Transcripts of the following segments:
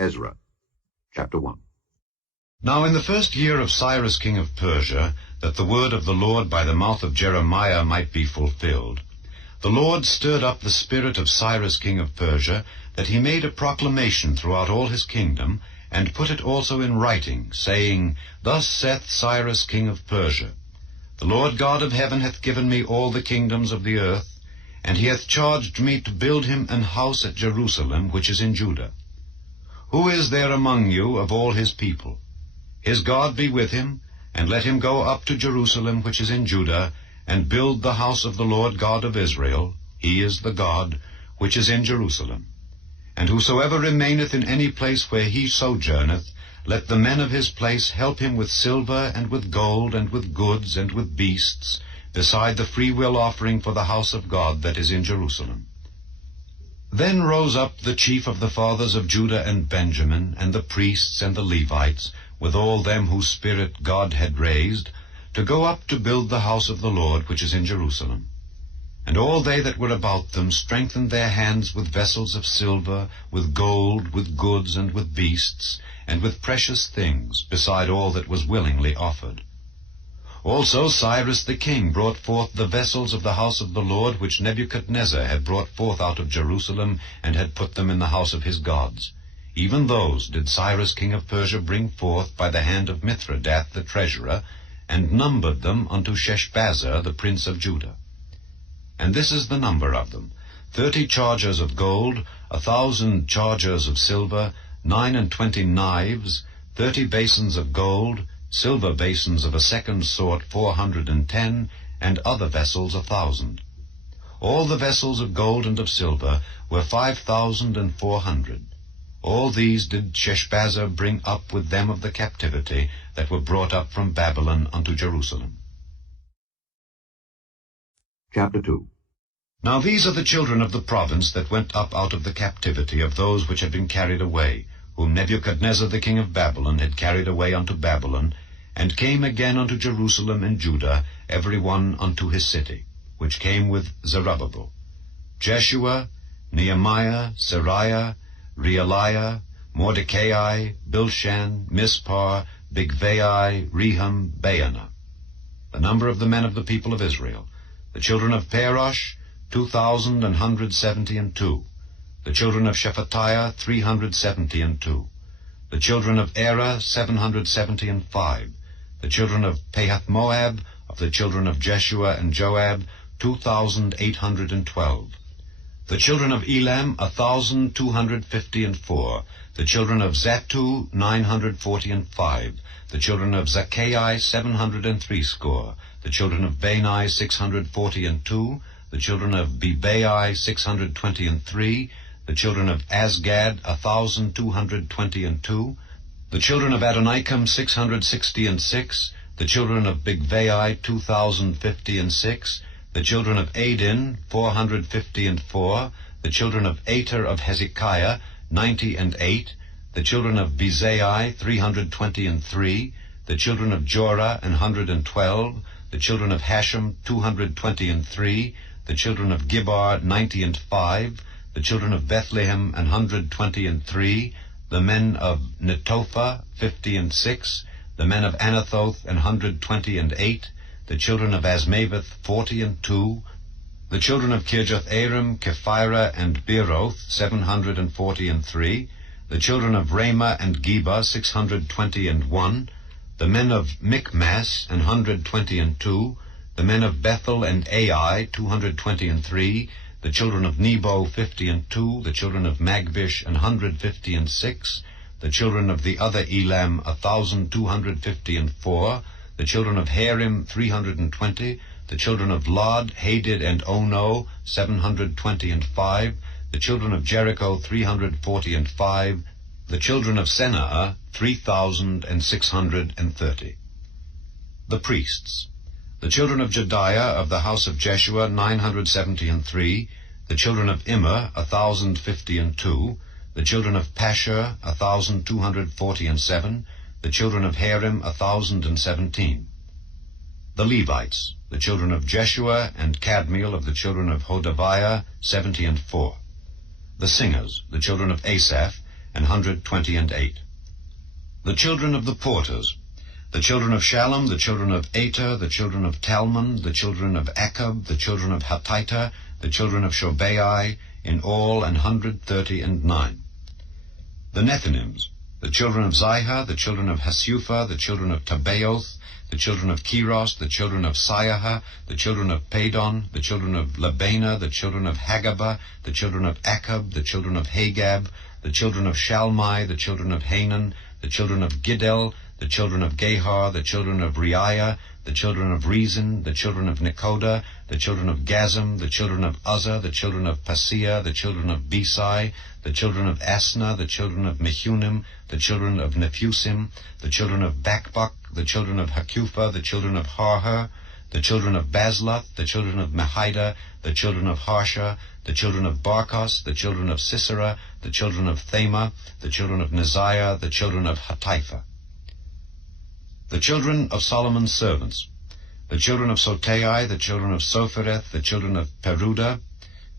Ezra, chapter 1. Now in the first year of Cyrus king of Persia, that the word of the Lord by the mouth of Jeremiah might be fulfilled, the Lord stirred up the spirit of Cyrus king of Persia, that he made a proclamation throughout all his kingdom, and put it also in writing, saying, Thus saith Cyrus king of Persia, The Lord God of heaven hath given me all the kingdoms of the earth, and he hath charged me to build him an house at Jerusalem, which is in Judah. Who is there among you of all his people? His God be with him, and let him go up to Jerusalem, which is in Judah, and build the house of the Lord God of Israel. He is the God which is in Jerusalem. And whosoever remaineth in any place where he sojourneth, let the men of his place help him with silver, and with gold, and with goods, and with beasts, beside the freewill offering for the house of God that is in Jerusalem. Then rose up the chief of the fathers of Judah and Benjamin, and the priests and the Levites, with all them whose spirit God had raised, to go up to build the house of the Lord which is in Jerusalem. And all they that were about them strengthened their hands with vessels of silver, with gold, with goods, and with beasts, and with precious things, beside all that was willingly offered. Also Cyrus the king brought forth the vessels of the house of the Lord, which Nebuchadnezzar had brought forth out of Jerusalem, and had put them in the house of his gods. Even those did Cyrus king of Persia bring forth by the hand of Mithredath the treasurer, and numbered them unto Sheshbazzar the prince of Judah. And this is the number of them: 30 chargers of gold, 1,000 chargers of silver, 29 knives, 30 basins of gold, silver basins of a second sort 410, and other vessels 1,000. All the vessels of gold and of silver were 5,400. All these did Sheshbazzar bring up with them of the captivity that were brought up from Babylon unto Jerusalem. Chapter 2. Now these are the children of the province that went up out of the captivity of those which had been carried away, whom Nebuchadnezzar the king of Babylon had carried away unto Babylon, and came again unto Jerusalem and Judah, every one unto his city, which came with Zerubbabel: Jeshua, Nehemiah, Seraiah, Realiah, Mordecai, Bilshan, Mispar, Bigvai, Rehum, Baanah. The number of the men of the people of Israel: the children of Parosh, 2,172. The children of Shephatiah, 372. The children of Erah, 775. The children of Pahath-Moab, of the children of Jeshua and Joab, 2,812. The children of Elam, 1,254. The children of Zattu, 945. The children of Zaccai, 703 score. The children of Bani, 642. The children of Bebai, 623. The children of Asgad, 1,222. The children of Adonikam, 666. The children of Bigvai, 2,056. The children of Adin, 454. The children of Ater of Hezekiah, 98. The children of Bezai, 323. The children of Jorah, 112. The children of Hashem, 223. The children of Gibbar, 95. The children of Bethlehem, 123. The men of Netophah, 56. The men of Anathoth, 128. The children of Asmaveth, 42. The children of Kirjath-Arim, Kephirah, and Beeroth, 743. The children of Ramah and Geba, 621. The men of Michmas, 122. The men of Bethel and Ai, 223. The children of Nebo, 52. The children of Magbish, 156. The children of the other Elam, 1,254. The children of Harim, 320. The children of Lod, Hadid, and Ono, 725. The children of Jericho, 345. The children of Senaa, 3,630. The priests: the children of Jediah of the house of Jeshua, 973. The children of Immer, 1,052. The children of Pashur, 1,247. The children of Harim, 1,017. The Levites: the children of Jeshua and Kadmiel of the children of Hodaviah, 70 and 4. The singers: the children of Asaph, 128. The children of the porters, the children of Shallum, the children of Ater, the children of Talmon, the children of Akab, the children of Hatita, the children of Shobai, in all 139. The Nethinims, the children of Ziha, the children of Hasupha, the children of Tabaoth, the children of Keros, the children of Siaha, the children of Padon, the children of Labana, the children of Hagabah, the children of Akab, the children of Hagab, the children of Shalmai, the children of Hanan, the children of Giddel, the children of Gahar, the children of Reiah, the children of Rezin, the children of Nekoda, the children of Gazam, the children of Uzzah, the children of Paseah, the children of Besai, the children of Asna, the children of Mehunim, the children of Nephusim, the children of Bakbuk, the children of Hakupha, the children of Harher, the children of Bazluth, the children of Mahida, the children of Harsha, the children of Barkos, the children of Sisera, the children of Thema, the children of Neziah, the children of Hatipha. The children of Solomon's servants, the children of Sotai, the children of Sophereth, the children of Peruda,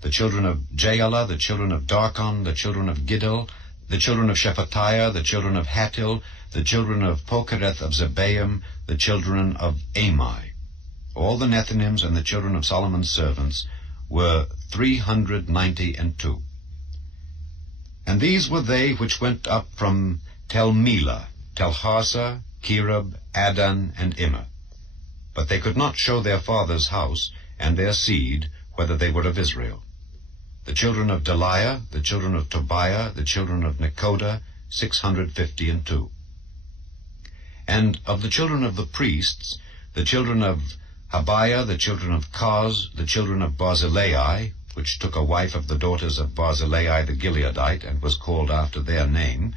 the children of Jaala, the children of Darkon, the children of Giddel, the children of Shephatiah, the children of Hattil, the children of Pokereth of Zebaim, the children of Amai. All the Nethinims and the children of Solomon's servants were 392. And these were they which went up from Tel Melah, Tel Harsa, Kerub, Adan, and Immer. But they could not show their father's house and their seed, whether they were of Israel. The children of Deliah, the children of Tobiah, the children of Nekoda, 652. And of the children of the priests, the children of Habiah, the children of Koz, the children of Barzillai, which took a wife of the daughters of Barzillai the Gileadite, and was called after their name,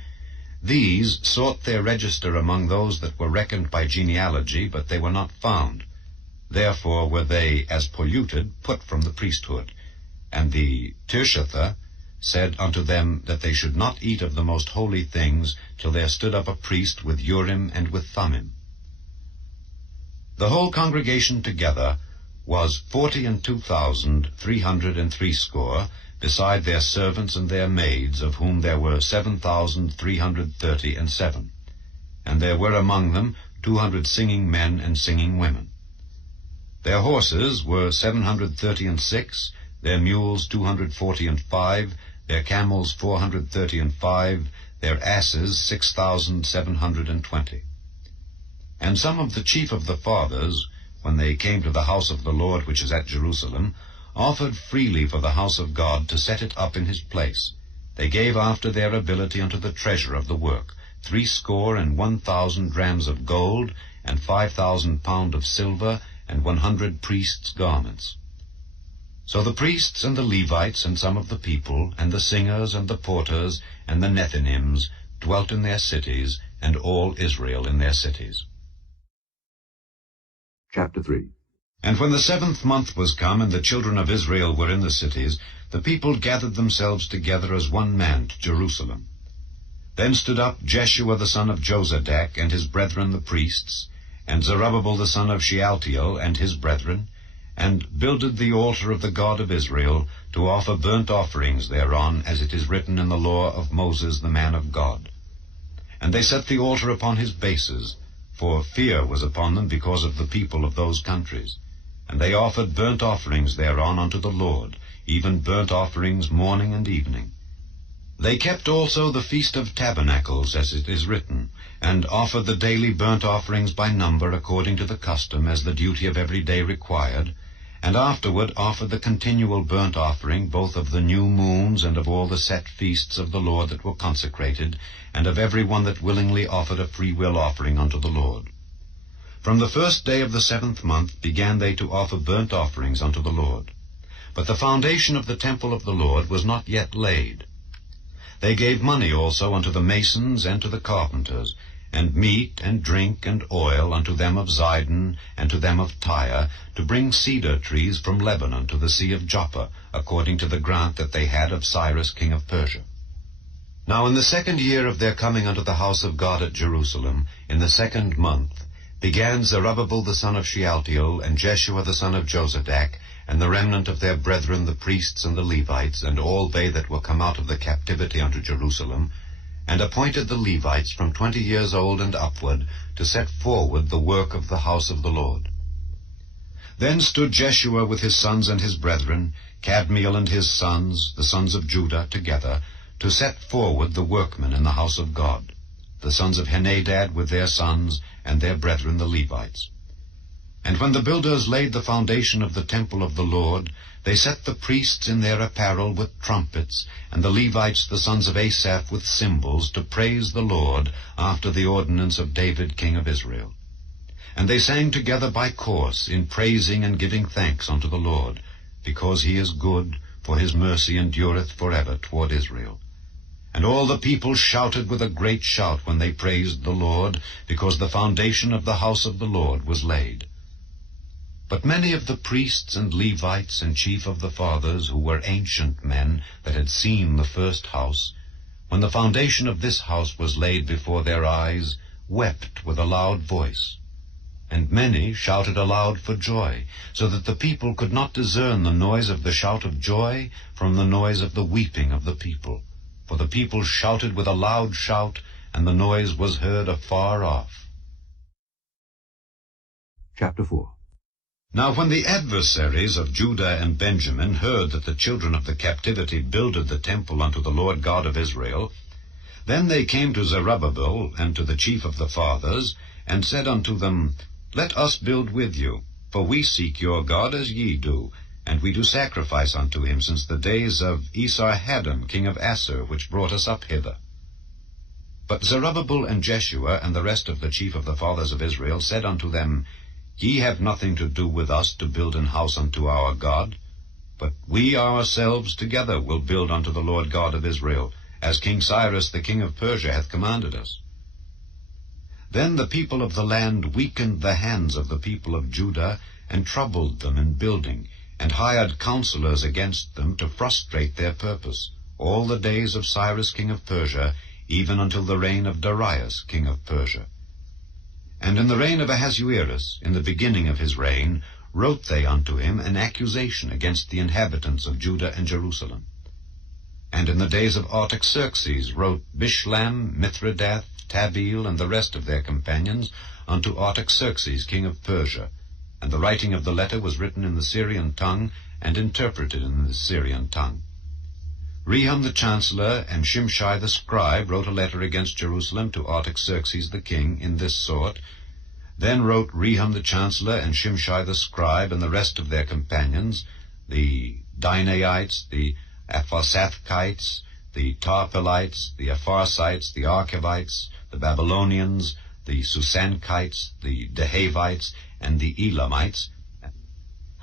these sought their register among those that were reckoned by genealogy, but they were not found. Therefore were they, as polluted, put from the priesthood. And the Tirshatha said unto them that they should not eat of the most holy things till there stood up a priest with Urim and with Thummim. The whole congregation together was 42,360, beside their servants and their maids, of whom there were 7,337. And there were among them 200 singing men and singing women. Their horses were 736, their mules 245, their camels 435, their asses 6,720. And some of the chief of the fathers, when they came to the house of the Lord which is at Jerusalem, offered freely for the house of God to set it up in his place. They gave after their ability unto the treasure of the work, 61,000 drams of gold, and 5,000 pound of silver, and 100 priests' garments. So the priests and the Levites and some of the people, and the singers and the porters and the Nethinims dwelt in their cities, and all Israel in their cities. Chapter 3. And when the 7th month was come, and the children of Israel were in the cities, the people gathered themselves together as one man to Jerusalem. Then stood up Jeshua the son of Jozadak, and his brethren the priests, and Zerubbabel the son of Shealtiel, and his brethren, and builded the altar of the God of Israel, to offer burnt offerings thereon, as it is written in the law of Moses the man of God. And they set the altar upon his bases, for fear was upon them because of the people of those countries. And they offered burnt offerings thereon unto the Lord, even burnt offerings morning and evening. They kept also the Feast of Tabernacles, as it is written, and offered the daily burnt offerings by number, according to the custom, as the duty of every day required, and afterward offered the continual burnt offering, both of the new moons and of all the set feasts of the Lord that were consecrated, and of every one that willingly offered a freewill offering unto the Lord. From the first day of the 7th month began they to offer burnt offerings unto the Lord. But the foundation of the temple of the Lord was not yet laid. They gave money also unto the masons and to the carpenters, and meat and drink and oil unto them of Zidon and to them of Tyre, to bring cedar trees from Lebanon to the sea of Joppa, according to the grant that they had of Cyrus king of Persia. Now in the 2nd year of their coming unto the house of God at Jerusalem, in the 2nd month, began Zerubbabel the son of Shealtiel, and Jeshua the son of Jozadak, and the remnant of their brethren the priests and the Levites, and all they that were come out of the captivity unto Jerusalem, and appointed the Levites from 20 years old and upward to set forward the work of the house of the Lord. Then stood Jeshua with his sons and his brethren, Kadmiel and his sons, the sons of Judah, together, to set forward the workmen in the house of God, the sons of Henadad with their sons, and their brethren the Levites. And when the builders laid the foundation of the temple of the Lord, they set the priests in their apparel with trumpets, and the Levites the sons of Asaph with cymbals, to praise the Lord after the ordinance of David king of Israel. And they sang together by course, in praising and giving thanks unto the Lord, because he is good, for his mercy endureth forever toward Israel. And all the people shouted with a great shout when they praised the Lord, because the foundation of the house of the Lord was laid. But many of the priests and Levites and chief of the fathers, who were ancient men that had seen the first house, when the foundation of this house was laid before their eyes, wept with a loud voice. And many shouted aloud for joy, so that the people could not discern the noise of the shout of joy from the noise of the weeping of the people. For the people shouted with a loud shout, and the noise was heard afar off. Chapter 4. Now when the adversaries of Judah and Benjamin heard that the children of the captivity builded the temple unto the Lord God of Israel, then they came to Zerubbabel and to the chief of the fathers, and said unto them, Let us build with you, for we seek your God as ye do, and we do sacrifice unto him since the days of Esarhaddon king of Assur, which brought us up hither. But Zerubbabel and Jeshua and the rest of the chief of the fathers of Israel said unto them, Ye have nothing to do with us to build an house unto our God, but we ourselves together will build unto the Lord God of Israel, as King Cyrus the king of Persia hath commanded us. Then the people of the land weakened the hands of the people of Judah, and troubled them in building, and hired counselors against them to frustrate their purpose, all the days of Cyrus king of Persia, even until the reign of Darius king of Persia. And in the reign of Ahasuerus, in the beginning of his reign, wrote they unto him an accusation against the inhabitants of Judah and Jerusalem. And in the days of Artaxerxes wrote Bishlam, Mithridath, Tabeel, and the rest of their companions unto Artaxerxes king of Persia, and the writing of the letter was written in the Syrian tongue, and interpreted in the Syrian tongue. Rehum the chancellor and Shimshai the scribe wrote a letter against Jerusalem to Artaxerxes the king in this sort. Then wrote Rehum the chancellor and Shimshai the scribe and the rest of their companions, the Dinaites, the Aphasathkites, the Tarpelites, the Apharsites, the Archivites, the Babylonians, the Susankites, the Dehavites, and the Elamites,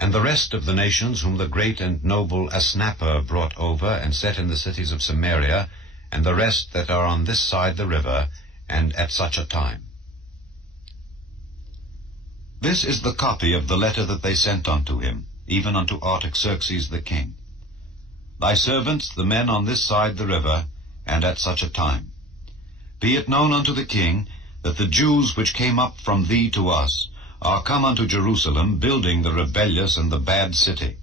and the rest of the nations whom the great and noble Asnapper brought over and set in the cities of Samaria, and the rest that are on this side the river, and at such a time. This is the copy of the letter that they sent unto him, even unto Artaxerxes the king. Thy servants, the men on this side the river, and at such a time. Be it known unto the king, that the Jews which came up from thee to us are come unto Jerusalem, building the rebellious and the bad city,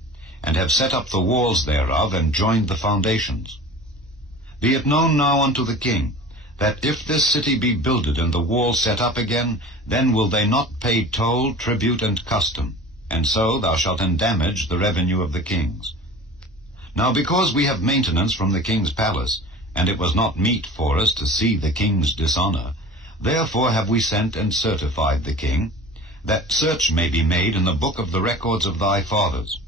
and have set up the walls thereof, and joined the foundations. Be it known now unto the king, that if this city be builded and the wall set up again, then will they not pay toll, tribute, and custom, and so thou shalt endamage the revenue of the kings. Now because we have maintenance from the king's palace, and it was not meet for us to see the king's dishonor, therefore have we sent and certified the king, that search may be made in the book of the records of thy fathers.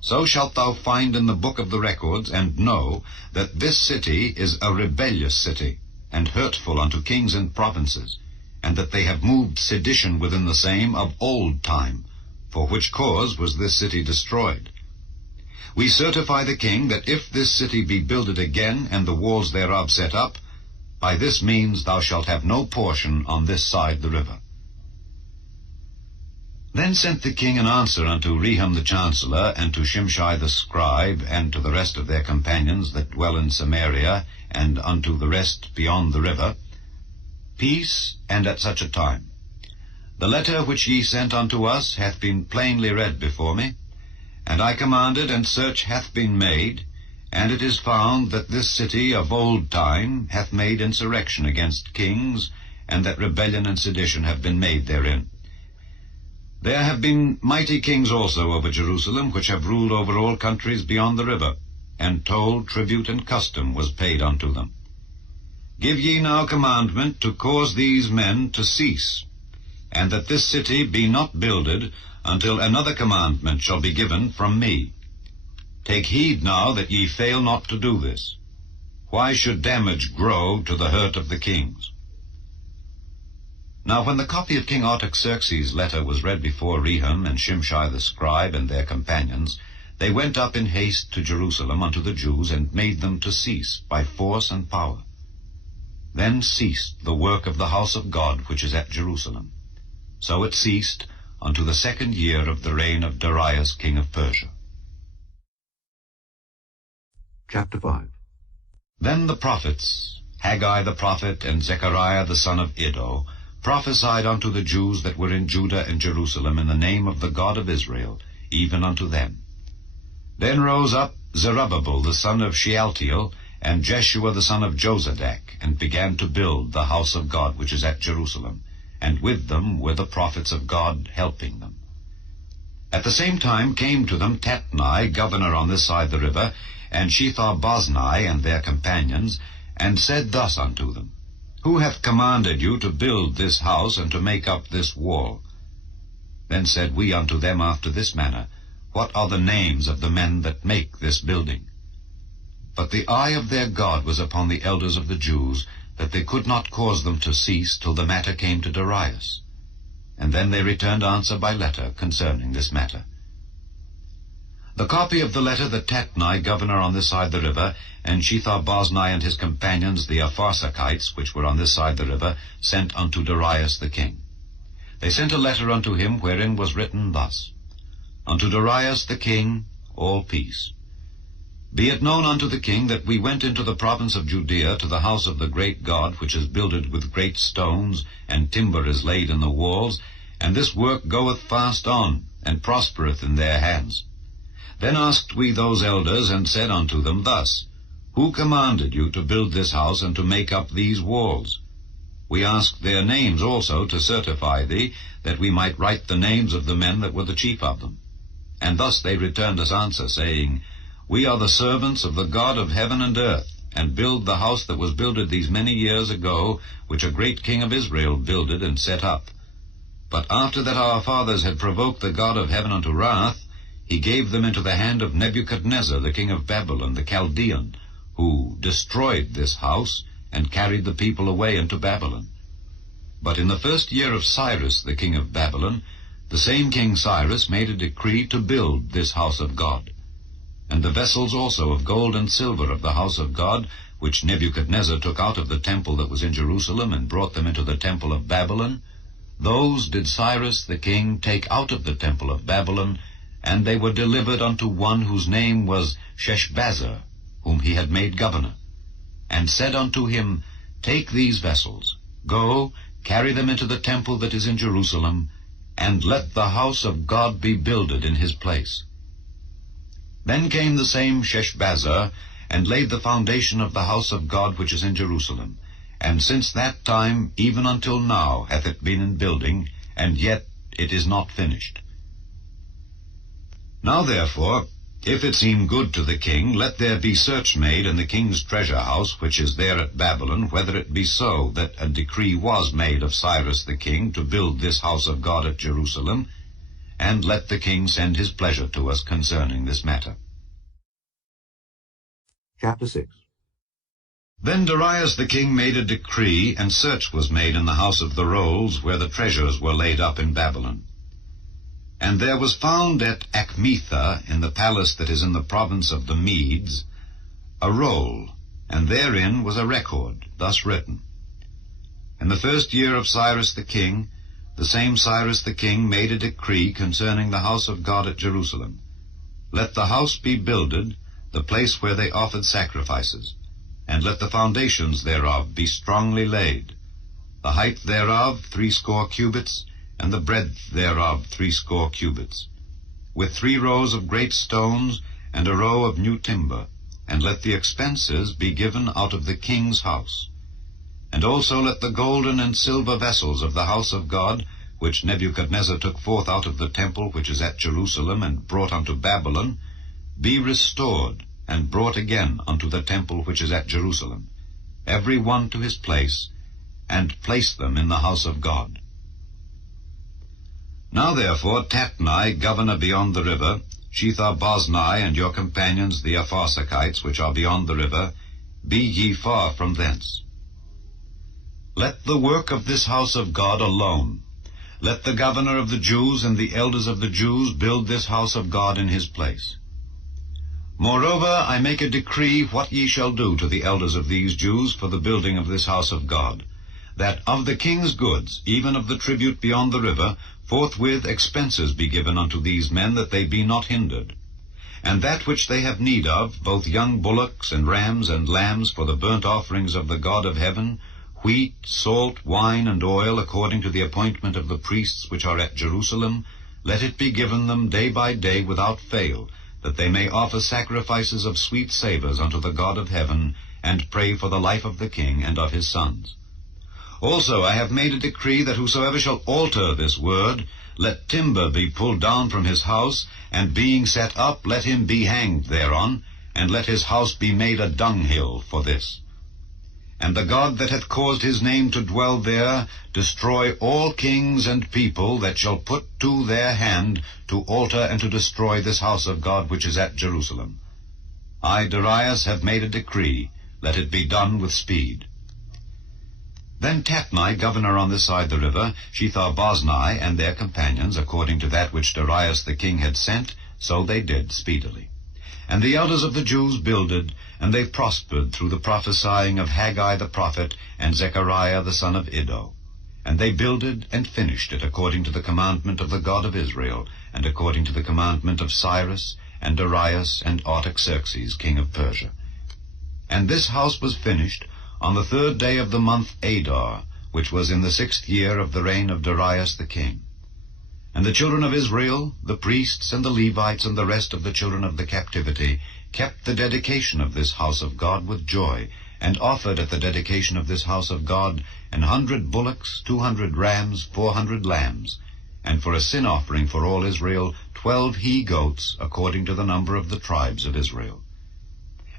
So shalt thou find in the book of the records, and know that this city is a rebellious city, and hurtful unto kings and provinces, and that they have moved sedition within the same of old time, for which cause was this city destroyed. We certify the king that if this city be builded again, and the walls thereof set up, by this means thou shalt have no portion on this side the river. Then sent the king an answer unto Rehum the chancellor, and to Shimshai the scribe, and to the rest of their companions that dwell in Samaria, and unto the rest beyond the river, Peace, and at such a time. The letter which ye sent unto us hath been plainly read before me, and I commanded, and search hath been made, And it is found that this city of old time hath made insurrection against kings, and that rebellion and sedition have been made therein. There have been mighty kings also over Jerusalem, which have ruled over all countries beyond the river, and toll, tribute, and custom was paid unto them. Give ye now commandment to cause these men to cease, and that this city be not builded until another commandment shall be given from me. Take heed now that ye fail not to do this. Why should damage grow to the hurt of the kings? Now when the copy of King Artaxerxes' letter was read before Rehum and Shimshai the scribe and their companions, they went up in haste to Jerusalem unto the Jews, and made them to cease by force and power. Then ceased the work of the house of God which is at Jerusalem. So it ceased unto the 2nd year of the reign of Darius king of Persia. Chapter 5. Then the prophets, Haggai the prophet and Zechariah the son of Iddo, prophesied unto the Jews that were in Judah and Jerusalem in the name of the God of Israel, even unto them. Then rose up Zerubbabel the son of Shealtiel, and Jeshua the son of Jozadak, and began to build the house of God which is at Jerusalem, and with them were the prophets of God helping them. At the same time came to them Tatnai, governor on this side the river, and Shethar-Boznai and their companions, and said thus unto them, Who hath commanded you to build this house, and to make up this wall? Then said we unto them after this manner, What are the names of the men that make this building? But the eye of their God was upon the elders of the Jews, that they could not cause them to cease till the matter came to Darius. And then they returned answer by letter concerning this matter. The copy of the letter that Tatnai, governor on this side the river, and Shethar-Boznai and his companions, the Apharsachites, which were on this side the river, sent unto Darius the king. They sent a letter unto him, wherein was written thus, Unto Darius the king, all peace. Be it known unto the king that we went into the province of Judea to the house of the great God, which is builded with great stones, and timber is laid in the walls, and this work goeth fast on, and prospereth in their hands. Then asked we those elders, and said unto them thus, Who commanded you to build this house, and to make up these walls? We asked their names also to certify thee, that we might write the names of the men that were the chief of them. And thus they returned us answer, saying, We are the servants of the God of heaven and earth, and build the house that was builded these many years ago, which a great king of Israel builded and set up. But after that our fathers had provoked the God of heaven unto wrath, he gave them into the hand of Nebuchadnezzar the king of Babylon, the Chaldean, who destroyed this house, and carried the people away into Babylon. But in the 1st year of Cyrus the king of Babylon, the same King Cyrus made a decree to build this house of God. And the vessels also of gold and silver of the house of God, which Nebuchadnezzar took out of the temple that was in Jerusalem, and brought them into the temple of Babylon, those did Cyrus the king take out of the temple of Babylon, and they were delivered unto one whose name was Sheshbazzar, whom he had made governor, and said unto him, Take these vessels, go, carry them into the temple that is in Jerusalem, and let the house of God be builded in his place. Then came the same Sheshbazzar, and laid the foundation of the house of God which is in Jerusalem, and since that time even until now hath it been in building, and yet it is not finished. Now therefore, if it seem good to the king, let there be search made in the king's treasure house, which is there at Babylon, whether it be so that a decree was made of Cyrus the king to build this house of God at Jerusalem, and let the king send his pleasure to us concerning this matter. Chapter 6. Then Darius the king made a decree, and search was made in the house of the rolls, where the treasures were laid up in Babylon. And there was found at Achmetha, in the palace that is in the province of the Medes, a roll, and therein was a record, thus written. In the 1st year of Cyrus the king, the same Cyrus the king made a decree concerning the house of God at Jerusalem. Let the house be builded, the place where they offered sacrifices, and let the foundations thereof be strongly laid, the height thereof 60 cubits, and the breadth thereof 60 cubits, with 3 rows of great stones, and a row of new timber, and let the expenses be given out of the king's house. And also let the golden and silver vessels of the house of God, which Nebuchadnezzar took forth out of the temple which is at Jerusalem, and brought unto Babylon, be restored, and brought again unto the temple which is at Jerusalem, every one to his place, and place them in the house of God. Now therefore Tatnai, governor beyond the river, Shethar-Boznai, and your companions the Apharsachites, which are beyond the river, be ye far from thence. Let the work of this house of God alone. Let the governor of the Jews and the elders of the Jews build this house of God in his place. Moreover, I make a decree what ye shall do to the elders of these Jews for the building of this house of God, that of the king's goods, even of the tribute beyond the river, forthwith expenses be given unto these men, that they be not hindered. And that which they have need of, both young bullocks and rams and lambs for the burnt offerings of the God of heaven, wheat, salt, wine, and oil, according to the appointment of the priests which are at Jerusalem, let it be given them day by day without fail, that they may offer sacrifices of sweet savours unto the God of heaven, and pray for the life of the king and of his sons. Also I have made a decree that whosoever shall alter this word, let timber be pulled down from his house, and being set up, let him be hanged thereon, and let his house be made a dunghill for this. And the God that hath caused his name to dwell there, destroy all kings and people that shall put to their hand to alter and to destroy this house of God which is at Jerusalem. I, Darius, have made a decree, let it be done with speed. Then Tatnai, governor on this side the river, Shethar-Boznai, and their companions, according to that which Darius the king had sent, so they did speedily. And the elders of the Jews builded, and they prospered through the prophesying of Haggai the prophet and Zechariah the son of Iddo. And they builded and finished it according to the commandment of the God of Israel, and according to the commandment of Cyrus, and Darius, and Artaxerxes, king of Persia. And this house was finished on the 3rd day of the month Adar, which was in the 6th year of the reign of Darius the king. And the children of Israel, the priests and the Levites and the rest of the children of the captivity, kept the dedication of this house of God with joy, and offered at the dedication of this house of God 100 bullocks, 200 rams, 400 lambs, and for a sin offering for all Israel 12 he-goats, according to the number of the tribes of Israel.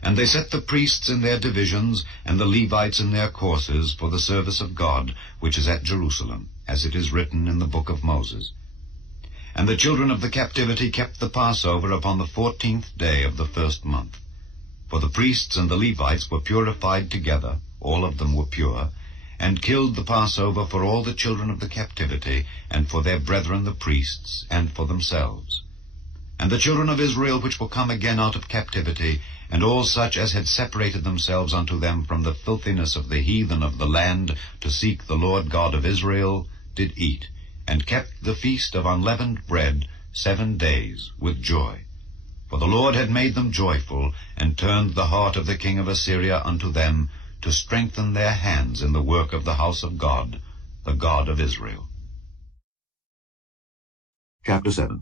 And they set the priests in their divisions, and the Levites in their courses, for the service of God, which is at Jerusalem, as it is written in the book of Moses. And the children of the captivity kept the Passover upon the 14th day of the 1st month. For the priests and the Levites were purified together, all of them were pure, and killed the Passover for all the children of the captivity, and for their brethren the priests, and for themselves. And the children of Israel which were come again out of captivity, and all such as had separated themselves unto them from the filthiness of the heathen of the land, to seek the Lord God of Israel, did eat, and kept the feast of unleavened bread 7 days with joy. For the Lord had made them joyful, and turned the heart of the king of Assyria unto them, to strengthen their hands in the work of the house of God, the God of Israel. Chapter 7.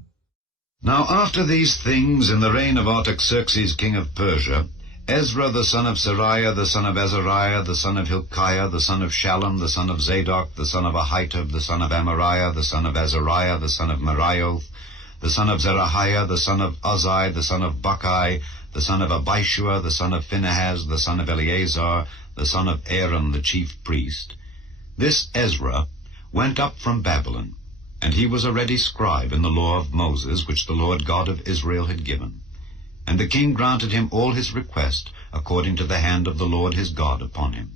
Now after these things, in the reign of Artaxerxes king of Persia, Ezra the son of Seraiah, the son of Azariah, the son of Hilkiah, the son of Shallum, the son of Zadok, the son of Ahitub, the son of Amariah, the son of Azariah, the son of Meraioth, the son of Zerahiah, the son of Uzzi, the son of Buckai, the son of Abishua, the son of Phinehas, the son of Eleazar, the son of Aaron the chief priest. This Ezra went up from Babylon, and he was a ready scribe in the law of Moses, which the Lord God of Israel had given. And the king granted him all his request, according to the hand of the Lord his God upon him.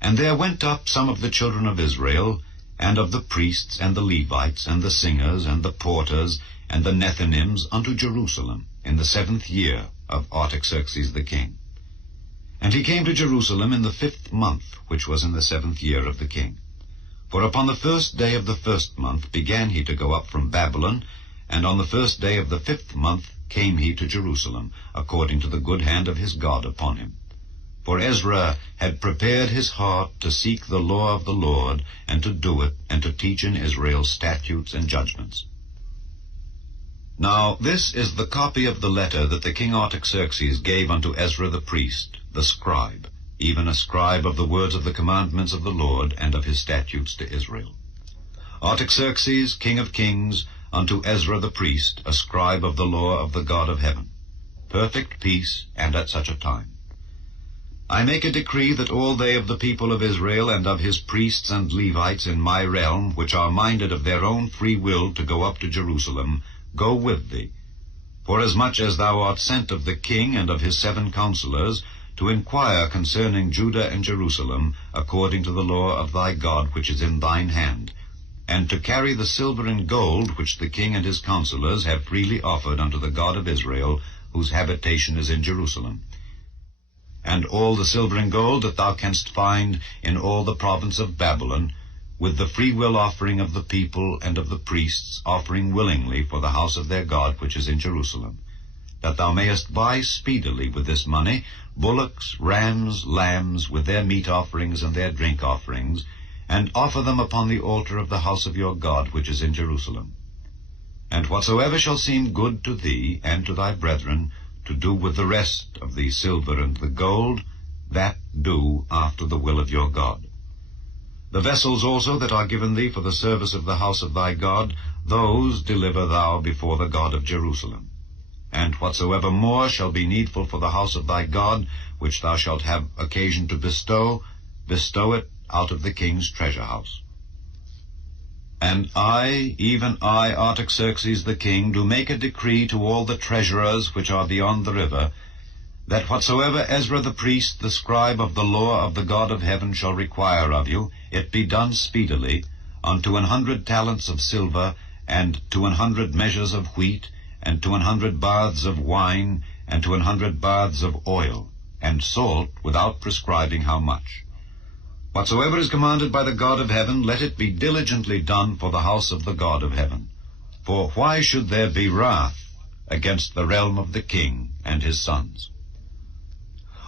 And there went up some of the children of Israel, and of the priests, and the Levites, and the singers, and the porters, and the Nethinims, unto Jerusalem, in the 7th year of Artaxerxes the king. And he came to Jerusalem in the 5th month, which was in the 7th year of the king. For upon the 1st day of the 1st month began he to go up from Babylon, and on the 1st day of the 5th month came he to Jerusalem, according to the good hand of his God upon him. For Ezra had prepared his heart to seek the law of the Lord, and to do it, and to teach in Israel statutes and judgments. Now this is the copy of the letter that the king Artaxerxes gave unto Ezra the priest, the scribe, even a scribe of the words of the commandments of the Lord and of his statutes to Israel. Artaxerxes, king of kings, unto Ezra the priest, a scribe of the law of the God of heaven. Perfect peace, and at such a time. I make a decree that all they of the people of Israel and of his priests and Levites in my realm, which are minded of their own free will to go up to Jerusalem, go with thee, forasmuch as thou art sent of the king and of his 7 counselors, to inquire concerning Judah and Jerusalem, according to the law of thy God which is in thine hand, and to carry the silver and gold which the king and his counselors have freely offered unto the God of Israel, whose habitation is in Jerusalem, and all the silver and gold that thou canst find in all the province of Babylon, with the free will offering of the people and of the priests, offering willingly for the house of their God which is in Jerusalem, that thou mayest buy speedily with this money bullocks, rams, lambs, with their meat offerings and their drink offerings, and offer them upon the altar of the house of your God which is in Jerusalem. And whatsoever shall seem good to thee and to thy brethren, to do with the rest of the silver and the gold, that do after the will of your God. The vessels also that are given thee for the service of the house of thy God, those deliver thou before the God of Jerusalem. And whatsoever more shall be needful for the house of thy God, which thou shalt have occasion to bestow, bestow it out of the king's treasure house. And I, even I, Artaxerxes the king, do make a decree to all the treasurers which are beyond the river, that whatsoever Ezra the priest, the scribe of the law of the God of heaven, shall require of you, it be done speedily, unto 100 talents of silver, and to 100 measures of wheat, and to 100 baths of wine, and to 100 baths of oil, and salt, without prescribing how much. Whatsoever is commanded by the God of heaven, let it be diligently done for the house of the God of heaven. For why should there be wrath against the realm of the king and his sons?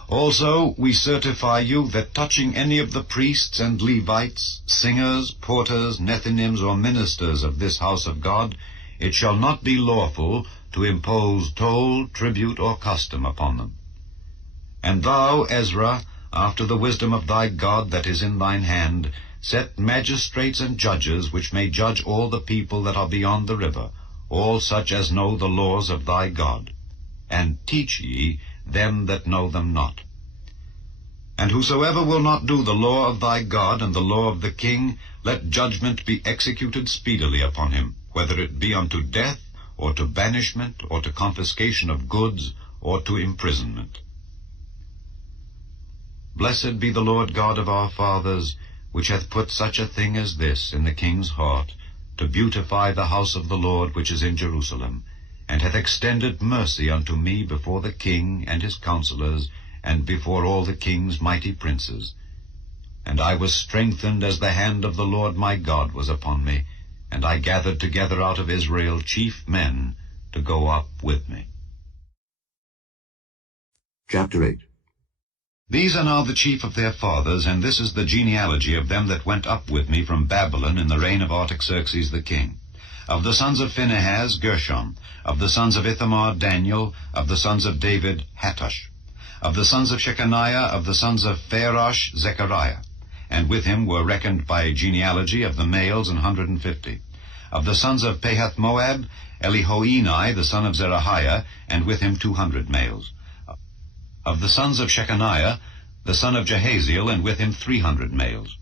Also we certify you that touching any of the priests and Levites, singers, porters, Nethinims, or ministers of this house of God, it shall not be lawful to impose toll, tribute, or custom upon them. And thou, Ezra, after the wisdom of thy God that is in thine hand, set magistrates and judges, which may judge all the people that are beyond the river, all such as know the laws of thy God. And teach ye them that know them not. And whosoever will not do the law of thy God and the law of the king, let judgment be executed speedily upon him, whether it be unto death, or to banishment, or to confiscation of goods, or to imprisonment. Blessed be the Lord God of our fathers, which hath put such a thing as this in the king's heart, to beautify the house of the Lord which is in Jerusalem, and hath extended mercy unto me before the king and his counselors, and before all the king's mighty princes. And I was strengthened as the hand of the Lord my God was upon me, and I gathered together out of Israel chief men to go up with me. Chapter 8. These are now the chief of their fathers, and this is the genealogy of them that went up with me from Babylon in the reign of Artaxerxes the king. Of the sons of Phinehas, Gershom. Of the sons of Ithamar, Daniel. Of the sons of David, Hattush. Of the sons of Shechaniah, of the sons of Pharosh, Zechariah. And with him were reckoned by genealogy of the males 150. Of the sons of Pahath-Moab, Elihoenai, the son of Zerahiah, and with him 200 males. Of the sons of Shechaniah, the son of Jehaziel, and with him 300 males.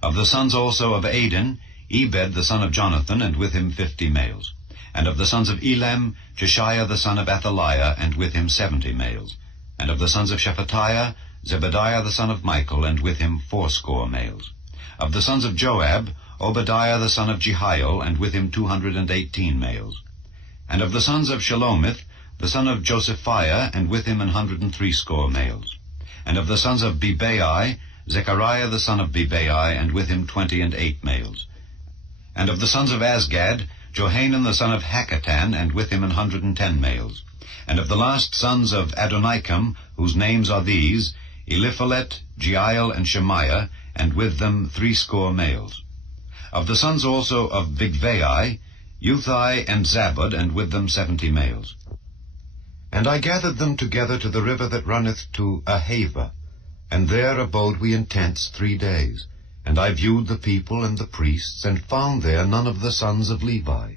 Of the sons also of Adin, Ebed the son of Jonathan, and with him 50 males. And of the sons of Elam, Jeshiah the son of Athaliah, and with him 70 males. And of the sons of Shephatiah, Zebadiah the son of Michael, and with him 80 males. Of the sons of Joab, Obadiah the son of Jehiel, and with him 218 males. And of the sons of Shelomith, the son of Josephiah, and with him 160 males. And of the sons of Bebai, Zechariah the son of Bebai, and with him 28 males. And of the sons of Asgad, Johanan the son of Hakkatan, and with him 110 males. And of the last sons of Adonikam, whose names are these, Eliphalet, Jeiel, and Shemaiah, and with them 80 males. Of the sons also of Bigvai, Uthai and Zabud, and with them 70 males. And I gathered them together to the river that runneth to Ahava, and there abode we in tents 3 days. And I viewed the people and the priests, and found there none of the sons of Levi.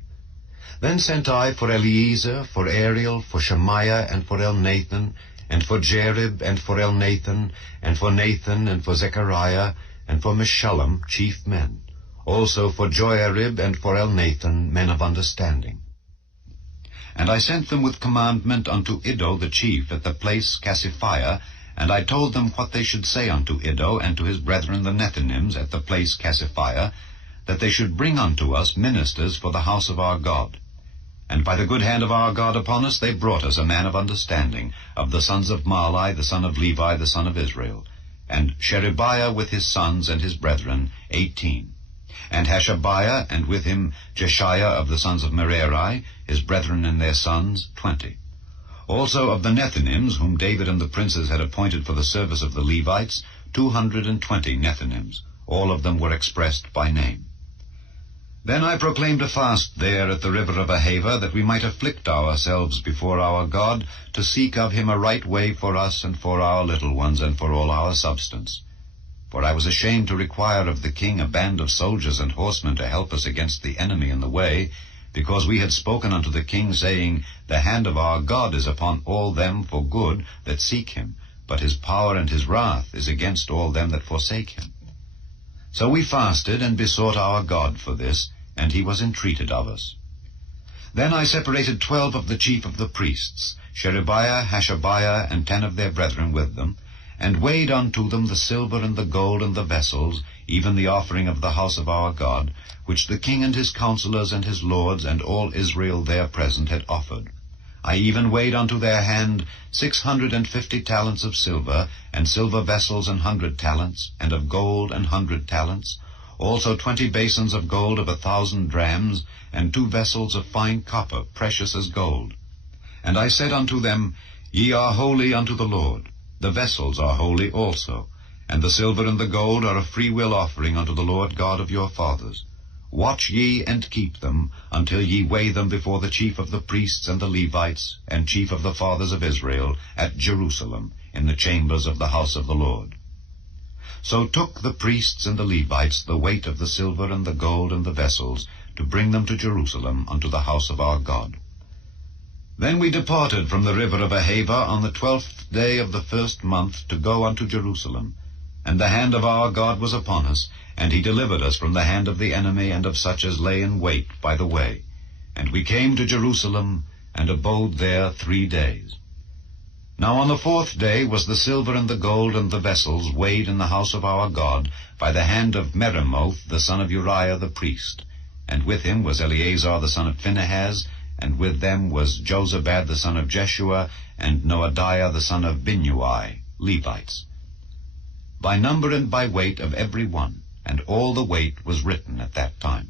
Then sent I for Eliezer, for Ariel, for Shemaiah, and for Elnathan, and for Jerib, and for Elnathan, and for Nathan, and for Zechariah, and for Meshullam, chief men. Also for Joiarib, and for Elnathan, men of understanding. And I sent them with commandment unto Iddo the chief at the place Cassiphia, and I told them what they should say unto Iddo and to his brethren the Nethinims at the place Cassiphia, that they should bring unto us ministers for the house of our God. And by the good hand of our God upon us they brought us a man of understanding, of the sons of Mahli, the son of Levi, the son of Israel, and Sherebiah with his sons and his brethren, 18. And Hashabiah, and with him Jeshiah of the sons of Merari, his brethren and their sons, 20. Also of the Nethinims, whom David and the princes had appointed for the service of the Levites, 220 Nethinims. All of them were expressed by name. Then I proclaimed a fast there at the river of Ahava, that we might afflict ourselves before our God, to seek of him a right way for us and for our little ones and for all our substance. For I was ashamed to require of the king a band of soldiers and horsemen to help us against the enemy in the way, because we had spoken unto the king, saying, The hand of our God is upon all them for good that seek him, but his power and his wrath is against all them that forsake him. So we fasted and besought our God for this, and he was entreated of us. Then I separated 12 of the chief of the priests, Sherebiah, Hashabiah, and 10 of their brethren with them, and weighed unto them the silver and the gold and the vessels, even the offering of the house of our God, which the king and his counselors and his lords and all Israel there present had offered. I even weighed unto their hand 650 talents of silver, and silver vessels 100 talents, and of gold 100 talents, also 20 basins of gold of 1,000 drams, and 2 vessels of fine copper, precious as gold. And I said unto them, Ye are holy unto the Lord. The vessels are holy also, and the silver and the gold are a freewill offering unto the Lord God of your fathers. Watch ye and keep them, until ye weigh them before the chief of the priests and the Levites, and chief of the fathers of Israel, at Jerusalem, in the chambers of the house of the Lord. So took the priests and the Levites the weight of the silver and the gold and the vessels, to bring them to Jerusalem unto the house of our God. Then we departed from the river of Ahava on the 12th day of the 1st month to go unto Jerusalem. And the hand of our God was upon us, and he delivered us from the hand of the enemy and of such as lay in wait by the way. And we came to Jerusalem, and abode there 3 days. Now on the 4th day was the silver and the gold and the vessels weighed in the house of our God by the hand of Meremoth the son of Uriah the priest. And with him was Eleazar the son of Phinehas, and with them was Jozabad the son of Jeshua, and Noadiah the son of Binnui, Levites, by number and by weight of every one, and all the weight was written at that time.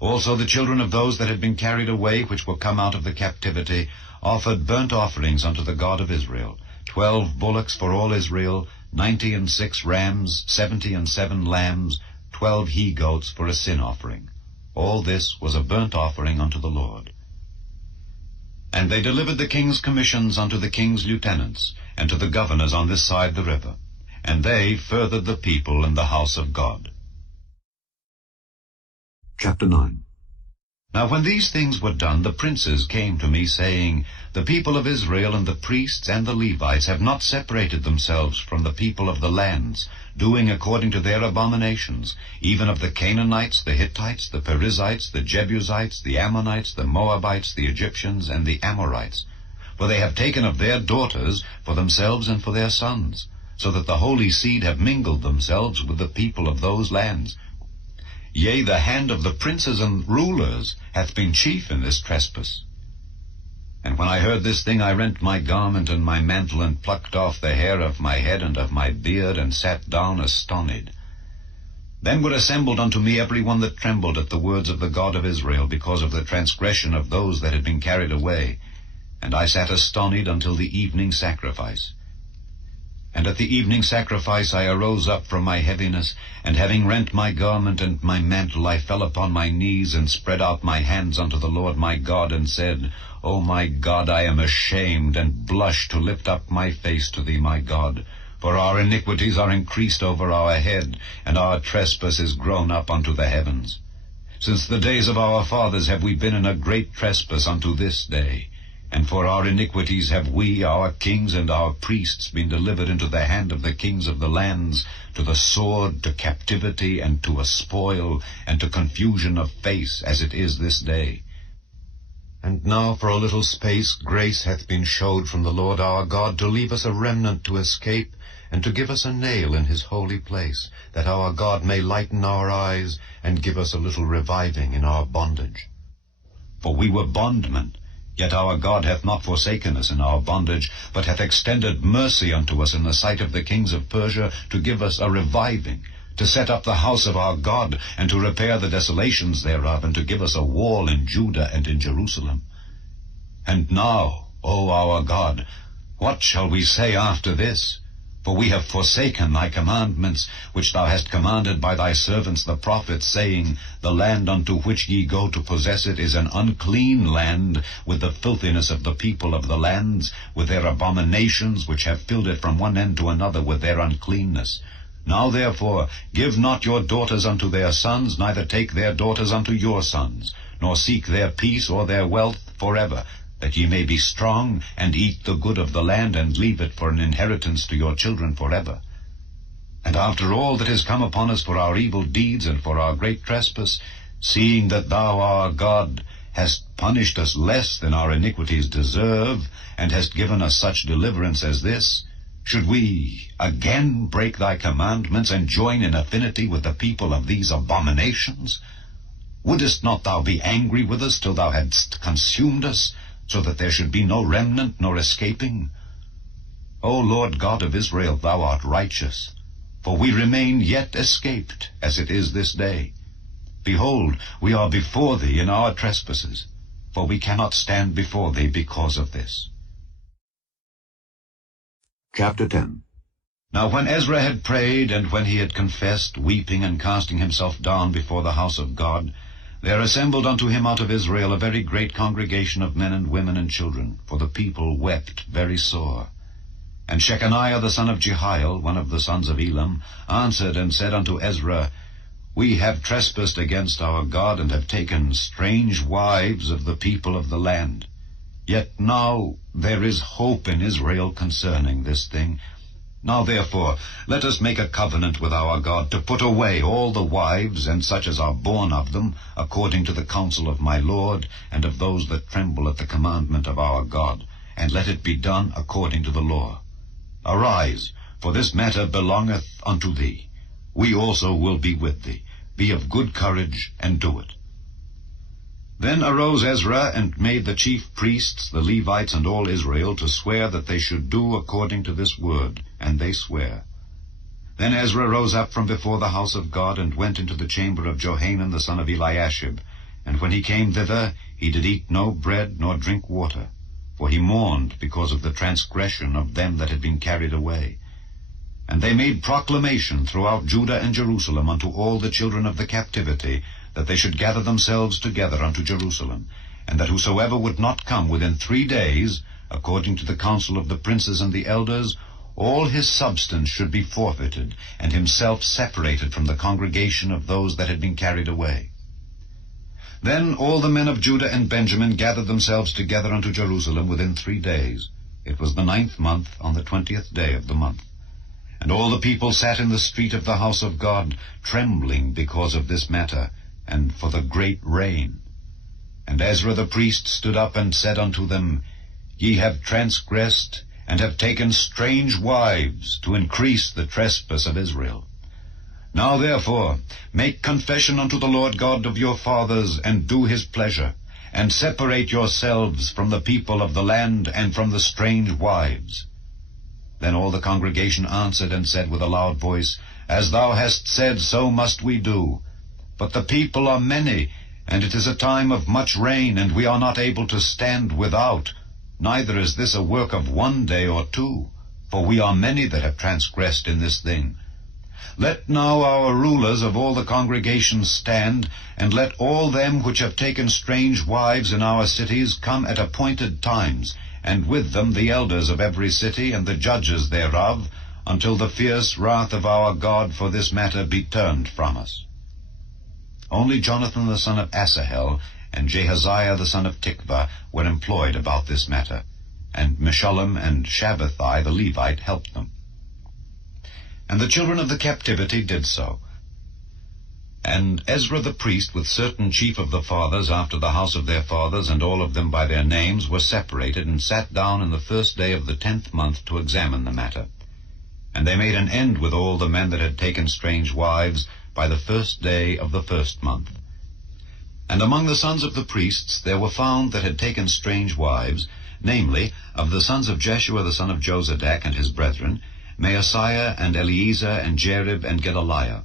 Also the children of those that had been carried away, which were come out of the captivity, offered burnt offerings unto the God of Israel, 12 bullocks for all Israel, 96 rams, 77 lambs, 12 he-goats for a sin offering. All this was a burnt offering unto the Lord. And they delivered the king's commissions unto the king's lieutenants, and to the governors on this side the river. And they furthered the people in the house of God. Chapter 9. Now when these things were done, the princes came to me, saying, The people of Israel and the priests and the Levites have not separated themselves from the people of the lands, doing according to their abominations, even of the Canaanites, the Hittites, the Perizzites, the Jebusites, the Ammonites, the Moabites, the Egyptians, and the Amorites. For they have taken of their daughters for themselves and for their sons, so that the holy seed have mingled themselves with the people of those lands. Yea, the hand of the princes and rulers hath been chief in this trespass. And when I heard this thing, I rent my garment and my mantle, and plucked off the hair of my head and of my beard, and sat down astonied. Then were assembled unto me every one that trembled at the words of the God of Israel, because of the transgression of those that had been carried away. And I sat astonied until the evening sacrifice. And at the evening sacrifice I arose up from my heaviness, and having rent my garment and my mantle, I fell upon my knees, and spread out my hands unto the Lord my God, and said, O my God, I am ashamed, and blush to lift up my face to thee, my God. For our iniquities are increased over our head, and our trespass is grown up unto the heavens. Since the days of our fathers have we been in a great trespass unto this day. And for our iniquities have we, our kings and our priests, been delivered into the hand of the kings of the lands, to the sword, to captivity, and to a spoil, and to confusion of face, as it is this day. And now for a little space grace hath been showed from the Lord our God, to leave us a remnant to escape, and to give us a nail in his holy place, that our God may lighten our eyes, and give us a little reviving in our bondage. For we were bondmen, yet our God hath not forsaken us in our bondage, but hath extended mercy unto us in the sight of the kings of Persia, to give us a reviving, to set up the house of our God, and to repair the desolations thereof, and to give us a wall in Judah and in Jerusalem. And now, O our God, what shall we say after this? For we have forsaken thy commandments, which thou hast commanded by thy servants the prophets, saying, The land unto which ye go to possess it is an unclean land, with the filthiness of the people of the lands, with their abominations, which have filled it from one end to another with their uncleanness. Now therefore give not your daughters unto their sons, neither take their daughters unto your sons, nor seek their peace or their wealth forever, that ye may be strong, and eat the good of the land, and leave it for an inheritance to your children forever. And after all that is come upon us for our evil deeds and for our great trespass, seeing that thou, our God, hast punished us less than our iniquities deserve, and hast given us such deliverance as this, should we again break thy commandments, and join in affinity with the people of these abominations? Wouldest not thou be angry with us till thou hadst consumed us, so that there should be no remnant nor escaping? O Lord God of Israel, thou art righteous, for we remain yet escaped, as it is this day. Behold, we are before thee in our trespasses, for we cannot stand before thee because of this. Chapter 10. Now when Ezra had prayed, and when he had confessed, weeping and casting himself down before the house of God, there assembled unto him out of Israel a very great congregation of men and women and children, for the people wept very sore. And Shechaniah the son of Jehiel, one of the sons of Elam, answered and said unto Ezra, We have trespassed against our God, and have taken strange wives of the people of the land. Yet now there is hope in Israel concerning this thing. Now therefore let us make a covenant with our God, to put away all the wives, and such as are born of them, according to the counsel of my Lord, and of those that tremble at the commandment of our God, and let it be done according to the law. Arise, for this matter belongeth unto thee. We also will be with thee. Be of good courage, and do it. Then arose Ezra, and made the chief priests, the Levites, and all Israel, to swear that they should do according to this word, and they sware. Then Ezra rose up from before the house of God, and went into the chamber of Johanan the son of Eliashib. And when he came thither, he did eat no bread, nor drink water, for he mourned because of the transgression of them that had been carried away. And they made proclamation throughout Judah and Jerusalem unto all the children of the captivity, that they should gather themselves together unto Jerusalem, and that whosoever would not come within 3 days, according to the counsel of the princes and the elders, all his substance should be forfeited, and himself separated from the congregation of those that had been carried away. Then all the men of Judah and Benjamin gathered themselves together unto Jerusalem within 3 days. It was the 9th month, on the 20th day of the month. And all the people sat in the street of the house of God, trembling because of this matter, and for the great rain. And Ezra the priest stood up and said unto them, Ye have transgressed, and have taken strange wives, to increase the trespass of Israel. Now therefore make confession unto the Lord God of your fathers, and do his pleasure, and separate yourselves from the people of the land, and from the strange wives. Then all the congregation answered and said with a loud voice, As thou hast said, so must we do. But the people are many, and it is a time of much rain, and we are not able to stand without. Neither is this a work of 1 day or 2, for we are many that have transgressed in this thing. Let now our rulers of all the congregations stand, and let all them which have taken strange wives in our cities come at appointed times, and with them the elders of every city and the judges thereof, until the fierce wrath of our God for this matter be turned from us. Only Jonathan the son of Asahel and Jahaziah the son of Tikvah were employed about this matter, and Meshullam and Shabbathai the Levite helped them. And the children of the captivity did so. And Ezra the priest, with certain chief of the fathers after the house of their fathers, and all of them by their names, were separated, and sat down in the first day of the 10th month to examine the matter. And they made an end with all the men that had taken strange wives by the first day of the 1st month. And among the sons of the priests there were found that had taken strange wives, namely, of the sons of Jeshua the son of Jozadak and his brethren, Maaseiah and Eleazar and Jerib and Gedaliah.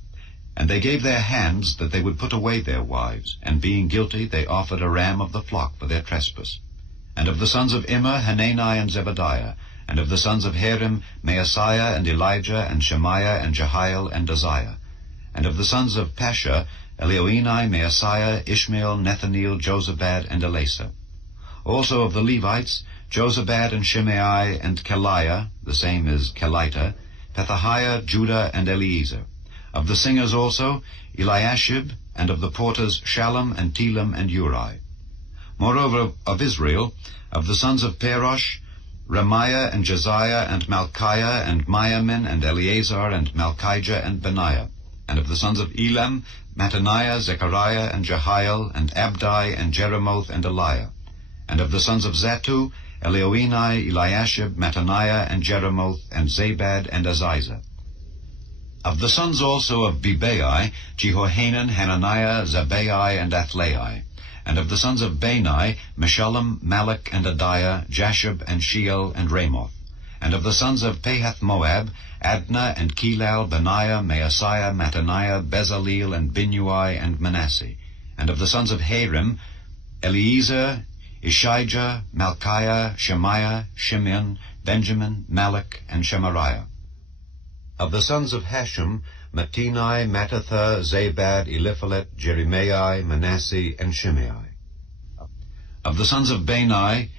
And they gave their hands that they would put away their wives, and being guilty they offered a ram of the flock for their trespass. And of the sons of Immer, Hanani and Zebadiah, and of the sons of Harim, Maaseiah and Elijah and Shemaiah and Jehiel and Dosiah. And of the sons of Pasha, Elioenai, Maaseiah, Ishmael, Nethaneel, Jozabad, and Elasa. Also of the Levites, Jozabad and Shimei and Keliah, the same is Kelita, Pethahiah, Judah, and Eliezer. Of the singers also, Eliashib, and of the porters, Shallum and Telem and Uri. Moreover, of Israel, of the sons of Perosh, Ramiah and Josiah and Malchiah and Miamin and Eleazar and Malchijah and Benaiah. And of the sons of Elam, Mattaniah, Zechariah and Jehiel and Abdi and Jeremoth and Eliah. And of the sons of Zattu, Elioenai, Eliashib, Mattaniah and Jeremoth and Zabad and Aziza. Of the sons also of Bebai, Jehohanan, Hananiah, Zabbai, and Athlai. And of the sons of Bani, Meshullam, Malach, and Adiah, Jashub, and Sheol, and Ramoth. And of the sons of Pahath-Moab, Adnah, and Kelal, Benaiah, Maaseiah, Mattaniah, Bezaleel, and Binnui, and Manasseh. And of the sons of Harim, Eliezer, Ishijah, Malchiah, Shemaiah, Shimeon, Benjamin, Malach, and Shemariah. Of the sons of Hashem, Mattini, Mattatha, Zabad, Eliphalet, Jeremiah, Manasseh, and Shimei. Of the sons of Bani,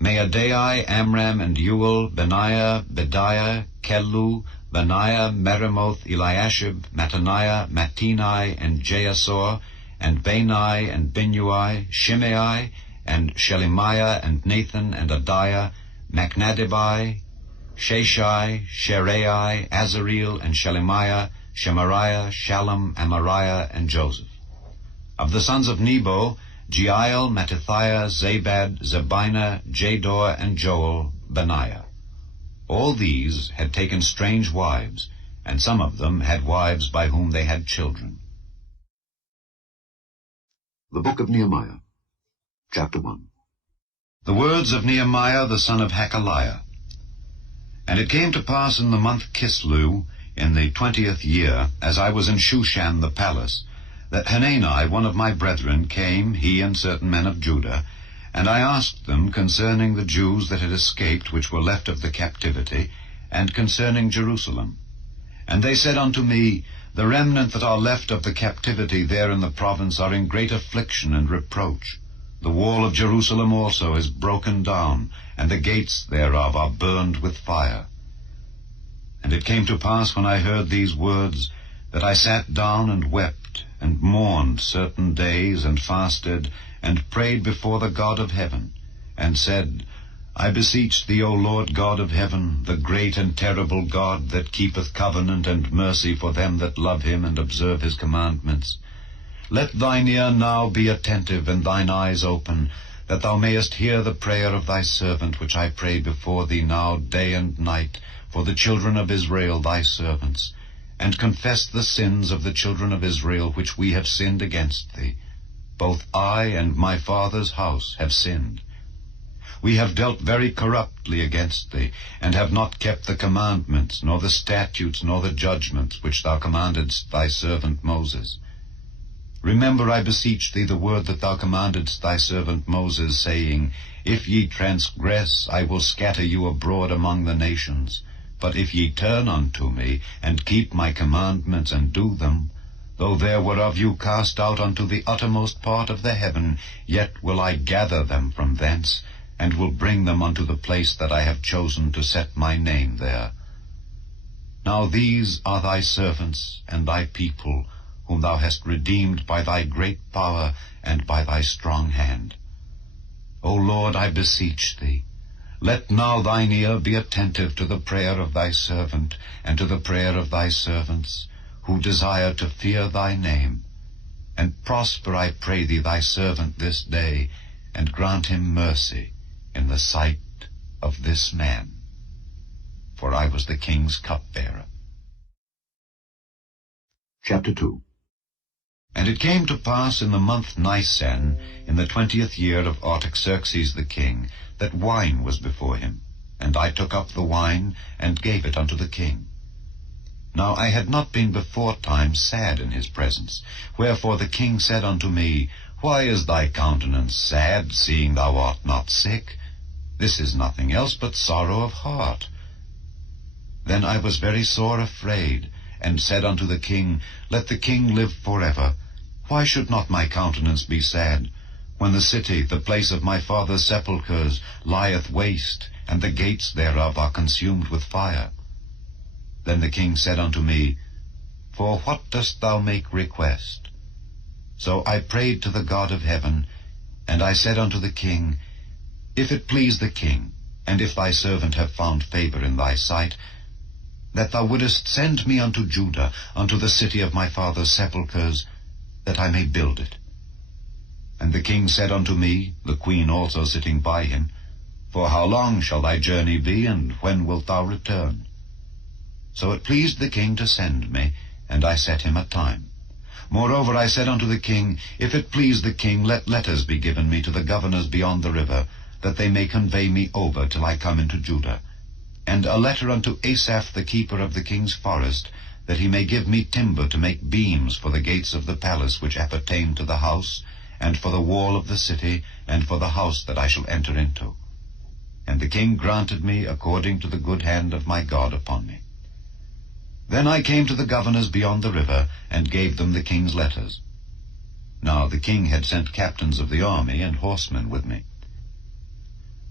Maadai, Amram, and Uel, Benaiah, Bediah, Kelu, Benaiah, Meremoth, Eliashib, Mattaniah, Mattini, and Jaasor, and Bani, and Binnui, Shimei, and Shelemiah, and Nathan, and Adiah, Machnadibai, Sheshai, Sherai, Azareel, and Shelemiah, Shemariah, Shallum, Amariah, and Joseph. Of the sons of Nebo, Jeiel, Mattithiah, Zabad, Zebina, Jador, and Joel, Benaiah. All these had taken strange wives, and some of them had wives by whom they had children. The Book of Nehemiah, Chapter 1. The words of Nehemiah the son of Hakaliah. And it came to pass in the month Kislew, in the 20th year, as I was in Shushan the palace, that Hanani, one of my brethren, came, he and certain men of Judah, and I asked them concerning the Jews that had escaped, which were left of the captivity, and concerning Jerusalem. And they said unto me, The remnant that are left of the captivity there in the province are in great affliction and reproach. The wall of Jerusalem also is broken down, and the gates thereof are burned with fire. And it came to pass, when I heard these words, that I sat down and wept, and mourned certain days, and fasted, and prayed before the God of heaven, and said, I beseech thee, O Lord God of heaven, the great and terrible God, that keepeth covenant and mercy for them that love him and observe his commandments, let thine ear now be attentive, and thine eyes open, that thou mayest hear the prayer of thy servant, which I pray before thee now day and night, for the children of Israel thy servants, and confess the sins of the children of Israel which we have sinned against thee. Both I and my father's house have sinned. We have dealt very corruptly against thee, and have not kept the commandments, nor the statutes, nor the judgments, which thou commandedst thy servant Moses. Remember, I beseech thee, the word that thou commandedst thy servant Moses, saying, If ye transgress, I will scatter you abroad among the nations. But if ye turn unto me, and keep my commandments, and do them, though there were of you cast out unto the uttermost part of the heaven, yet will I gather them from thence, and will bring them unto the place that I have chosen to set my name there. Now these are thy servants and thy people, whom thou hast redeemed by thy great power and by thy strong hand. O Lord, I beseech thee, let now thine ear be attentive to the prayer of thy servant, and to the prayer of thy servants, who desire to fear thy name. And prosper, I pray thee, thy servant this day, and grant him mercy in the sight of this man. For I was the king's cupbearer. Chapter 2. And it came to pass in the month Nisan, in the 20th year of Artaxerxes the king, that wine was before him. And I took up the wine, and gave it unto the king. Now I had not been beforetime sad in his presence. Wherefore the king said unto me, Why is thy countenance sad, seeing thou art not sick? This is nothing else but sorrow of heart. Then I was very sore afraid, and said unto the king, Let the king live forever. Why should not my countenance be sad, when the city, the place of my father's sepulchres, lieth waste, and the gates thereof are consumed with fire? Then the king said unto me, For what dost thou make request? So I prayed to the God of heaven, and I said unto the king, If it please the king, and if thy servant have found favor in thy sight, that thou wouldest send me unto Judah, unto the city of my father's sepulchres, that I may build it. And the king said unto me, the queen also sitting by him, For how long shall thy journey be, and when wilt thou return? So it pleased the king to send me, and I set him a time. Moreover I said unto the king, If it please the king, let letters be given me to the governors beyond the river, that they may convey me over till I come into Judah. And a letter unto Asaph the keeper of the king's forest, that he may give me timber to make beams for the gates of the palace which appertain to the house, and for the wall of the city, and for the house that I shall enter into. And the king granted me according to the good hand of my God upon me. Then I came to the governors beyond the river, and gave them the king's letters. Now the king had sent captains of the army and horsemen with me.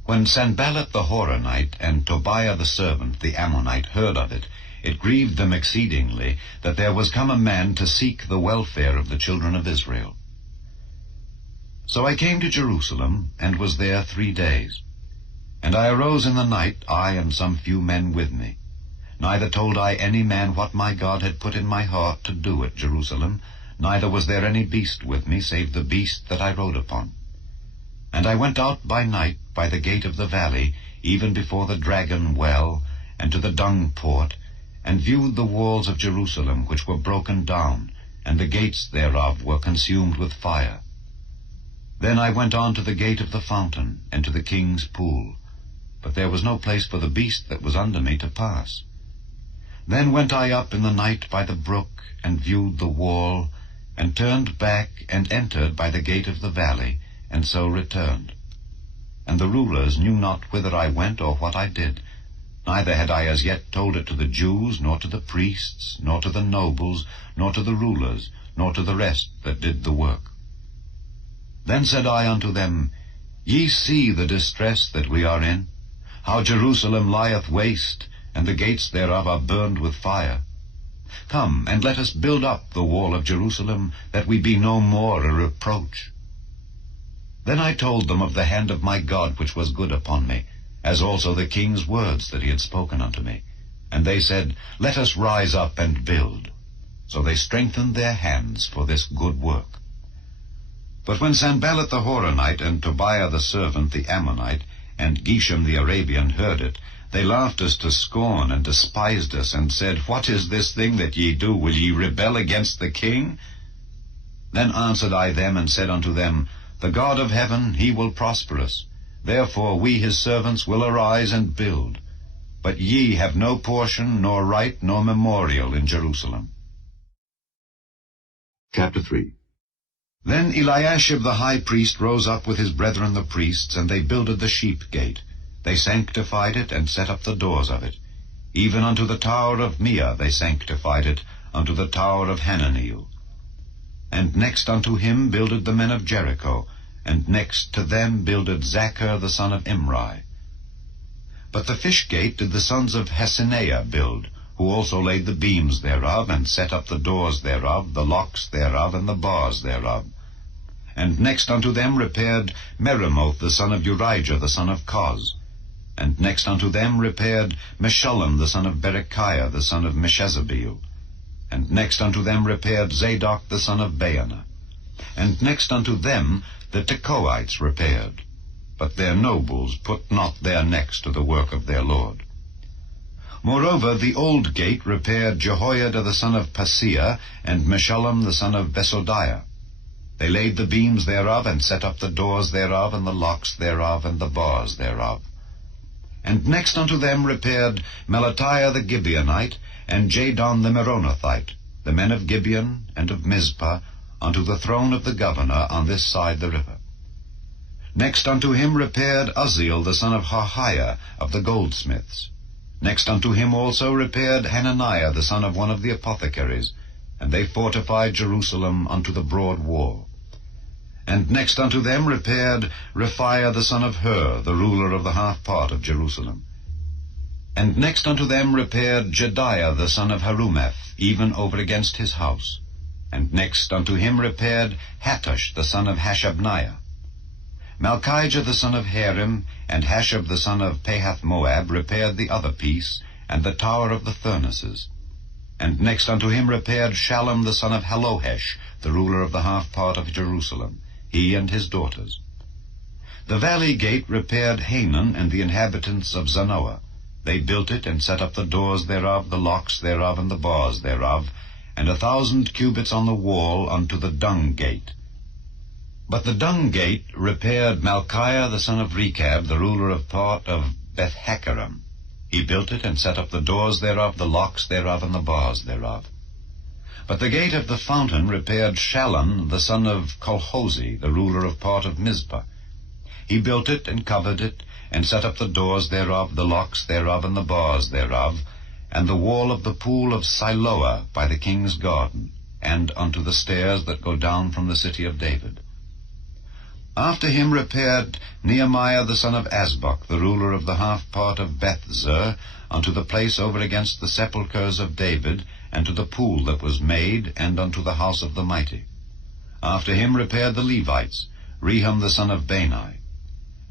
When Sanballat the Horonite and Tobiah the servant, the Ammonite, heard of it, it grieved them exceedingly that there was come a man to seek the welfare of the children of Israel. So I came to Jerusalem, and was there 3 days. And I arose in the night, I and some few men with me. Neither told I any man what my God had put in my heart to do at Jerusalem, neither was there any beast with me, save the beast that I rode upon. And I went out by night by the gate of the valley, even before the dragon well, and to the dung port, and viewed the walls of Jerusalem, which were broken down, and the gates thereof were consumed with fire. Then I went on to the gate of the fountain, and to the king's pool, but there was no place for the beast that was under me to pass. Then went I up in the night by the brook, and viewed the wall, and turned back, and entered by the gate of the valley, and so returned. And the rulers knew not whither I went or what I did, neither had I as yet told it to the Jews, nor to the priests, nor to the nobles, nor to the rulers, nor to the rest that did the work. Then said I unto them, Ye see the distress that we are in, how Jerusalem lieth waste, and the gates thereof are burned with fire. Come, and let us build up the wall of Jerusalem, that we be no more a reproach. Then I told them of the hand of my God which was good upon me, as also the king's words that he had spoken unto me. And they said, Let us rise up and build. So they strengthened their hands for this good work. But when Sanballat the Horonite, and Tobiah the servant, the Ammonite, and Geshem the Arabian heard it, they laughed us to scorn, and despised us, and said, What is this thing that ye do? Will ye rebel against the king? Then answered I them, and said unto them, The God of heaven, he will prosper us. Therefore we his servants will arise and build. But ye have no portion, nor right, nor memorial in Jerusalem. Chapter 3. Then Eliashib the high priest rose up with his brethren the priests, and they builded the sheep gate. They sanctified it, and set up the doors of it. Even unto the tower of Meah they sanctified it, unto the tower of Hananeel. And next unto him builded the men of Jericho, and next to them builded Zachar the son of Imri. But the fish gate did the sons of Hasenaah build, who also laid the beams thereof, and set up the doors thereof, the locks thereof, and the bars thereof. And next unto them repaired Meremoth the son of Urijah the son of Koz. And next unto them repaired Meshullam the son of Berechiah the son of Meshezabeel. And next unto them repaired Zadok the son of Baana. And next unto them the Tekoites repaired. But their nobles put not their necks to the work of their lord. Moreover, the old gate repaired Jehoiada the son of Paseah, and Meshullam the son of Besodiah. They laid the beams thereof, and set up the doors thereof, and the locks thereof, and the bars thereof. And next unto them repaired Melatiah the Gibeonite, and Jadon the Meronothite, the men of Gibeon and of Mizpah, unto the throne of the governor on this side the river. Next unto him repaired Uzziel the son of Harhiah of the goldsmiths. Next unto him also repaired Hananiah the son of one of the apothecaries, and they fortified Jerusalem unto the broad wall. And next unto them repaired Rephaiah the son of Hur, the ruler of the half part of Jerusalem. And next unto them repaired Jediah the son of Harumaph, even over against his house. And next unto him repaired Hattush the son of Hashabniah. Malchijah the son of Harim, and Hashab the son of Pahath-Moab repaired the other piece, and the tower of the furnaces. And next unto him repaired Shallum the son of Halohesh, the ruler of the half part of Jerusalem, he and his daughters. The valley gate repaired Hanan and the inhabitants of Zanoah. They built it, and set up the doors thereof, the locks thereof, and the bars thereof, and 1,000 cubits on the wall unto the dung gate. But the dung gate repaired Malchiah the son of Rechab, the ruler of part of Beth-Hakerem. He built it, and set up the doors thereof, the locks thereof, and the bars thereof. But the gate of the fountain repaired Shallum the son of Colhozi, the ruler of part of Mizpah. He built it, and covered it, and set up the doors thereof, the locks thereof, and the bars thereof, and the wall of the pool of Siloah by the king's garden, and unto the stairs that go down from the city of David. After him repaired Nehemiah the son of Azbuk, the ruler of the half part of Bethzur, unto the place over against the sepulchres of David, and to the pool that was made, and unto the house of the mighty. After him repaired the Levites, Rehum the son of Bani.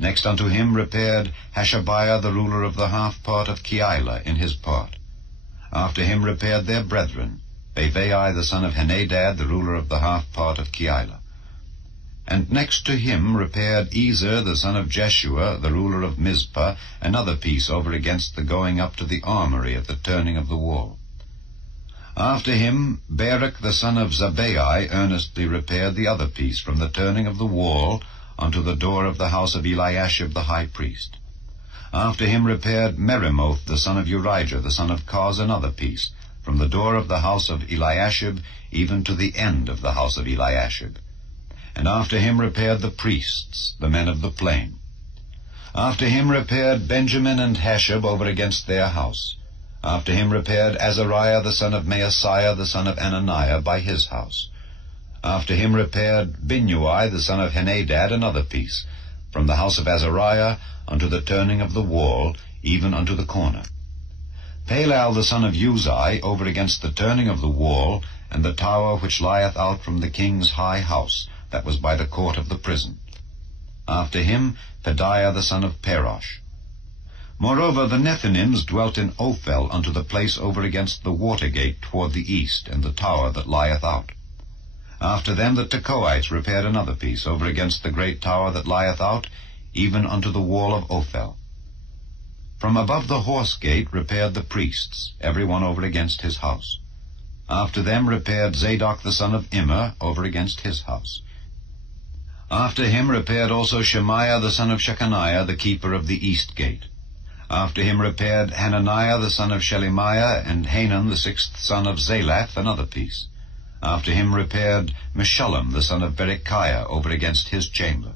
Next unto him repaired Hashabiah the ruler of the half part of Keilah in his part. After him repaired their brethren, Bavai the son of Henadad, the ruler of the half part of Keilah. And next to him repaired Ezer the son of Jeshua, the ruler of Mizpah, another piece over against the going up to the armory at the turning of the wall. After him Barak the son of Zabbai earnestly repaired the other piece from the turning of the wall unto the door of the house of Eliashib the high priest. After him repaired Meremoth the son of Urijah the son of Koz another piece, from the door of the house of Eliashib even to the end of the house of Eliashib. And after him repaired the priests, the men of the plain. After him repaired Benjamin and Hashab over against their house. After him repaired Azariah the son of Maaseiah the son of Ananiah by his house. After him repaired Binnui the son of Henadad another piece, from the house of Azariah unto the turning of the wall, even unto the corner. Palal the son of Uzai over against the turning of the wall, and the tower which lieth out from the king's high house, that was by the court of the prison. After him Pedaiah the son of Parosh. Moreover the Nethinims dwelt in Ophel unto the place over against the water gate toward the east, and the tower that lieth out. After them the Tekoites repaired another piece over against the great tower that lieth out, even unto the wall of Ophel. From above the horse gate repaired the priests, every one over against his house. After them repaired Zadok the son of Immer over against his house. After him repaired also Shemaiah the son of Shechaniah, the keeper of the east gate. After him repaired Hananiah the son of Shelemiah, and Hanan the sixth son of Zalath another piece. After him repaired Meshullam the son of Berechiah over against his chamber.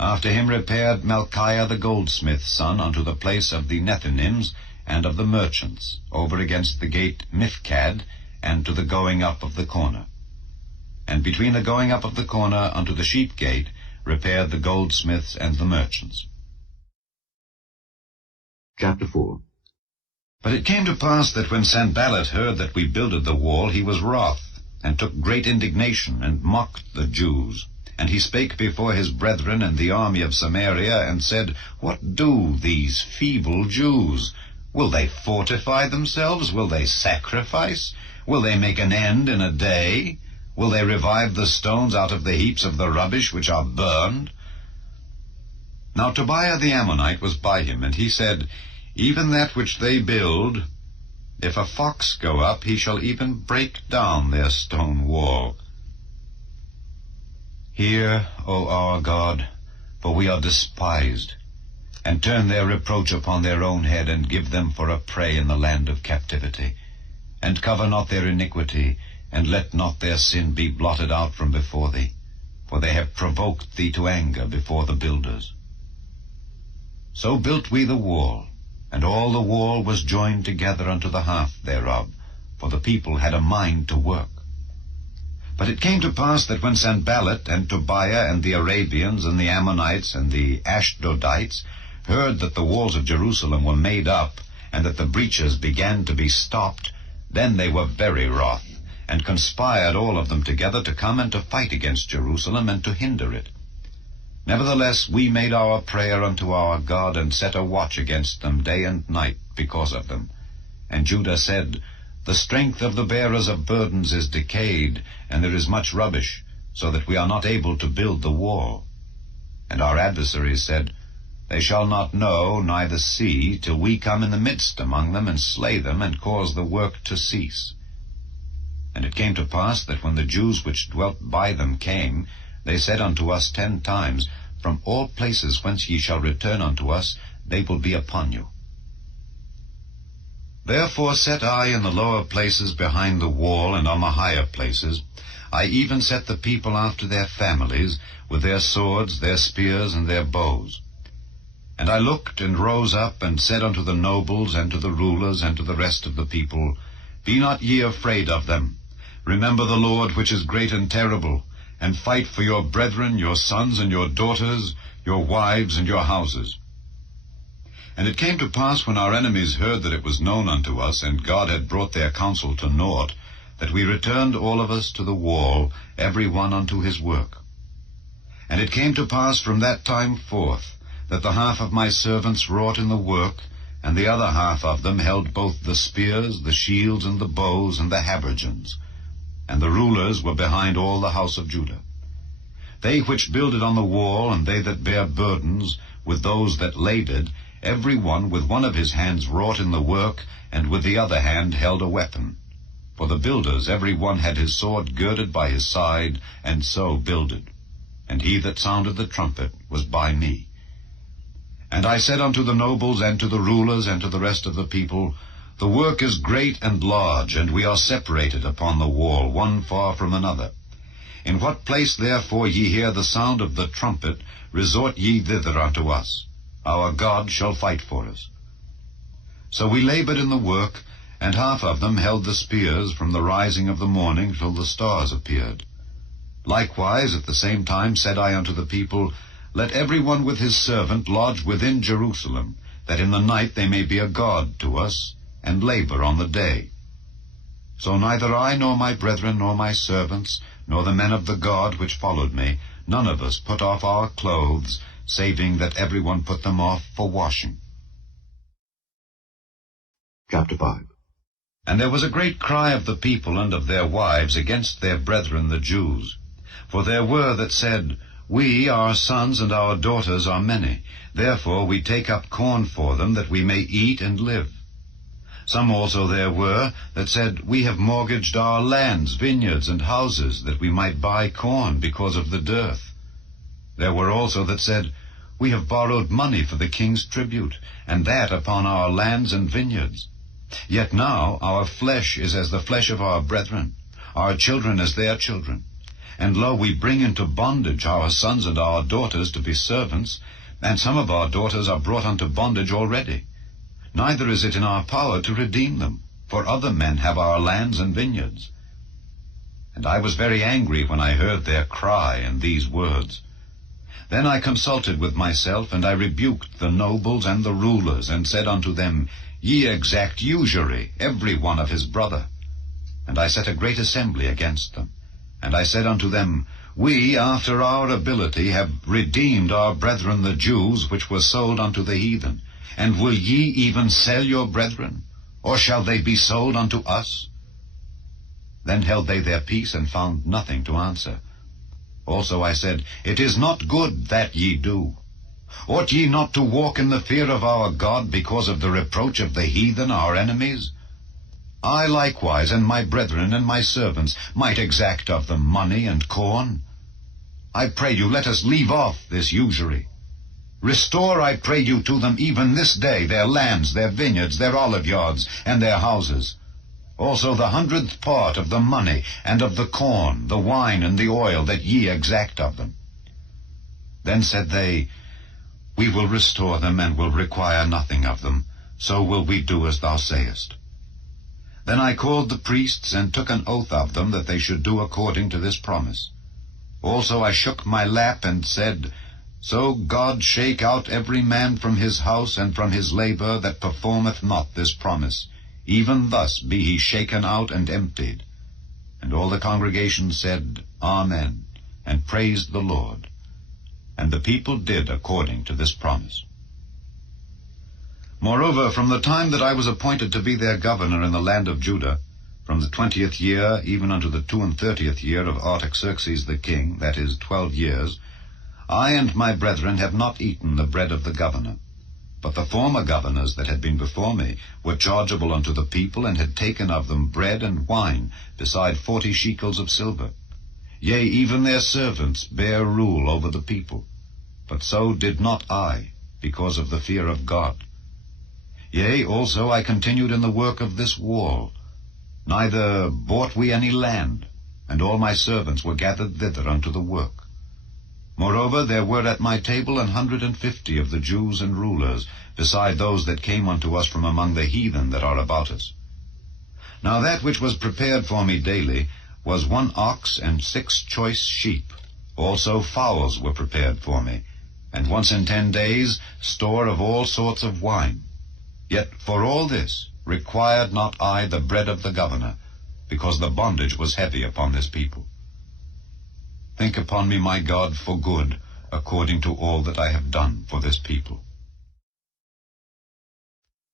After him repaired Malchiah the goldsmith's son unto the place of the Nethinims, and of the merchants, over against the gate Mifkad, and to the going up of the corner. And between the going up of the corner unto the sheep gate repaired the goldsmiths and the merchants. Chapter 4. But it came to pass that when Sanballat heard that we builded the wall, he was wroth, and took great indignation, and mocked the Jews. And he spake before his brethren and the army of Samaria, and said, What do these feeble Jews? Will they fortify themselves? Will they sacrifice? Will they make an end in a day? Will they revive the stones out of the heaps of the rubbish which are burned? Now Tobiah the Ammonite was by him, and he said, Even that which they build, if a fox go up, he shall even break down their stone wall. Hear, O our God, for we are despised, and turn their reproach upon their own head, and give them for a prey in the land of captivity. And cover not their iniquity, and let not their sin be blotted out from before thee, for they have provoked thee to anger before the builders. So built we the wall, and all the wall was joined together unto the half thereof, for the people had a mind to work. But it came to pass that when Sanballat and Tobiah and the Arabians and the Ammonites and the Ashdodites heard that the walls of Jerusalem were made up, and that the breaches began to be stopped, then they were very wroth, and conspired all of them together to come and to fight against Jerusalem, and to hinder it. Nevertheless we made our prayer unto our God, and set a watch against them day and night because of them. And Judah said, The strength of the bearers of burdens is decayed, and there is much rubbish, so that we are not able to build the wall. And our adversaries said, They shall not know, neither see, till we come in the midst among them, and slay them, and cause the work to cease. And it came to pass that when the Jews which dwelt by them came, they said unto us 10 times, From all places whence ye shall return unto us, they will be upon you. Therefore set I in the lower places behind the wall, and on the higher places. I even set the people after their families, with their swords, their spears, and their bows. And I looked, and rose up, and said unto the nobles, and to the rulers, and to the rest of the people, Be not ye afraid of them. Remember the Lord, which is great and terrible, and fight for your brethren, your sons and your daughters, your wives and your houses. And it came to pass, when our enemies heard that it was known unto us, and God had brought their counsel to naught, that we returned all of us to the wall, every one unto his work. And it came to pass from that time forth, that the half of my servants wrought in the work, and the other half of them held both the spears, the shields, and the bows, and the habergeons. And the rulers were behind all the house of Judah. They which builded on the wall, and they that bare burdens, with those that laboured, every one with one of his hands wrought in the work, and with the other hand held a weapon. For the builders every one had his sword girded by his side, and so builded. And he that sounded the trumpet was by me. And I said unto the nobles, and to the rulers, and to the rest of the people, The work is great and large, and we are separated upon the wall, one far from another. In what place therefore ye hear the sound of the trumpet, resort ye thither unto us. Our God shall fight for us. So we labored in the work, and half of them held the spears from the rising of the morning till the stars appeared. Likewise at the same time said I unto the people, Let every one with his servant lodge within Jerusalem, that in the night they may be a guard to us, and labor on the day. So neither I nor my brethren nor my servants, nor the men of the guard which followed me, none of us put off our clothes, saving that every one put them off for washing. Chapter 5. And there was a great cry of the people and of their wives against their brethren the Jews. For there were that said, We, our sons and our daughters, are many. Therefore we take up corn for them, that we may eat and live. Some also there were that said, We have mortgaged our lands, vineyards, and houses, that we might buy corn because of the dearth. There were also that said, We have borrowed money for the king's tribute, and that upon our lands and vineyards. Yet now our flesh is as the flesh of our brethren, our children as their children. And lo, we bring into bondage our sons and our daughters to be servants, and some of our daughters are brought unto bondage already. neither is it in our power to redeem them, for other men have our lands and vineyards. And I was very angry when I heard their cry and these words. Then I consulted with myself, and I rebuked the nobles and the rulers, and said unto them, Ye exact usury, every one of his brother. And I set a great assembly against them. And I said unto them, We, after our ability, have redeemed our brethren the Jews, which were sold unto the heathen. And will ye even sell your brethren? Or shall they be sold unto us? Then held they their peace, and found nothing to answer. Also I said, It is not good that ye do. Ought ye not to walk in the fear of our God, because of the reproach of the heathen, our enemies? I likewise, and my brethren and my servants, might exact of them money and corn. I pray you, let us leave off this usury. Restore, I pray you, to them even this day their lands, their vineyards, their oliveyards, and their houses. Also the 100th part of the money, and of the corn, the wine, and the oil, that ye exact of them. Then said they, We will restore them, and will require nothing of them. So will we do as thou sayest. Then I called the priests, and took an oath of them, that they should do according to this promise. Also I shook my lap, and said, So God shake out every man from his house, and from his labor, that performeth not this promise. Even thus be he shaken out and emptied. And all the congregation said, Amen, and praised the Lord. And the people did according to this promise. Moreover, from the time that I was appointed to be their governor in the land of Judah, from the 20th year even unto the 32nd year of Artaxerxes the king, that is 12 years, I and my brethren have not eaten the bread of the governor. But the former governors that had been before me were chargeable unto the people, and had taken of them bread and wine, beside 40 shekels of silver. Yea, even their servants bare rule over the people. But so did not I, because of the fear of God. Yea, also I continued in the work of this wall. Neither bought we any land, and all my servants were gathered thither unto the work. Moreover, there were at my table 150 of the Jews and rulers, beside those that came unto us from among the heathen that are about us. Now that which was prepared for me daily was 1 ox and 6 choice sheep. Also fowls were prepared for me, and once in 10 days store of all sorts of wine. Yet for all this required not I the bread of the governor, because the bondage was heavy upon this people. Think upon me, my God, for good, according to all that I have done for this people.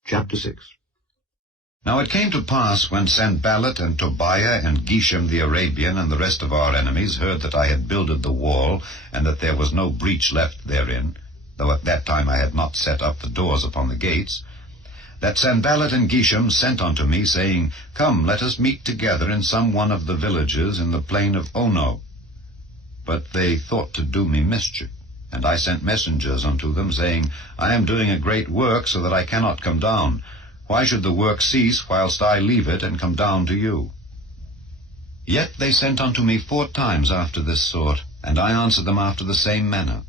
Chapter 6. Now it came to pass, when Sanballat and Tobiah and Geshem the Arabian and the rest of our enemies heard that I had builded the wall, and that there was no breach left therein, though at that time I had not set up the doors upon the gates, that Sanballat and Geshem sent unto me, saying, Come, let us meet together in some one of the villages in the plain of Ono. But they thought to do me mischief. And I sent messengers unto them, saying, I am doing a great work, so that I cannot come down. Why should the work cease, whilst I leave it, and come down to you? Yet they sent unto me 4 times after this sort, and I answered them after the same manner.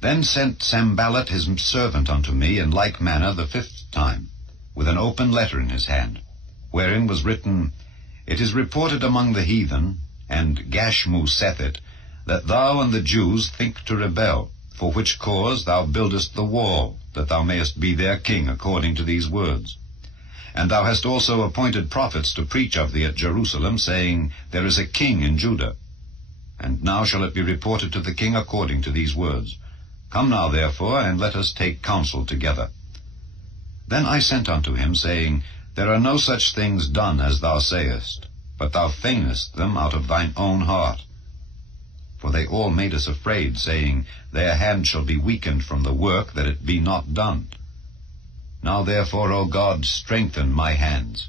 Then sent Sanballat his servant unto me in like manner the 5th time, with an open letter in his hand, wherein was written, It is reported among the heathen, and Gashmu saith it, that thou and the Jews think to rebel, for which cause thou buildest the wall, that thou mayest be their king according to these words. And thou hast also appointed prophets to preach of thee at Jerusalem, saying, There is a king in Judah. And now shall it be reported to the king according to these words. Come now, therefore, and let us take counsel together. Then I sent unto him, saying, There are no such things done as thou sayest, but thou feignest them out of thine own heart. For they all made us afraid, saying, Their hand shall be weakened from the work, that it be not done. Now therefore, O God, strengthen my hands.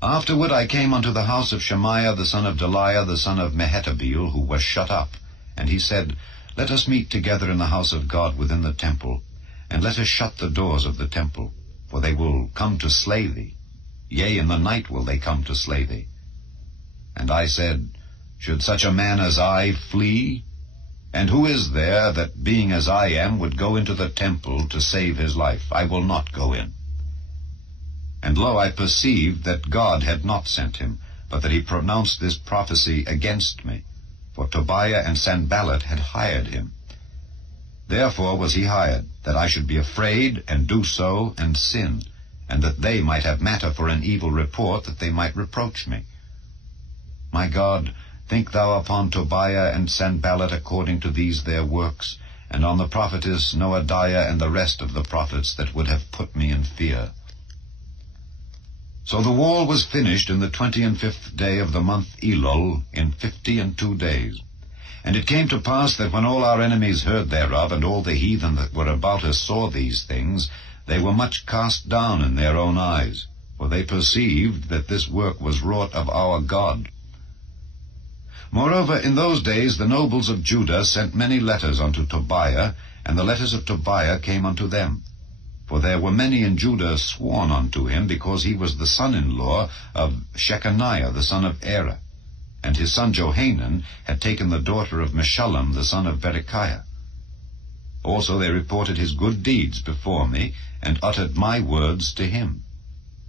Afterward I came unto the house of Shemaiah the son of Delaiah the son of Mehetabeel, who was shut up. And he said, Let us meet together in the house of God within the temple, and let us shut the doors of the temple, for they will come to slay thee. Yea, in the night will they come to slay thee. And I said, Should such a man as I flee? And who is there that, being as I am, would go into the temple to save his life? I will not go in. And lo, I perceived that God had not sent him, but that he pronounced this prophecy against me. For Tobiah and Sanballat had hired him. Therefore was he hired, that I should be afraid, and do so, and sin, and that they might have matter for an evil report, that they might reproach me. My God, think thou upon Tobiah and Sanballat according to these their works, and on the prophetess Noadiah and the rest of the prophets that would have put me in fear. So the wall was finished in the 25th day of the month Elul, in 52 days. And it came to pass that when all our enemies heard thereof, and all the heathen that were about us saw these things, they were much cast down in their own eyes, for they perceived that this work was wrought of our God. Moreover, in those days the nobles of Judah sent many letters unto Tobiah, and the letters of Tobiah came unto them. For there were many in Judah sworn unto him, because he was the son-in-law of Shechaniah the son of Erah, and his son Johanan had taken the daughter of Meshullam the son of Berechiah. Also they reported his good deeds before me, and uttered my words to him.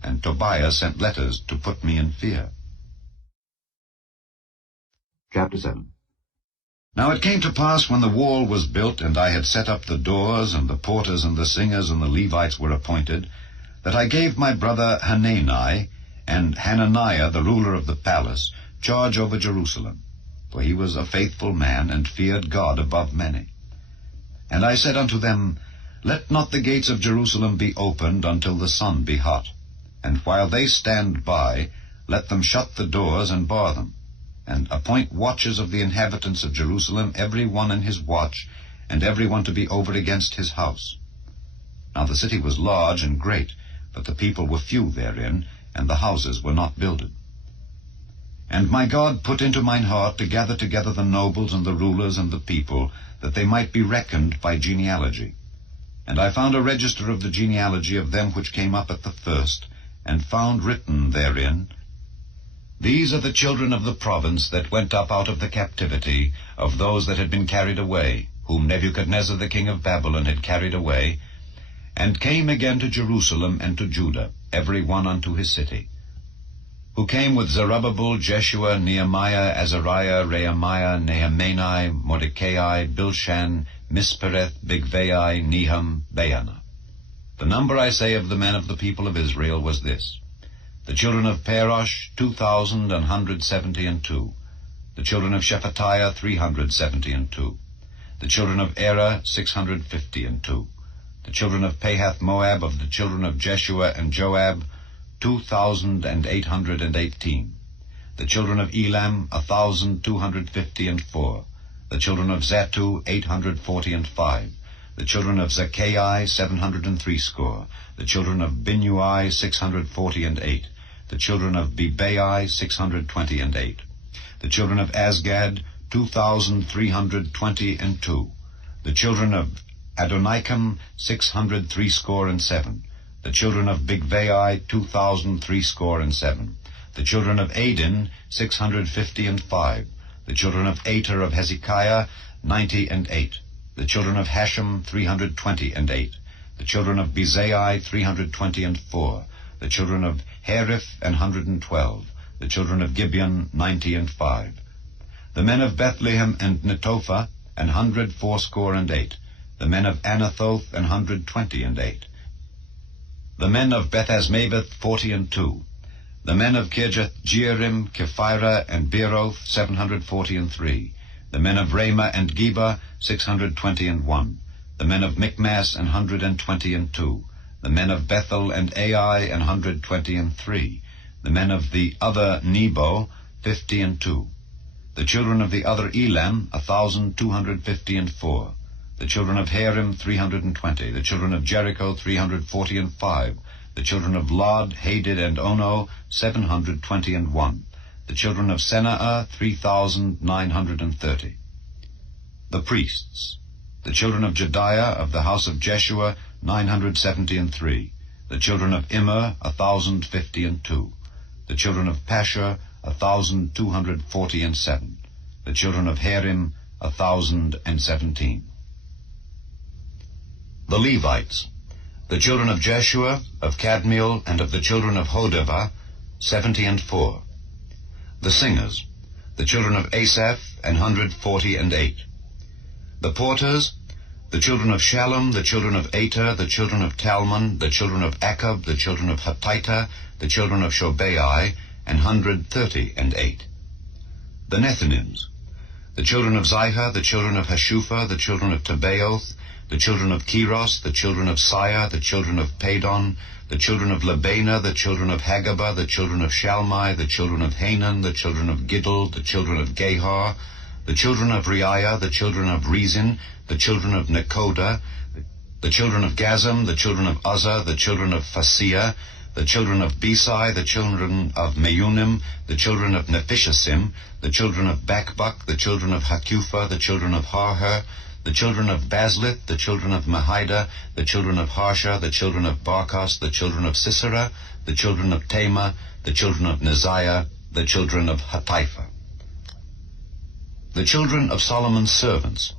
And Tobiah sent letters to put me in fear. Chapter 7. Now it came to pass, when the wall was built, and I had set up the doors, and the porters and the singers and the Levites were appointed, that I gave my brother Hanani and Hananiah, the ruler of the palace, charge over Jerusalem. For he was a faithful man, and feared God above many. And I said unto them, Let not the gates of Jerusalem be opened until the sun be hot. And while they stand by, let them shut the doors and bar them. And appoint watches of the inhabitants of Jerusalem, every one in his watch, and every one to be over against his house. Now the city was large and great, but the people were few therein, and the houses were not builded. And my God put into mine heart to gather together the nobles and the rulers and the people, that they might be reckoned by genealogy. And I found a register of the genealogy of them which came up at the first, and found written therein, These are the children of the province that went up out of the captivity of those that had been carried away, whom Nebuchadnezzar the king of Babylon had carried away, and came again to Jerusalem and to Judah, every one unto his city. Who came with Zerubbabel, Jeshua, Nehemiah, Azariah, Rehemiah, Nehemani, Mordecai, Bilshan, Mispereth, Bigvai, Nehum, Baana. The number, I say, of the men of the people of Israel was this: the children of Parosh, 2,172. The children of Shephatiah, 372. The children of Erah, 652. The children of Pahath Moab, of the children of Jeshua and Joab, 2,818. The children of Elam, 1,254. The children of Zatu, 845. The children of Zaccai, 703 score. The children of Binnui, 648. The children of Bebai, 628. The children of Asgad, 2,322. The children of Adonikam, 603 score and 7. The children of Bigvai, 2,003 score and 7. The children of Adin, 655. The children of Ater of Hezekiah, 98. The children of Hashem, 328. The children of Bezai, 324. The children of Hariph, 112. The children of Gibeon, 95. The men of Bethlehem and Netophah, 184 The men of Anathoth, 128. The men of Bethasmaveth, 42. The men of Kirjath-jearim, Kephirah, and Beeroth, 743. The men of Ramah and Geba, 621. The men of Michmas, 122. The men of Bethel and Ai, 123. The men of the other Nebo, 50. The children of the other Elam, 1,254. The children of Harim, 320. The children of Jericho, 345. The children of Lod, Hadid, and Ono, 721. The children of Senaa, 3,930. The priests. The children of Jediah, of the house of Jeshua, 973. The children of Immer, 1,052. The children of Pashur, 1,247. The children of Harim, 1,017. The Levites, the children of Jeshua, of Kadmiel, and of the children of Hodavah, 70 and 4. The singers, the children of Asaph, 148. The porters, the children of Shallum, the children of Ater, the children of Talmon, the children of Akab, the children of Hatita, the children of Shobai, 138. The Nethinims, the children of Zihah, the children of Hashupha, the children of Tabaoth, the children of Keros, the children of Siyah, the children of Padon, the children of Labana, the children of Hagabah, the children of Shalmai, the children of Hanan, the children of Giddel, the children of Gehar, the children of Reiah, the children of Rezin, the children of Nekoda, the children of Gazam, the children of Uzzah, the children of Phasea, the children of Besai, the children of Meunim, the children of Nephishasim, the children of Bakbuk, the children of Hakupha, the children of Harher, the children of Bazlith, the children of Mahida, the children of Harsha, the children of Barkos, the children of Sisera, the children of Tema, the children of Neziah, the children of Hatipha. The children of Solomon's servants,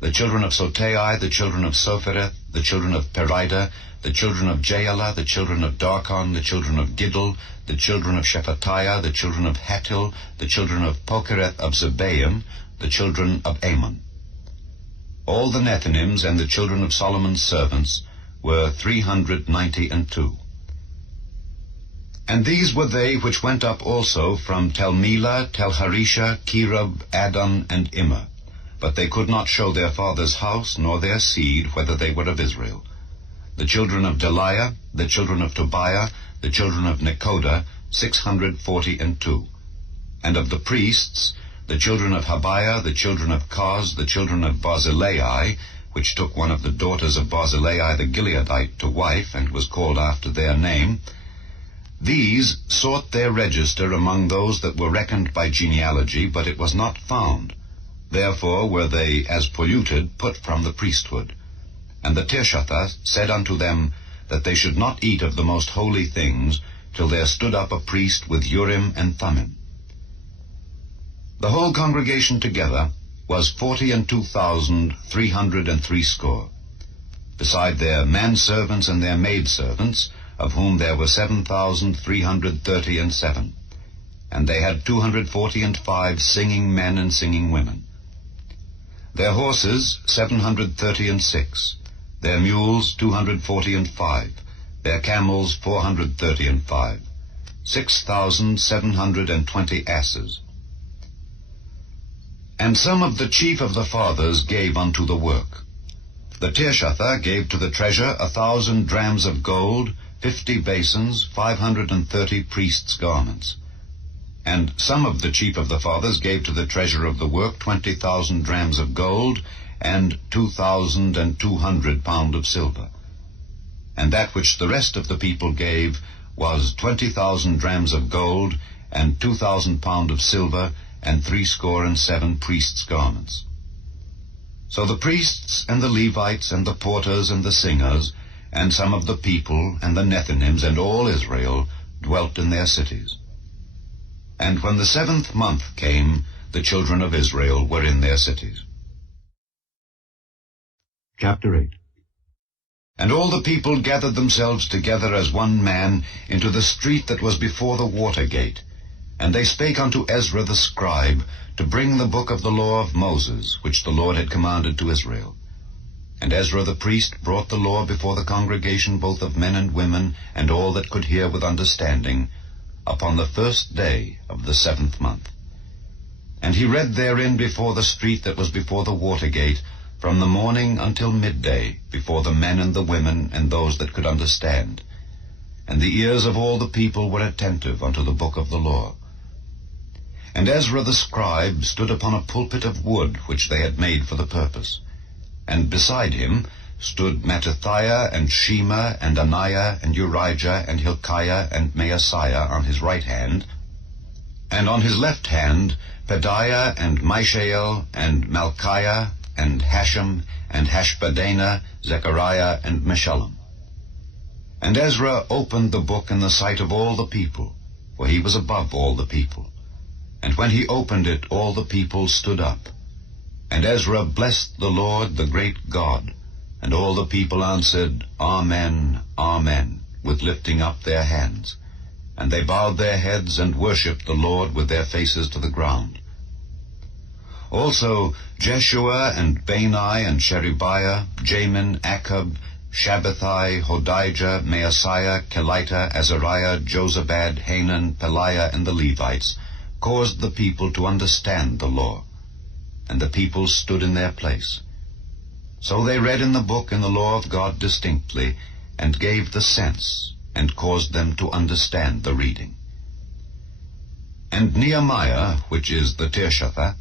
the children of Sotai, the children of Sophereth, the children of Perida, the children of Jaala, the children of Darkon, the children of Giddel, the children of Shephatiah, the children of Hattil, the children of Pokereth of Zebaim, the children of Ammon. All the Nethinims and the children of Solomon's servants were 392. And these were they which went up also from Tel Melah, Tel Harisha, Kerub, Adon, and Immer. But they could not show their father's house, nor their seed, whether they were of Israel. The children of Deliah, the children of Tobiah, the children of Nekoda, 642. And of the priests, the children of Habiah, the children of Koz, the children of Barzillai, which took one of the daughters of Barzillai the Gileadite to wife, and was called after their name, these sought their register among those that were reckoned by genealogy, but it was not found. Therefore were they, as polluted, put from the priesthood. And the Tirshatha said unto them that they should not eat of the most holy things, till there stood up a priest with Urim and Thummim. The whole congregation together was 42,360, beside their manservants and their maidservants, of whom there were 7,337, and they had 245 singing men and singing women. Their horses 736, their mules 245, their camels 435, 6,720 asses. And some of the chief of the fathers gave unto the work. The Tirshatha gave to the treasure 1,000 drams of gold, 50 basins, 530 priests' garments. And some of the chief of the fathers gave to the treasure of the work 20,000 drams of gold, and 2,200 pound of silver. And that which the rest of the people gave was 20,000 drams of gold, and 2,000 pound of silver, and 67 priests' garments. So the priests and the Levites and the porters and the singers and some of the people and the Nethinims and all Israel dwelt in their cities. And when the 7th month came, the children of Israel were in their cities. Chapter 8. And all the people gathered themselves together as one man into the street that was before the water gate. And they spake unto Ezra the scribe to bring the book of the law of Moses, which the Lord had commanded to Israel. And Ezra the priest brought the law before the congregation, both of men and women, and all that could hear with understanding, upon the 1st day of the 7th month. And he read therein before the street that was before the water gate, from the morning until midday, before the men and the women and those that could understand. And the ears of all the people were attentive unto the book of the law. And Ezra the scribe stood upon a pulpit of wood, which they had made for the purpose. And beside him stood Mattithiah and Shema and Anaiah and Urijah and Hilkiah and Maaseiah on his right hand, and on his left hand Pedaiah and Mishael and Malchiah and Hashem and Hashbaddanah, Zechariah and Meshullam. And Ezra opened the book in the sight of all the people, for he was above all the people. And when he opened it, all the people stood up. And Ezra blessed the Lord, the great God. And all the people answered, Amen, Amen, with lifting up their hands. And they bowed their heads and worshipped the Lord with their faces to the ground. Also Jeshua and Bani and Sherebiah, Jamin, Akkub, Shabbathai, Hodijah, Maaseiah, Kelita, Azariah, Jozabad, Hanan, Peliah, and the Levites caused the people to understand the law. And the people stood in their place. So they read in the book in the law of God distinctly, and gave the sense, and caused them to understand the reading. And Nehemiah, which is the Tirshatha,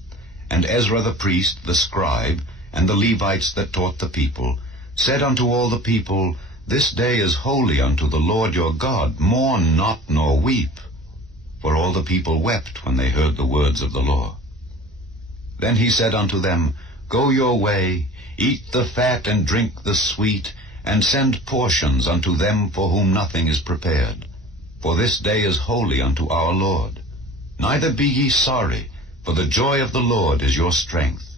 and Ezra the priest, the scribe, and the Levites that taught the people, said unto all the people, This day is holy unto the Lord your God. Mourn not nor weep. For all the people wept when they heard the words of the law. Then he said unto them, Go your way, eat the fat and drink the sweet, and send portions unto them for whom nothing is prepared. For this day is holy unto our Lord. Neither be ye sorry, for the joy of the Lord is your strength.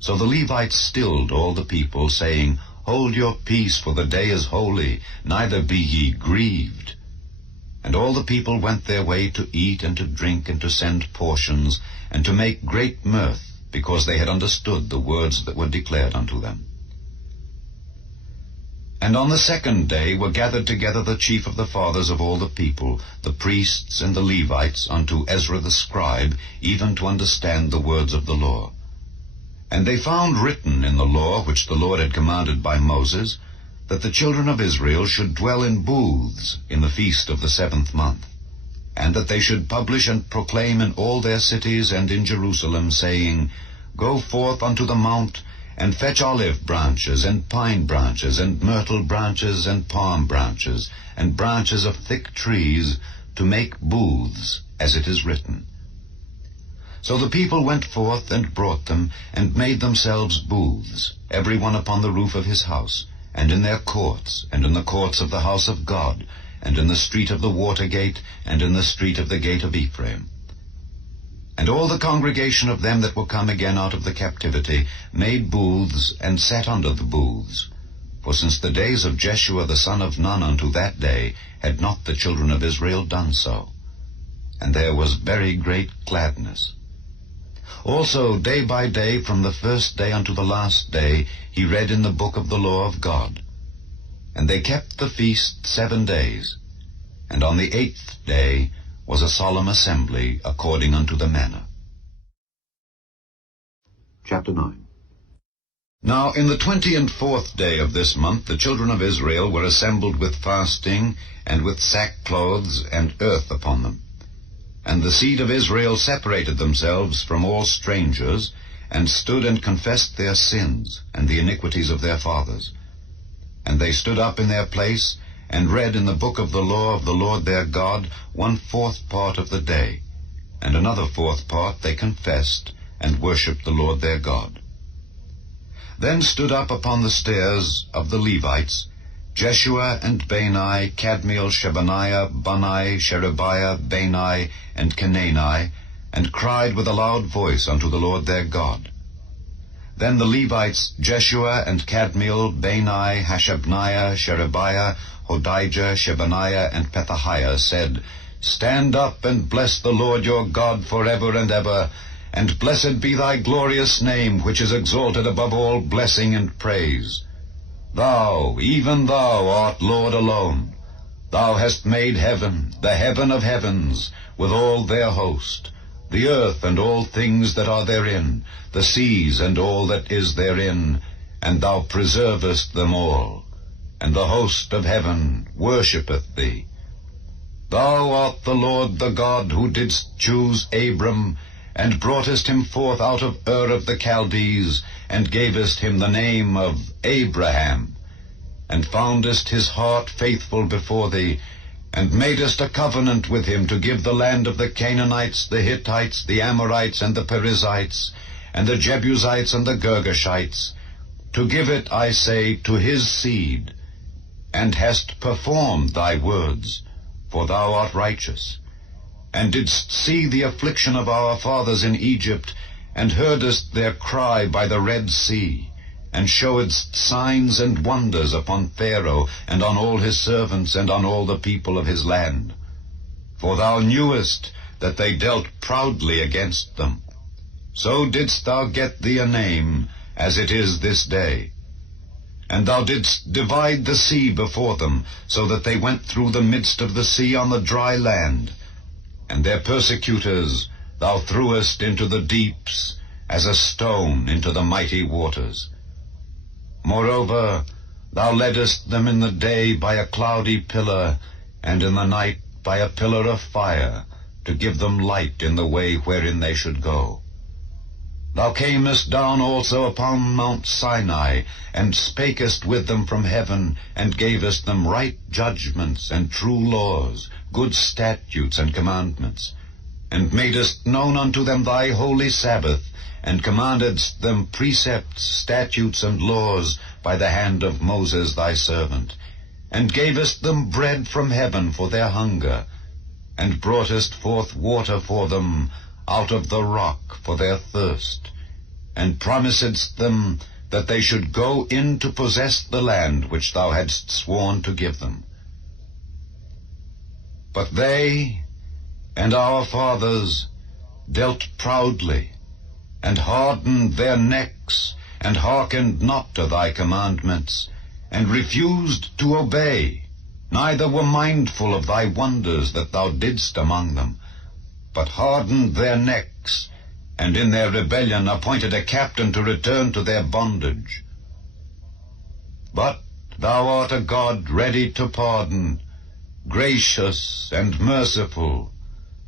So the Levites stilled all the people, saying, Hold your peace, for the day is holy, neither be ye grieved. And all the people went their way to eat and to drink and to send portions, and to make great mirth, because they had understood the words that were declared unto them. And on the second day were gathered together the chief of the fathers of all the people, the priests and the Levites, unto Ezra the scribe, even to understand the words of the law. And they found written in the law which the Lord had commanded by Moses, that the children of Israel should dwell in booths in the feast of the 7th month, and that they should publish and proclaim in all their cities and in Jerusalem, saying, Go forth unto the mount, and fetch olive branches, and pine branches, and myrtle branches, and palm branches, and branches of thick trees, to make booths, as it is written. So the people went forth and brought them, and made themselves booths, every one upon the roof of his house, and in their courts, and in the courts of the house of God, and in the street of the water gate, and in the street of the gate of Ephraim. And all the congregation of them that were come again out of the captivity made booths, and sat under the booths. For since the days of Jeshua the son of Nun unto that day had not the children of Israel done so. And there was very great gladness. Also day by day, from the first day unto the last day, he read in the book of the law of God. And they kept the feast 7 days. And on the 8th day was a solemn assembly according unto the manner. Chapter 9. Now in the 24th day of this month the children of Israel were assembled with fasting, and with sackcloths and earth upon them. And the seed of Israel separated themselves from all strangers, and stood and confessed their sins, and the iniquities of their fathers. And they stood up in their place, and read in the book of the law of the Lord their God 1/4 part of the day, and another 4th part they confessed, and worshipped the Lord their God. Then stood up upon the stairs of the Levites Jeshua and Bani, Kadmiel, Shebaniah, Bunai, Sherebiah, Bani, and Kenani, and cried with a loud voice unto the Lord their God. Then the Levites Jeshua and Kadmiel, Bani, Hashabniah, Sherebiah, Hodijah, Shebaniah, and Pethahiah said, Stand up and bless the Lord your God forever and ever, and blessed be thy glorious name, which is exalted above all blessing and praise. Thou, even thou, art Lord alone. Thou hast made heaven, the heaven of heavens, with all their host, the earth and all things that are therein, the seas and all that is therein, and thou preservest them all. And the host of heaven worshippeth thee. Thou art the Lord the God who didst choose Abram, and broughtest him forth out of Ur of the Chaldees, and gavest him the name of Abraham, and foundest his heart faithful before thee, and madest a covenant with him to give the land of the Canaanites, the Hittites, the Amorites, and the Perizzites, and the Jebusites, and the Girgashites, to give it, I say, to his seed, and hast performed thy words, for thou art righteous, and didst see the affliction of our fathers in Egypt, and heardest their cry by the Red Sea, and showedst signs and wonders upon Pharaoh, and on all his servants, and on all the people of his land. For thou knewest that they dealt proudly against them. So didst thou get thee a name, as it is this day. And thou didst divide the sea before them, so that they went through the midst of the sea on the dry land. And their persecutors thou threwest into the deeps, as a stone into the mighty waters. Moreover, thou leddest them in the day by a cloudy pillar, and in the night by a pillar of fire, to give them light in the way wherein they should go. Thou camest down also upon Mount Sinai, and spakest with them from heaven, and gavest them right judgments and true laws, good statutes and commandments, and madest known unto them thy holy Sabbath, and commandedst them precepts, statutes, and laws by the hand of Moses thy servant, and gavest them bread from heaven for their hunger, and broughtest forth water for them out of the rock for their thirst, and promisedst them that they should go in to possess the land which thou hadst sworn to give them. But they and our fathers dealt proudly, and hardened their necks, and hearkened not to thy commandments, and refused to obey, neither were mindful of thy wonders that thou didst among them, but hardened their necks, and in their rebellion appointed a captain to return to their bondage. But thou art a God ready to pardon, gracious and merciful,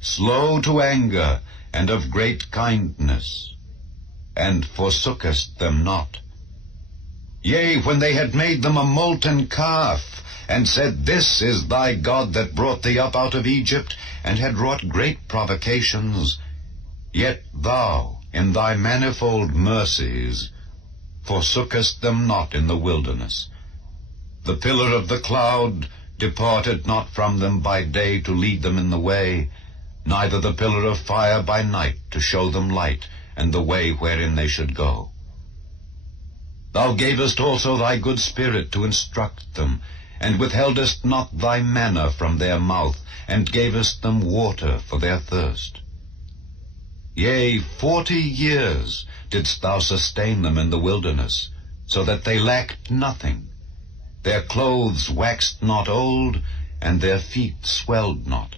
slow to anger, and of great kindness, and forsookest them not. Yea, when they had made them a molten calf, and said, This is thy God that brought thee up out of Egypt, and had wrought great provocations, yet thou, in thy manifold mercies, forsookest them not in the wilderness. The pillar of the cloud departed not from them by day to lead them in the way, neither the pillar of fire by night to show them light, and the way wherein they should go. Thou gavest also thy good Spirit to instruct them, and withheldest not thy manna from their mouth, and gavest them water for their thirst. Yea, 40 years didst thou sustain them in the wilderness, so that they lacked nothing. Their clothes waxed not old, and their feet swelled not.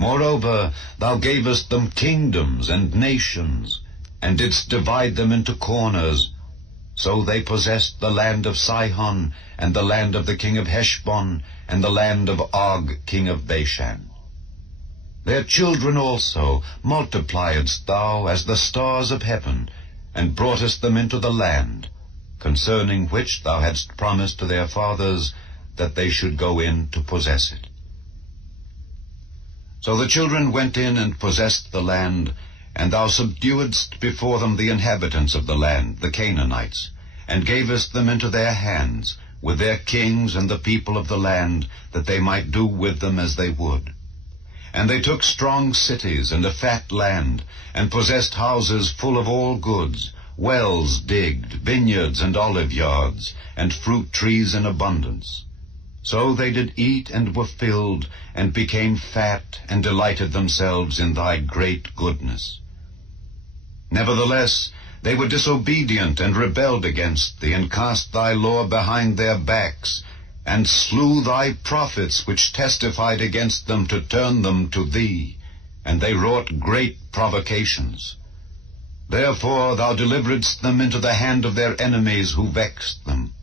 Moreover, thou gavest them kingdoms and nations, and didst divide them into corners. So they possessed the land of Sihon, and the land of the king of Heshbon, and the land of Og king of Bashan. Their children also multipliedst thou as the stars of heaven, and broughtest them into the land, concerning which thou hadst promised to their fathers, that they should go in to possess it. So the children went in and possessed the land, and thou subduedst before them the inhabitants of the land, the Canaanites, and gavest them into their hands, with their kings and the people of the land, that they might do with them as they would. And they took strong cities and a fat land, and possessed houses full of all goods, wells digged, vineyards and olive yards, and fruit trees in abundance. So they did eat and were filled, and became fat, and delighted themselves in thy great goodness. Nevertheless, they were disobedient, and rebelled against thee, and cast thy law behind their backs, and slew thy prophets which testified against them to turn them to thee, and they wrought great provocations. Therefore thou deliveredst them into the hand of their enemies who vexed them.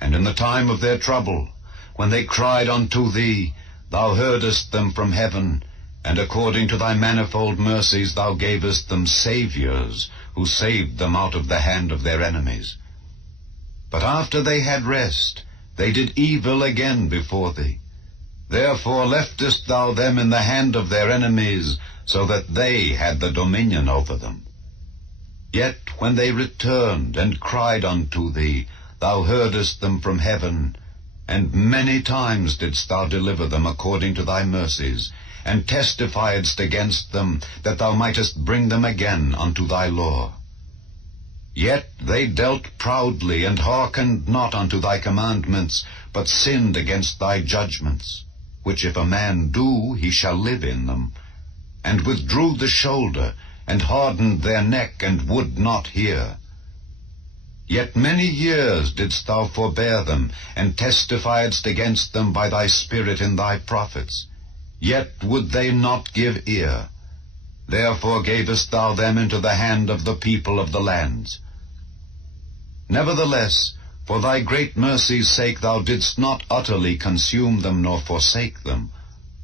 And in the time of their trouble, when they cried unto thee, thou heardest them from heaven, and according to thy manifold mercies thou gavest them saviors, who saved them out of the hand of their enemies. But after they had rest, they did evil again before thee. Therefore leftest thou them in the hand of their enemies, so that they had the dominion over them. Yet when they returned and cried unto thee, thou heardest them from heaven, and many times didst thou deliver them according to thy mercies, and testifiedst against them, that thou mightest bring them again unto thy law. Yet they dealt proudly, and hearkened not unto thy commandments, but sinned against thy judgments, which if a man do, he shall live in them, and withdrew the shoulder, and hardened their neck, and would not hear. Yet many years didst thou forbear them, and testifiedst against them by thy Spirit in thy prophets. Yet would they not give ear. Therefore gavest thou them into the hand of the people of the lands. Nevertheless, for thy great mercy's sake thou didst not utterly consume them nor forsake them,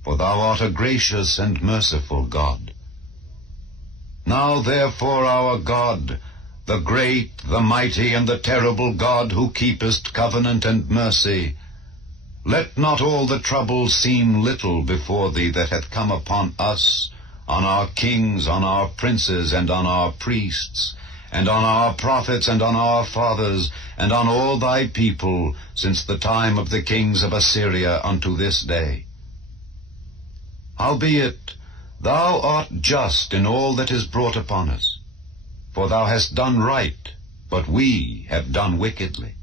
for thou art a gracious and merciful God. Now therefore, our God, the great, the mighty, and the terrible God, who keepest covenant and mercy, let not all the trouble seem little before thee that hath come upon us, on our kings, on our princes, and on our priests, and on our prophets, and on our fathers, and on all thy people, since the time of the kings of Assyria unto this day. Howbeit, thou art just in all that is brought upon us, for thou hast done right, but we have done wickedly.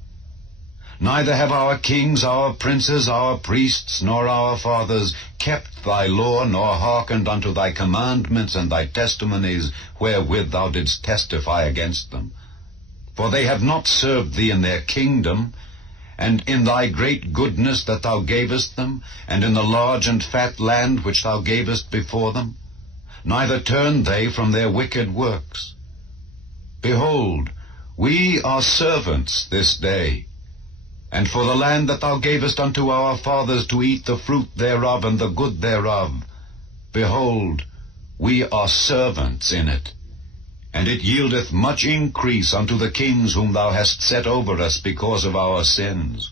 Neither have our kings, our princes, our priests, nor our fathers kept thy law, nor hearkened unto thy commandments and thy testimonies, wherewith thou didst testify against them. For they have not served thee in their kingdom, and in thy great goodness that thou gavest them, and in the large and fat land which thou gavest before them. Neither turned they from their wicked works. Behold, we are servants this day, and for the land that thou gavest unto our fathers to eat the fruit thereof and the good thereof, behold, we are servants in it. And it yieldeth much increase unto the kings whom thou hast set over us because of our sins.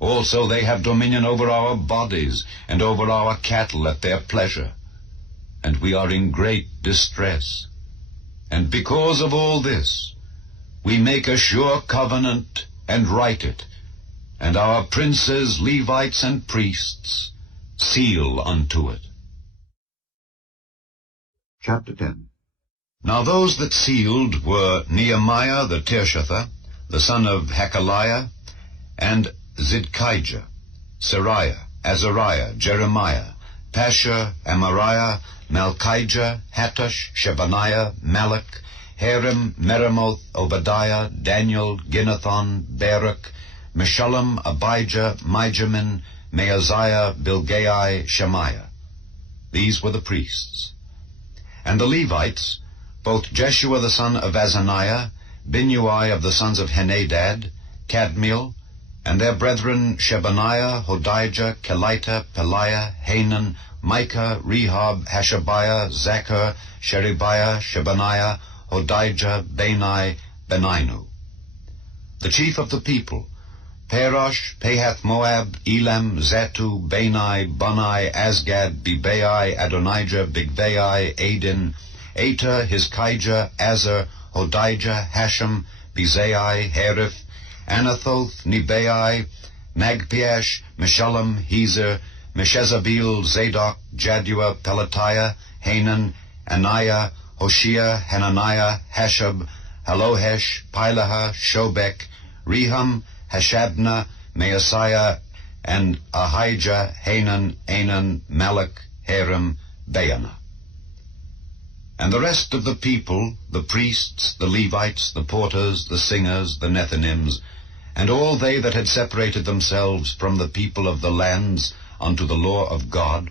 Also they have dominion over our bodies, and over our cattle at their pleasure. And we are in great distress. And because of all this, we make a sure covenant, and write it, and our princes, Levites, and priests seal unto it. Chapter 10. Now those that sealed were Nehemiah the Tirshatha, the son of Hakaliah, and Zidkijah, Sariah, Azariah, Jeremiah, Pashur, Amariah, Malchijah, Hattush, Shebaniah, Malach, Harim, Meremoth, Obadiah, Daniel, Ginnethon, Baruch, Meshullam, Abijah, Mijamin, Maaziah, Bilgai, Shemaiah. These were the priests. And the Levites, both Jeshua the son of Azaniah, Binnui of the sons of Henadad, Kadmiel, and their brethren Shebaniah, Hodijah, Kelita, Peliah, Hanan, Micah, Rehob, Hashabiah, Zachar, Sherebiah, Shebaniah, Hodijah, Bani, Beninu. The chief of the people, Parosh, Pahath-Moab, Elam, Zatu, Bani, Bunai, Asgad, Bebai, Adonijah, Bigvai, Adin, Ater, Hizkijah, Azer, Hodijah, Hashem, Bezai, Hariph, Anathoth, Nebai, Magpiash, Meshullam, Hezer, Meshezabeel, Zadok, Jaddua, Pelatiah, Hanan, Anaiah, Hoshea, Hananiah, Hashab, Halohesh, Pilaha, Shobek, Rehum, Hashabna, Maaseiah, and Ahijah, Hanan, Anan, Malach, Harim, Baanah. And the rest of the people, the priests, the Levites, the porters, the singers, the Nethinims, and all they that had separated themselves from the people of the lands unto the law of God,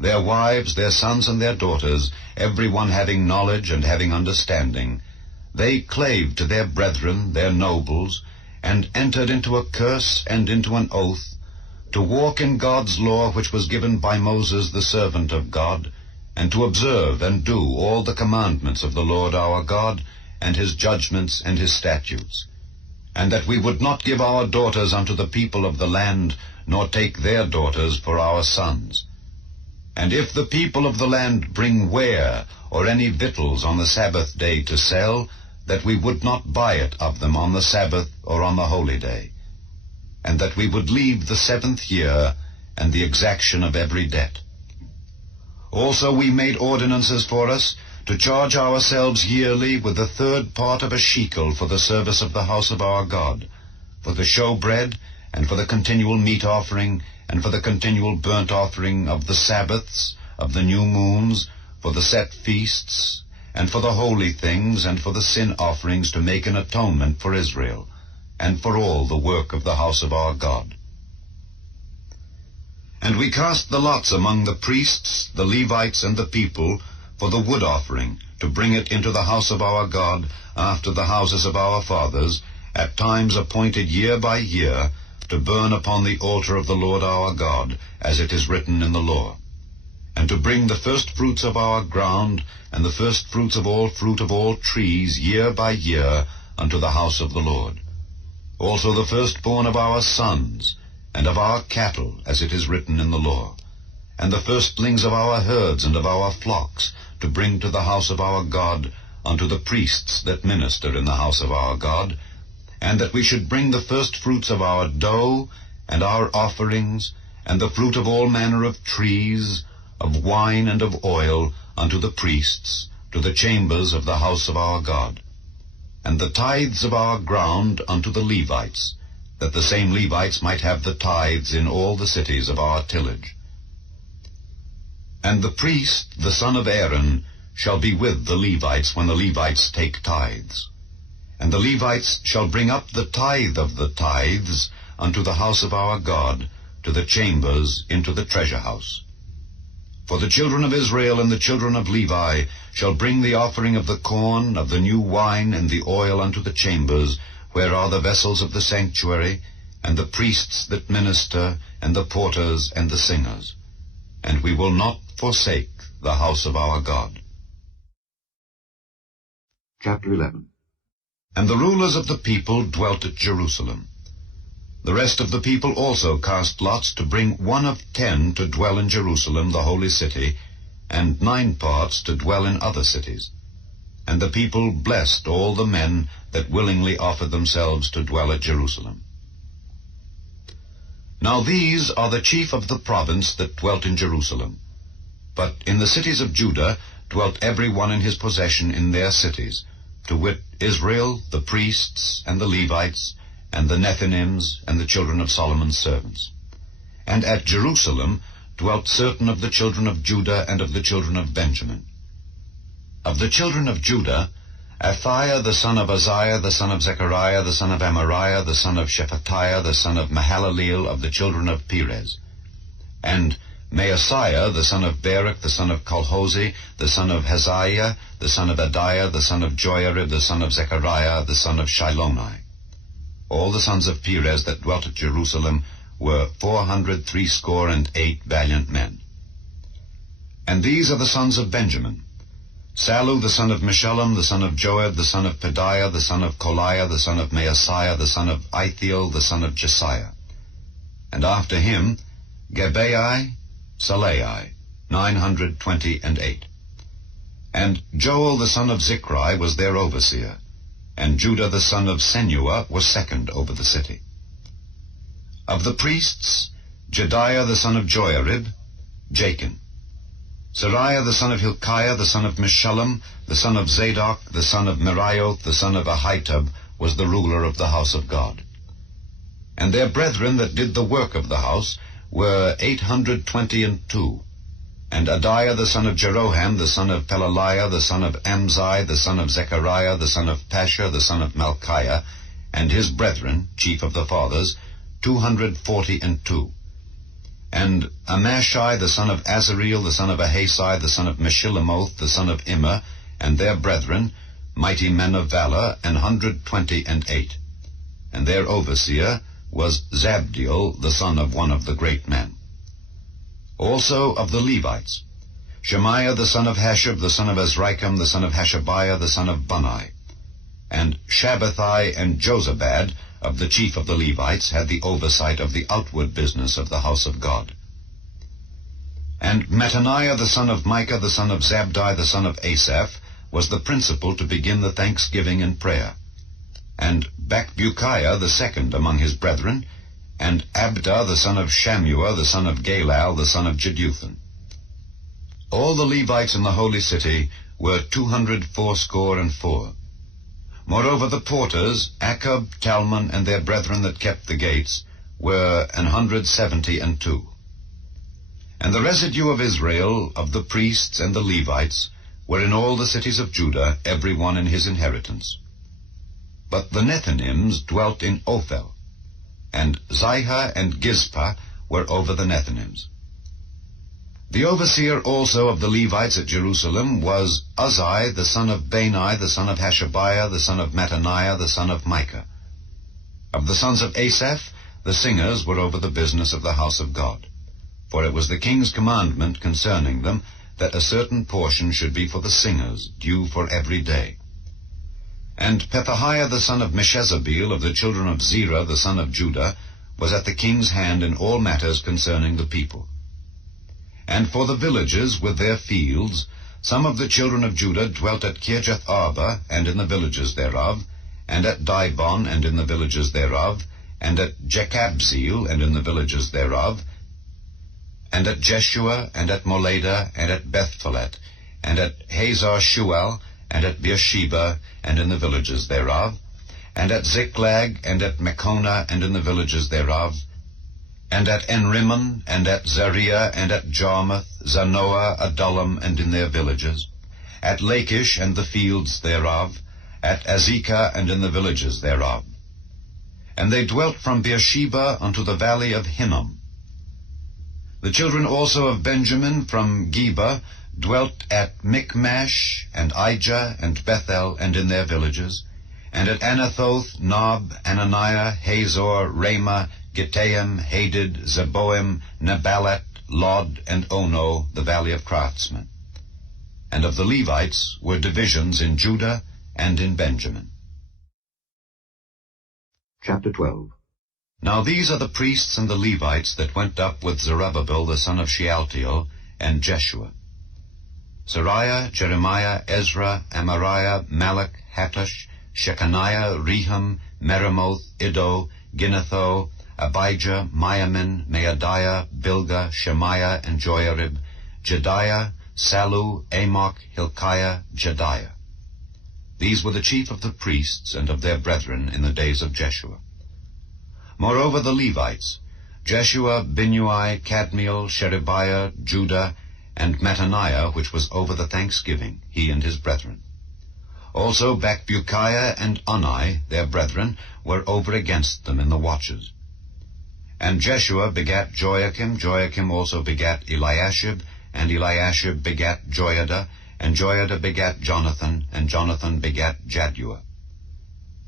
their wives, their sons, and their daughters, every one having knowledge and having understanding, they clave to their brethren, their nobles, and entered into a curse and into an oath, to walk in God's law which was given by Moses the servant of God, and to observe and do all the commandments of the Lord our God, and his judgments and his statutes, and that we would not give our daughters unto the people of the land, nor take their daughters for our sons. And if the people of the land bring ware or any victuals on the Sabbath day to sell, that we would not buy it of them on the Sabbath or on the holy day, and that we would leave the 7th year and the exaction of every debt. Also we made ordinances for us, to charge ourselves yearly with the 3rd part of a shekel for the service of the house of our God, for the showbread, and for the continual meat offering, and for the continual burnt offering of the Sabbaths, of the new moons, for the set feasts, and for the holy things, and for the sin offerings, to make an atonement for Israel, and for all the work of the house of our God. And we cast the lots among the priests, the Levites, and the people, for the wood offering, to bring it into the house of our God, after the houses of our fathers, at times appointed year by year, to burn upon the altar of the Lord our God, as it is written in the law, and to bring the first fruits of our ground, and the first fruits of all fruit of all trees, year by year, unto the house of the Lord. Also the firstborn of our sons, and of our cattle, as it is written in the law, and the firstlings of our herds and of our flocks, to bring to the house of our God, unto the priests that minister in the house of our God, and that we should bring the first fruits of our dough, and our offerings, and the fruit of all manner of trees, of wine and of oil, unto the priests, to the chambers of the house of our God, and the tithes of our ground unto the Levites, that the same Levites might have the tithes in all the cities of our tillage. And the priest, the son of Aaron, shall be with the Levites when the Levites take tithes. And the Levites shall bring up the tithe of the tithes unto the house of our God, to the chambers into the treasure house. For the children of Israel and the children of Levi shall bring the offering of the corn, of the new wine, and the oil unto the chambers, where are the vessels of the sanctuary, and the priests that minister, and the porters, and the singers. And we will not forsake the house of our God. Chapter 11. And the rulers of the people dwelt at Jerusalem. The rest of the people also cast lots to bring 1 of 10 to dwell in Jerusalem, the holy city, and 9 parts to dwell in other cities. And the people blessed all the men that willingly offered themselves to dwell at Jerusalem. Now these are the chief of the province that dwelt in Jerusalem. But in the cities of Judah dwelt every one in his possession in their cities, to wit, Israel, the priests, and the Levites, and the Nethinims, and the children of Solomon's servants. And at Jerusalem dwelt certain of the children of Judah and of the children of Benjamin. Of the children of Judah, Athiah the son of Uzziah, the son of Zechariah, the son of Amariah, the son of Shephatiah, the son of Mahalaleel, of the children of Perez. And Maaseiah the son of Baruch, the son of Colhozi, the son of Haziah, the son of Adiah, the son of Joiarib, the son of Zechariah, the son of Shiloni. All the sons of Perez that dwelt at Jerusalem were 468 valiant men. And these are the sons of Benjamin: Sallu the son of Meshullam, the son of Joab, the son of Pedaiah, the son of Koliah, the son of Maaseiah, the son of Ithiel, the son of Jesiah. And after him Gabai, Salai, 928. And Joel the son of Zichri was their overseer, and Judah the son of Senua was second over the city. Of the priests, Jediah the son of Joiarib, Jachin. Sariah the son of Hilkiah, the son of Meshullam, the son of Zadok, the son of Merioth, the son of Ahitub, was the ruler of the house of God. And their brethren that did the work of the house were 822. And Adiah the son of Jeroham, the son of Pelaliah, the son of Amzai, the son of Zechariah, the son of Pasha, the son of Malchiah, and his brethren, chief of the fathers, 242. And Amashai the son of Azareel, the son of Ahasai, the son of Meshillemoth, the son of Immer, and their brethren, mighty men of valor, 128. And their overseer was Zabdiel, the son of one of the great men. Also of the Levites, Shemaiah the son of Hashab, the son of Azrikam, the son of Hashabiah, the son of Bunai. And Shabbathai and Jozabad, of the chief of the Levites, had the oversight of the outward business of the house of God. And Mattaniah the son of Micah, the son of Zabdi, the son of Asaph, was the principal to begin the thanksgiving and prayer. And Bakbukiah the second among his brethren, and Abda the son of Shammua, the son of Galal, the son of Jeduthun. All the Levites in the holy city were 284. Moreover, the porters, Akkub, Talmon, and their brethren that kept the gates, were 172. And the residue of Israel, of the priests and the Levites, were in all the cities of Judah, every one in his inheritance. But the Nethinims dwelt in Ophel, and Zihah and Gizpah were over the Nethinims. The overseer also of the Levites at Jerusalem was Uzzi, the son of Bani, the son of Hashabiah, the son of Mattaniah, the son of Micah. Of the sons of Asaph, the singers were over the business of the house of God. For it was the king's commandment concerning them, that a certain portion should be for the singers, due for every day. And Pethahiah the son of Meshezabeel of the children of Zerah the son of Judah was at the king's hand in all matters concerning the people. And for the villages with their fields, some of the children of Judah dwelt at Kirjath Arba, and in the villages thereof, and at Dibon, and in the villages thereof, and at Jekabzeel, and in the villages thereof, and at Jeshua, and at Moladah, and at Bethphelet, and at Hazar Shual, and at Beersheba, and in the villages thereof, and at Ziklag, and at Mechonah, and in the villages thereof, and at Enrimmon, and at Zariah, and at Jarmuth, Zanoah, Adullam, and in their villages, at Lachish, and the fields thereof, at Azekah, and in the villages thereof. And they dwelt from Beersheba unto the valley of Hinnom. The children also of Benjamin from Geba dwelt at Michmash, and Ijah, and Bethel, and in their villages, and at Anathoth, Nob, Ananiah, Hazor, Ramah, Gittaim, Hadid, Zeboim, Nebalat, Lod, and Ono, the valley of craftsmen. And of the Levites were divisions in Judah and in Benjamin. Chapter 12. Now these are the priests and the Levites that went up with Zerubbabel the son of Shealtiel, and Jeshua: Seraiah, Jeremiah, Ezra, Amariah, Malach, Hattush, Shechaniah, Rehum, Meremoth, Iddo, Ginnetho, Abijah, Miamin, Maadiah, Bilgah, Shemaiah, and Joiarib, Jediah, Sallu, Amok, Hilkiah, Jediah. These were the chief of the priests and of their brethren in the days of Jeshua. Moreover the Levites, Jeshua, Binnui, Kadmiel, Sherebiah, Judah, and Mattaniah, which was over the thanksgiving, he and his brethren. Also Bakbukiah and Unni, their brethren, were over against them in the watches. And Jeshua begat Joachim, Joachim also begat Eliashib, and Eliashib begat Joiada, and Joiada begat Jonathan, and Jonathan begat Jaddua.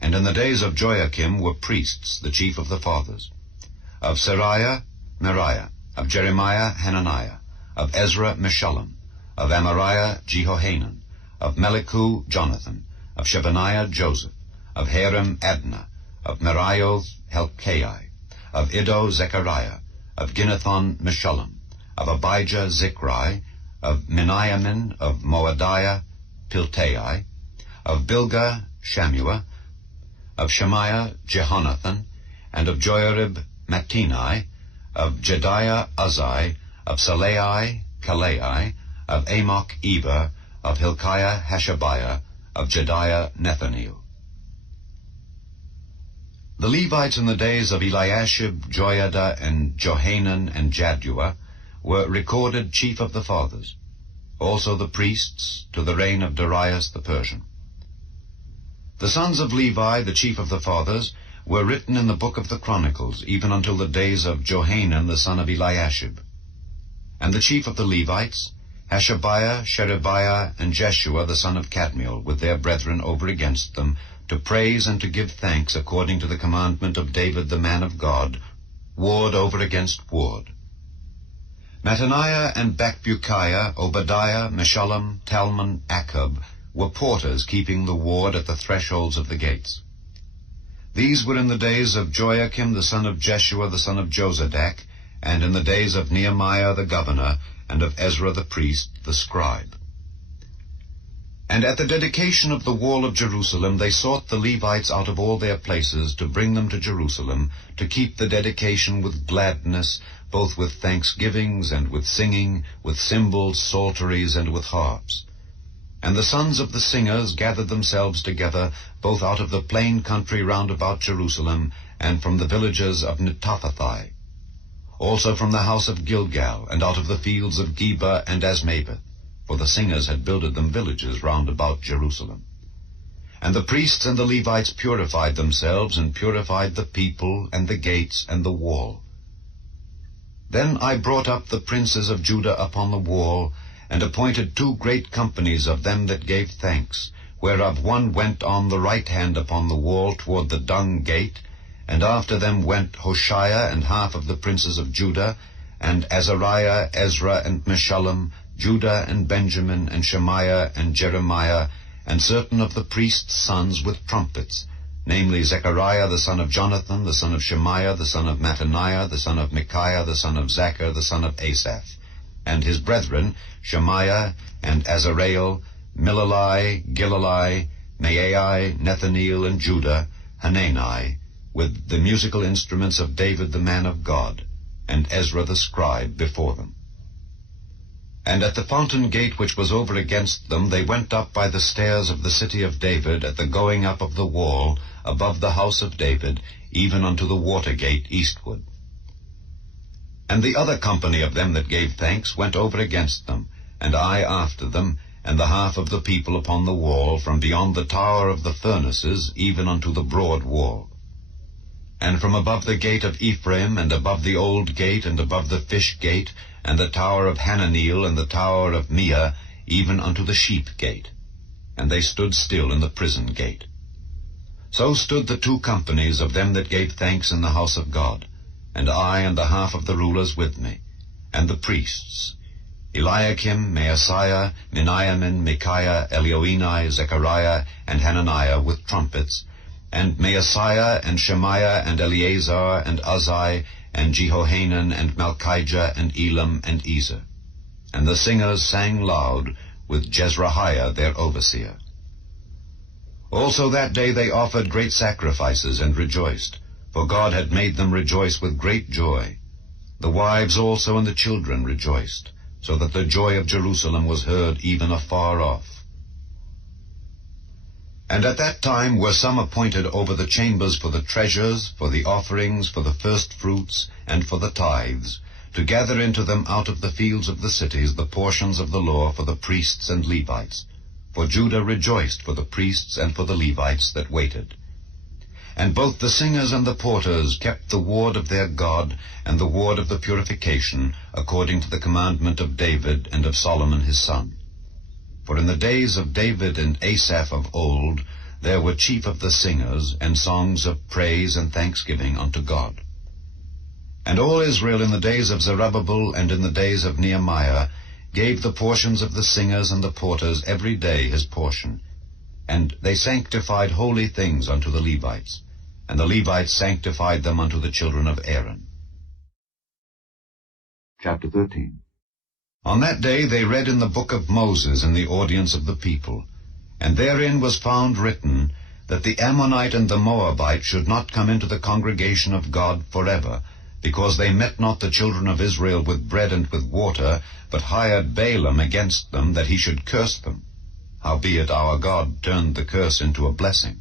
And in the days of Joachim were priests, the chief of the fathers: of Seraiah, Meriah; of Jeremiah, Hananiah; of Ezra, Meshullam; of Amariah, Jehohanan; of Melichu, Jonathan; of Shebaniah, Joseph; of Harim, Adnah; of Merioth, Helkai; of Iddo, Zechariah; of Ginnethon, Meshullam; of Abijah, Zichri; of Miniamin, of Moadiah, Piltai; of Bilgah, Shammua; of Shemaiah, Jehonathan; and of Joiarib, Mattenai; of Jediah, Uzzi; of Salai, Kalai; of Amok, Eber; of Hilkiah, Hashabiah; of Jediah, Nethaneel. The Levites in the days of Eliashib, Joiada, and Johanan, and Jaddua were recorded chief of the fathers, also the priests, to the reign of Darius the Persian. The sons of Levi, the chief of the fathers, were written in the book of the Chronicles, even until the days of Johanan the son of Eliashib. And the chief of the Levites, Hashabiah, Sherebiah, and Jeshua the son of Kadmiel, with their brethren over against them, to praise and to give thanks according to the commandment of David the man of God, ward over against ward. Mattaniah and Bakbukiah, Obadiah, Meshullam, Talmon, Akkub, were porters keeping the ward at the thresholds of the gates. These were in the days of Joachim the son of Jeshua the son of Jozadak, and in the days of Nehemiah the governor, and of Ezra the priest, the scribe. And at the dedication of the wall of Jerusalem they sought the Levites out of all their places to bring them to Jerusalem, to keep the dedication with gladness, both with thanksgivings and with singing, with cymbals, psalteries, and with harps. And the sons of the singers gathered themselves together, both out of the plain country round about Jerusalem, and from the villages of Netophathi, also from the house of Gilgal, and out of the fields of Geba and Asmaveth, for the singers had builded them villages round about Jerusalem. And the priests and the Levites purified themselves, and purified the people, and the gates, and the wall. Then I brought up the princes of Judah upon the wall, and appointed 2 great companies of them that gave thanks, whereof one went on the right hand upon the wall toward the dung gate, and after them went Hoshea and half of the princes of Judah, and Azariah, Ezra, and Meshullam, Judah and Benjamin, and Shemaiah, and Jeremiah, and certain of the priests' sons with trumpets, namely Zechariah the son of Jonathan, the son of Shemaiah, the son of Mattaniah, the son of Micaiah, the son of Zachar, the son of Asaph, and his brethren, Shemaiah, and Azareel, Milalai, Gilalai, Maai, Nethaneel, and Judah, Hanani, with the musical instruments of David the man of God, and Ezra the scribe before them. And at the fountain gate which was over against them they went up by the stairs of the city of David at the going up of the wall, above the house of David, even unto the water gate eastward. And the other company of them that gave thanks went over against them, and I after them, and the half of the people upon the wall, from beyond the tower of the furnaces, even unto the broad wall. And from above the gate of Ephraim, and above the old gate, and above the fish gate, and the tower of Hananeel, and the tower of Meah, even unto the sheep gate. And they stood still in the prison gate. So stood the 2 companies of them that gave thanks in the house of God, and I and the half of the rulers with me, and the priests, Eliakim, Maaseiah, Miniamin, Micaiah, Elioenai, Zechariah, and Hananiah with trumpets, and Maaseiah, and Shemaiah, and Eleazar, and Uzzi, and Jehohanan, and Malchijah, and Elam, and Ezer. And the singers sang loud, with Jezrahiah their overseer. Also that day they offered great sacrifices, and rejoiced, for God had made them rejoice with great joy. The wives also and the children rejoiced, so that the joy of Jerusalem was heard even afar off. And at that time were some appointed over the chambers for the treasures, for the offerings, for the first fruits, and for the tithes, to gather into them out of the fields of the cities the portions of the law for the priests and Levites. For Judah rejoiced for the priests and for the Levites that waited. And both the singers and the porters kept the ward of their God, and the ward of the purification, according to the commandment of David and of Solomon his son. For in the days of David and Asaph of old, there were chief of the singers, and songs of praise and thanksgiving unto God. And all Israel in the days of Zerubbabel and in the days of Nehemiah gave the portions of the singers and the porters every day his portion. And they sanctified holy things unto the Levites, and the Levites sanctified them unto the children of Aaron. Chapter 13. On that day they read in the book of Moses in the audience of the people, and therein was found written that the Ammonite and the Moabite should not come into the congregation of God forever, because they met not the children of Israel with bread and with water, but hired Balaam against them, that he should curse them. Howbeit our God turned the curse into a blessing.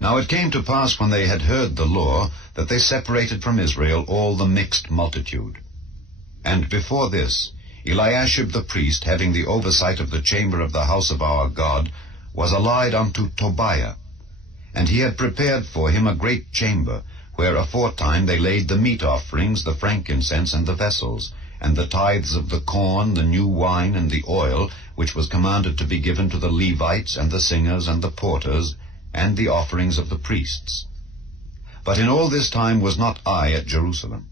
Now it came to pass, when they had heard the law, that they separated from Israel all the mixed multitude. And before this, Eliashib the priest, having the oversight of the chamber of the house of our God, was allied unto Tobiah. And he had prepared for him a great chamber, where aforetime they laid the meat offerings, the frankincense, and the vessels, and the tithes of the corn, the new wine, and the oil, which was commanded to be given to the Levites, and the singers, and the porters, and the offerings of the priests. But in all this time was not I at Jerusalem.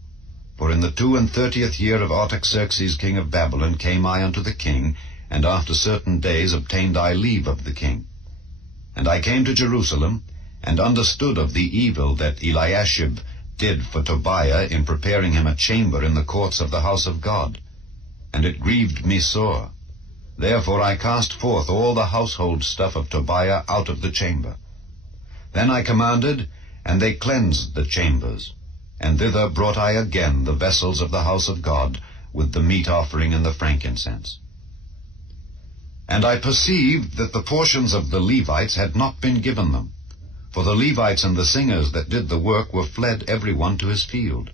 For in the 32 year of Artaxerxes king of Babylon came I unto the king, and after certain days obtained I leave of the king. And I came to Jerusalem, and understood of the evil that Eliashib did for Tobiah in preparing him a chamber in the courts of the house of God. And it grieved me sore. Therefore I cast forth all the household stuff of Tobiah out of the chamber. Then I commanded, and they cleansed the chambers, and thither brought I again the vessels of the house of God, with the meat offering and the frankincense. And I perceived that the portions of the Levites had not been given them, for the Levites and the singers that did the work were fled every one to his field.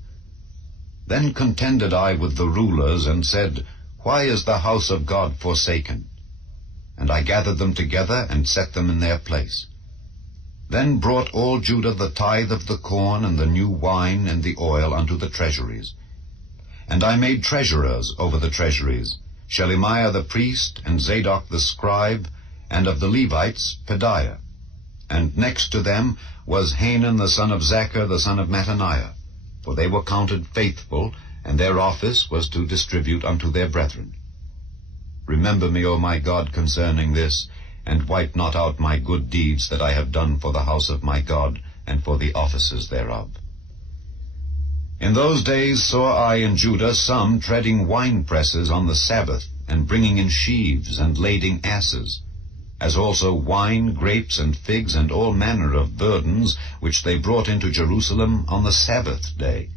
Then contended I with the rulers, and said, Why is the house of God forsaken? And I gathered them together, and set them in their place. Then brought all Judah the tithe of the corn, and the new wine, and the oil unto the treasuries. And I made treasurers over the treasuries, Shelemiah the priest, and Zadok the scribe, and of the Levites Pedaiah. And next to them was Hanan the son of Zachar the son of Mattaniah, for they were counted faithful, and their office was to distribute unto their brethren. Remember me, O my God, concerning this, and wipe not out my good deeds that I have done for the house of my God, and for the offices thereof. In those days saw I in Judah some treading winepresses on the Sabbath, and bringing in sheaves, and lading asses, as also wine, grapes, and figs, and all manner of burdens, which they brought into Jerusalem on the Sabbath day.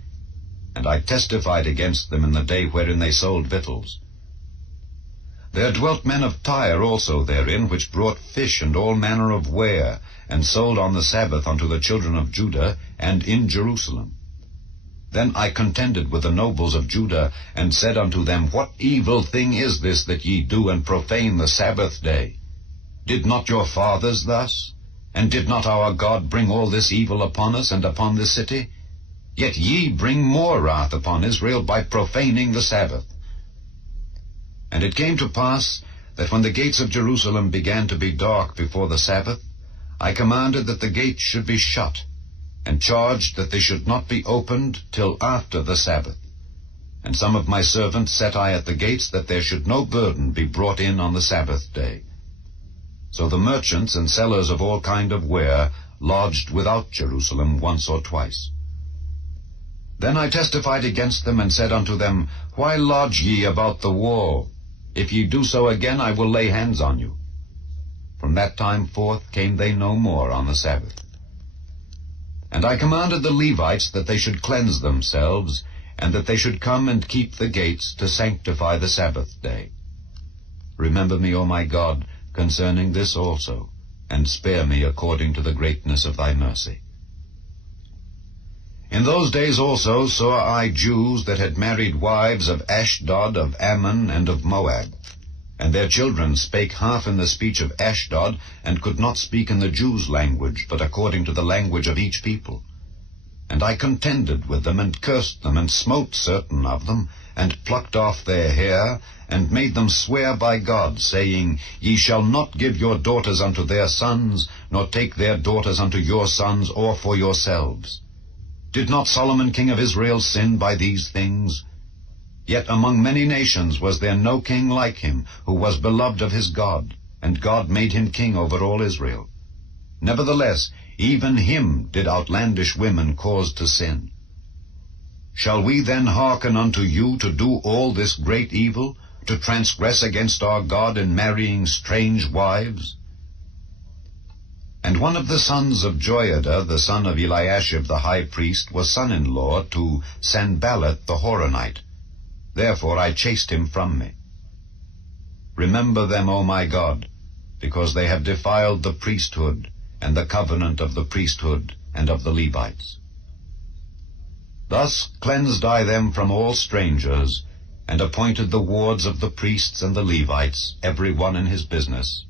And I testified against them in the day wherein they sold victuals. There dwelt men of Tyre also therein, which brought fish and all manner of ware, and sold on the Sabbath unto the children of Judah, and in Jerusalem. Then I contended with the nobles of Judah, and said unto them, What evil thing is this that ye do, and profane the Sabbath day? Did not your fathers thus? And did not our God bring all this evil upon us, and upon this city? Yet ye bring more wrath upon Israel by profaning the Sabbath. And it came to pass, that when the gates of Jerusalem began to be dark before the Sabbath, I commanded that the gates should be shut, and charged that they should not be opened till after the Sabbath. And some of my servants set I at the gates, that there should no burden be brought in on the Sabbath day. So the merchants and sellers of all kind of ware lodged without Jerusalem once or twice. Then I testified against them, and said unto them, Why lodge ye about the wall? If ye do so again, I will lay hands on you. From that time forth came they no more on the Sabbath. And I commanded the Levites that they should cleanse themselves, and that they should come and keep the gates to sanctify the Sabbath day. Remember me, O my God, concerning this also, and spare me according to the greatness of thy mercy. In those days also saw I Jews that had married wives of Ashdod, of Ammon, and of Moab. And their children spake half in the speech of Ashdod, and could not speak in the Jews' language, but according to the language of each people. And I contended with them, and cursed them, and smote certain of them, and plucked off their hair, and made them swear by God, saying, Ye shall not give your daughters unto their sons, nor take their daughters unto your sons, or for yourselves. Did not Solomon king of Israel sin by these things? Yet among many nations was there no king like him, who was beloved of his God, and God made him king over all Israel. Nevertheless, even him did outlandish women cause to sin. Shall we then hearken unto you to do all this great evil, to transgress against our God in marrying strange wives? And one of the sons of Joiada, the son of Eliashib the high priest, was son-in-law to Sanballat the Horonite. Therefore I chased him from me. Remember them, O my God, because they have defiled the priesthood, and the covenant of the priesthood and of the Levites. Thus cleansed I them from all strangers, and appointed the wards of the priests and the Levites, every one in his business,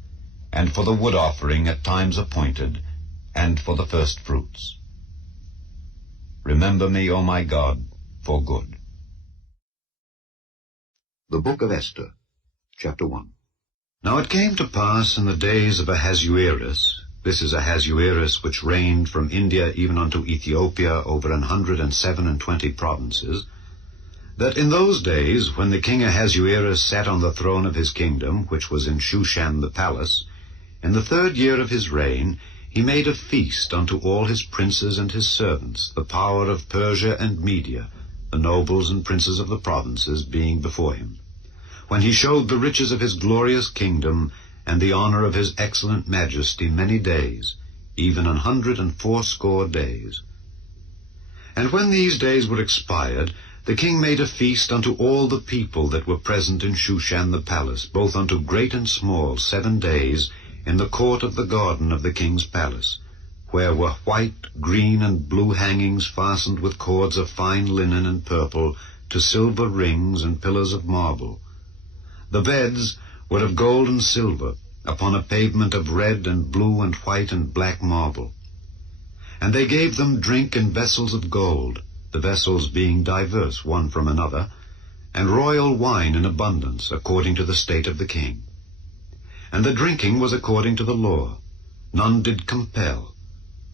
and for the wood offering at times appointed, and for the first fruits. Remember me, O my God, for good. The Book of Esther, Chapter 1. Now it came to pass in the days of Ahasuerus, this is Ahasuerus which reigned from India even unto Ethiopia over 127 provinces, that in those days, when the king Ahasuerus sat on the throne of his kingdom, which was in Shushan the palace, in the 3rd year of his reign, he made a feast unto all his princes and his servants, the power of Persia and Media, the nobles and princes of the provinces being before him. when he showed the riches of his glorious kingdom, and the honor of his excellent majesty many days, even 180 days. And when these days were expired, the king made a feast unto all the people that were present in Shushan the palace, both unto great and small, 7 days, in the court of the garden of the king's palace, where were white, green, and blue hangings fastened with cords of fine linen and purple, to silver rings and pillars of marble. The beds were of gold and silver, upon a pavement of red and blue and white and black marble. And they gave them drink in vessels of gold, the vessels being diverse one from another, and royal wine in abundance, according to the state of the king. And the drinking was according to the law. None did compel,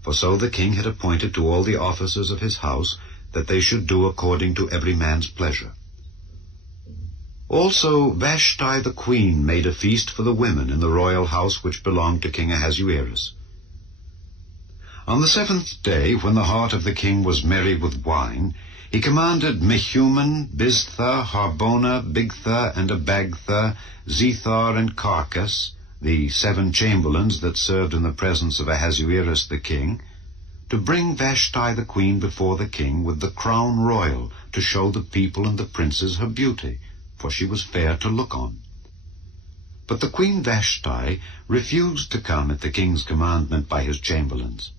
for so the king had appointed to all the officers of his house, that they should do according to every man's pleasure. Also Vashti the queen made a feast for the women in the royal house which belonged to King Ahasuerus. On the 7th day, when the heart of the king was merry with wine, he commanded Mehuman, Biztha, Harbona, Bigtha, and Abagtha, Zethar, and Carcas, the 7 chamberlains that served in the presence of Ahasuerus the king, to bring Vashti the queen before the king with the crown royal, to show the people and the princes her beauty, for she was fair to look on. But the queen Vashti refused to come at the king's commandment by his chamberlains.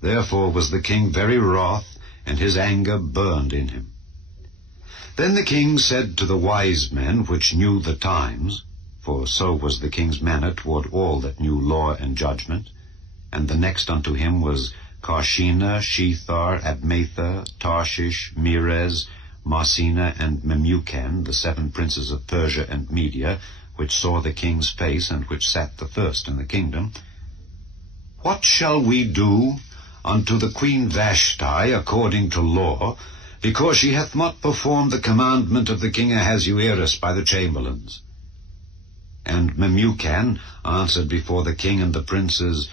Therefore was the king very wroth, and his anger burned in him. Then the king said to the wise men which knew the times, for so was the king's manner toward all that knew law and judgment, and the next unto him was Karshena, Shethar, Abmatha, Tarshish, Meres, Marsena, and Memucan, the 7 princes of Persia and Media, which saw the king's face, and which sat the first in the kingdom. What shall we do unto the queen Vashti according to law, because she hath not performed the commandment of the king Ahasuerus by the chamberlains? And Memucan answered before the king and the princes,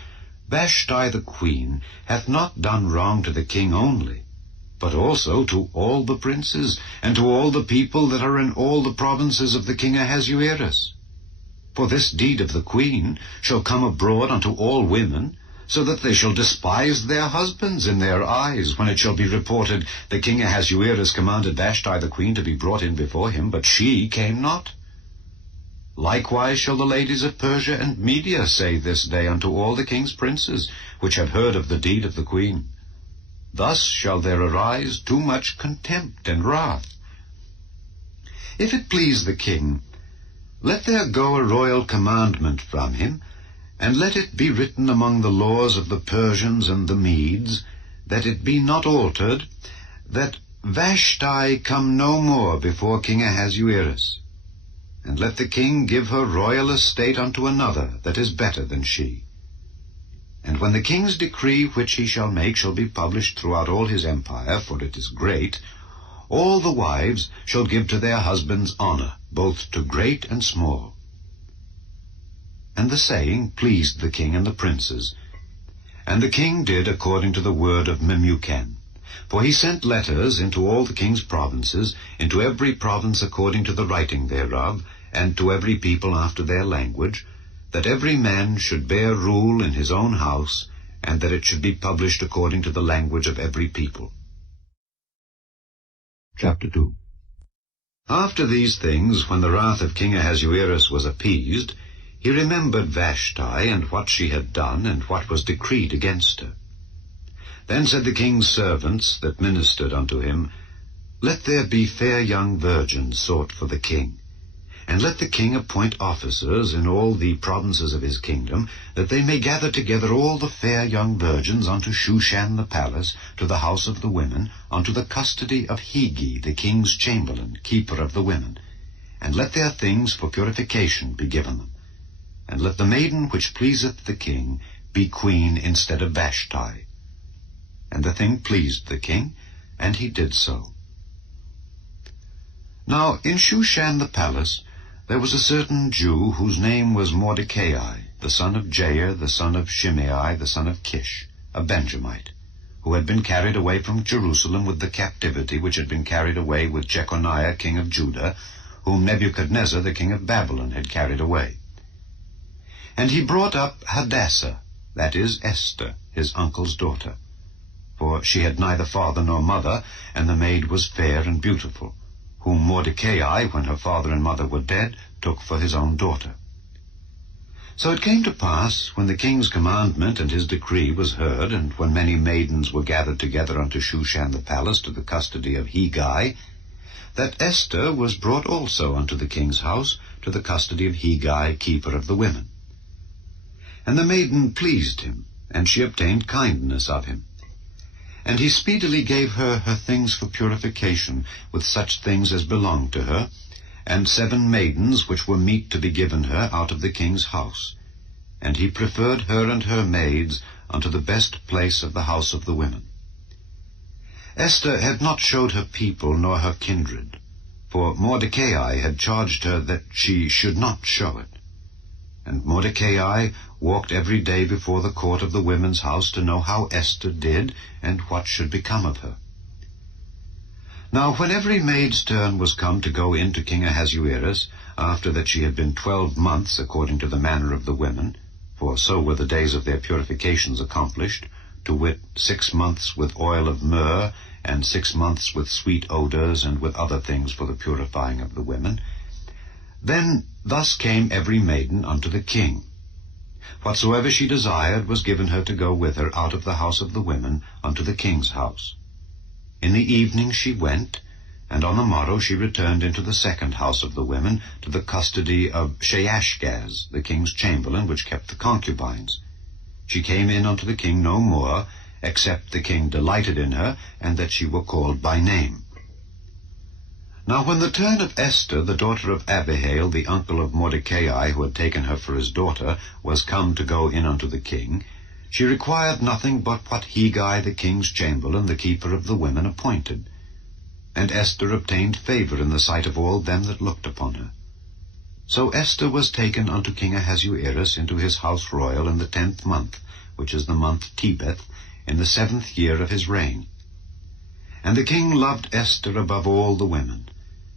Vashti the queen hath not done wrong to the king only, but also to all the princes, and to all the people that are in all the provinces of the king Ahasuerus. For this deed of the queen shall come abroad unto all women, so that they shall despise their husbands in their eyes, when it shall be reported, the king Ahasuerus commanded Vashti the queen to be brought in before him, but she came not. Likewise shall the ladies of Persia and Media say this day unto all the king's princes, which have heard of the deed of the queen. Thus shall there arise too much contempt and wrath. If it please the king, let there go a royal commandment from him, and let it be written among the laws of the Persians and the Medes, that it be not altered, that Vashti come no more before King Ahasuerus. And let the king give her royal estate unto another that is better than she. And when the king's decree which he shall make shall be published throughout all his empire, for it is great, all the wives shall give to their husbands honor, both to great and small. And the saying pleased the king and the princes. And the king did according to the word of Memucan. For he sent letters into all the king's provinces, into every province according to the writing thereof, and to every people after their language, that every man should bear rule in his own house, and that it should be published according to the language of every people. Chapter 2. After these things, when the wrath of King Ahasuerus was appeased, he remembered Vashti, and what she had done, and what was decreed against her. Then said the king's servants that ministered unto him, Let there be fair young virgins sought for the king, and let the king appoint officers in all the provinces of his kingdom, that they may gather together all the fair young virgins unto Shushan the palace, to the house of the women, unto the custody of Hegi the king's chamberlain, keeper of the women, and let their things for purification be given them. And let the maiden which pleaseth the king be queen instead of Vashti. And the thing pleased the king, and he did so. Now in Shushan the palace there was a certain Jew whose name was Mordecai, the son of Jair, the son of Shimei, the son of Kish, a Benjamite, who had been carried away from Jerusalem with the captivity which had been carried away with Jeconiah king of Judah, whom Nebuchadnezzar the king of Babylon had carried away. And he brought up Hadassah, that is, Esther, his uncle's daughter. For she had neither father nor mother, and the maid was fair and beautiful, whom Mordecai, when her father and mother were dead, took for his own daughter. So it came to pass, when the king's commandment and his decree was heard, and when many maidens were gathered together unto Shushan the palace to the custody of Hegai, that Esther was brought also unto the king's house to the custody of Hegai, keeper of the women. And the maiden pleased him, and she obtained kindness of him. And he speedily gave her her things for purification, with such things as belonged to her, and 7 maidens which were meet to be given her out of the king's house. And he preferred her and her maids unto the best place of the house of the women. Esther had not showed her people nor her kindred, for Mordecai had charged her that she should not show it. And Mordecai walked every day before the court of the women's house to know how Esther did, and what should become of her. Now when every maid's turn was come to go in to King Ahasuerus, after that she had been 12 months according to the manner of the women, for so were the days of their purifications accomplished, to wit, 6 months with oil of myrrh, and 6 months with sweet odors, and with other things for the purifying of the women, then thus came every maiden unto the king. Whatsoever she desired was given her to go with her out of the house of the women unto the king's house. In the evening she went, and on the morrow she returned into the second house of the women, to the custody of Sheashgaz, the king's chamberlain, which kept the concubines. She came in unto the king no more, except the king delighted in her, and that she were called by name. Now when the turn of Esther, the daughter of Abihail, the uncle of Mordecai, who had taken her for his daughter, was come to go in unto the king, she required nothing but what Hegai, the king's chamberlain, the keeper of the women, appointed. And Esther obtained favor in the sight of all them that looked upon her. So Esther was taken unto King Ahasuerus into his house royal in the 10th month, which is the month Tebeth, in the 7th year of his reign. And the king loved Esther above all the women,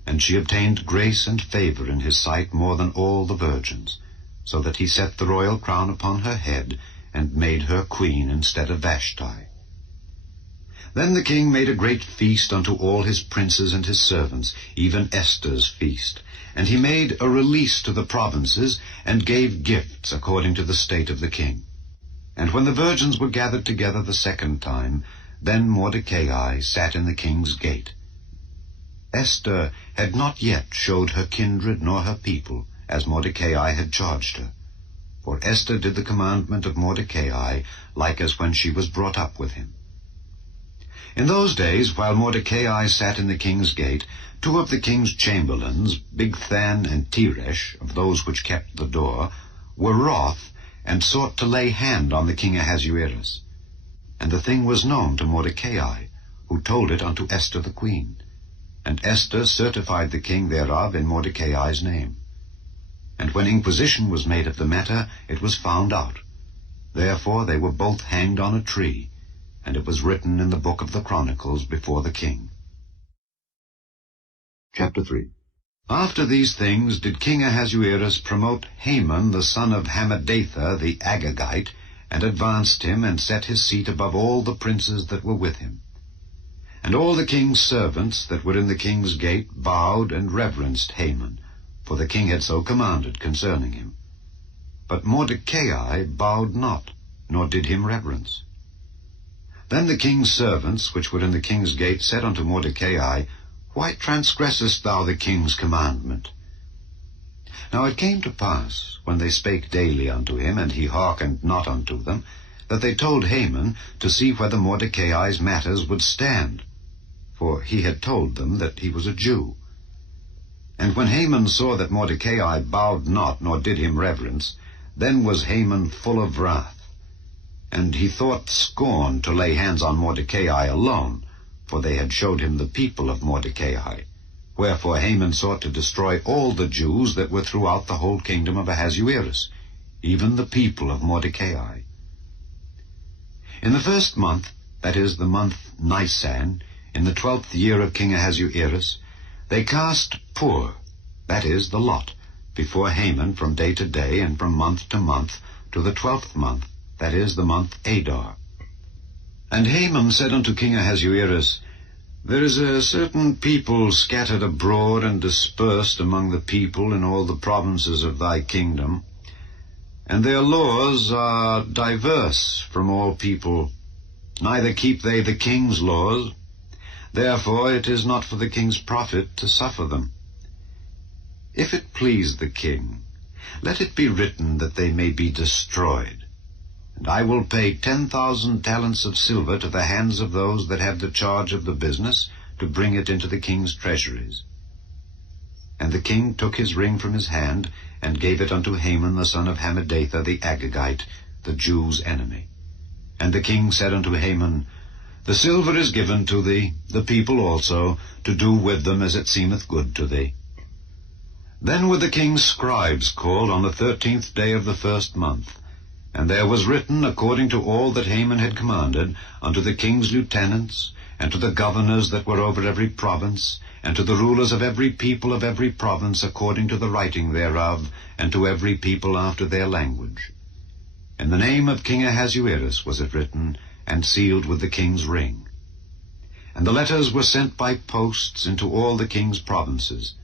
and she obtained grace and favor in his sight more than all the virgins, so that he set the royal crown upon her head, and made her queen instead of Vashti. Then the king made a great feast unto all his princes and his servants, even Esther's feast. And he made a release to the provinces, and gave gifts according to the state of the king. And when the virgins were gathered together the second time, then Mordecai sat in the king's gate. Esther had not yet showed her kindred nor her people, as Mordecai had charged her. For Esther did the commandment of Mordecai, like as when she was brought up with him. In those days, while Mordecai sat in the king's gate, 2 of the king's chamberlains, Bigthan and Teresh, of those which kept the door, were wroth, and sought to lay hand on the king Ahasuerus. And the thing was known to Mordecai, who told it unto Esther the queen. And Esther certified the king thereof in Mordecai's name. And when inquisition was made of the matter, it was found out. Therefore they were both hanged on a tree, and it was written in the book of the Chronicles before the king. Chapter 3. After these things did King Ahasuerus promote Haman the son of Hammedatha the Agagite, and advanced him, and set his seat above all the princes that were with him. And all the king's servants that were in the king's gate bowed and reverenced Haman, for the king had so commanded concerning him. But Mordecai bowed not, nor did him reverence. Then the king's servants, which were in the king's gate, said unto Mordecai, Why transgressest thou the king's commandment? Now it came to pass, when they spake daily unto him, and he hearkened not unto them, that they told Haman to see whether Mordecai's matters would stand, for he had told them that he was a Jew. And when Haman saw that Mordecai bowed not, nor did him reverence, then was Haman full of wrath. And he thought scorn to lay hands on Mordecai alone, for they had showed him the people of Mordecai. Wherefore Haman sought to destroy all the Jews that were throughout the whole kingdom of Ahasuerus, even the people of Mordecai. In the 1st month, that is the month Nisan, in the 12th year of King Ahasuerus, they cast Pur, that is, the lot, before Haman from day to day and from month to month, to the 12th month, that is, the month Adar. And Haman said unto King Ahasuerus, There is a certain people scattered abroad and dispersed among the people in all the provinces of thy kingdom, and their laws are diverse from all people, neither keep they the king's laws. Therefore it is not for the king's profit to suffer them. If it please the king, let it be written that they may be destroyed, and I will pay 10,000 talents of silver to the hands of those that have the charge of the business, to bring it into the king's treasuries. And the king took his ring from his hand, and gave it unto Haman the son of Hammedatha the Agagite, the Jews' enemy. And the king said unto Haman, The silver is given to thee, the people also, to do with them as it seemeth good to thee. Then were the king's scribes called on the 13th day of the 1st month, and there was written, according to all that Haman had commanded, unto the king's lieutenants, and to the governors that were over every province, and to the rulers of every people of every province, according to the writing thereof, and to every people after their language. In the name of King Ahasuerus was it written, and sealed with the king's ring. And the letters were sent by posts into all the king's provinces,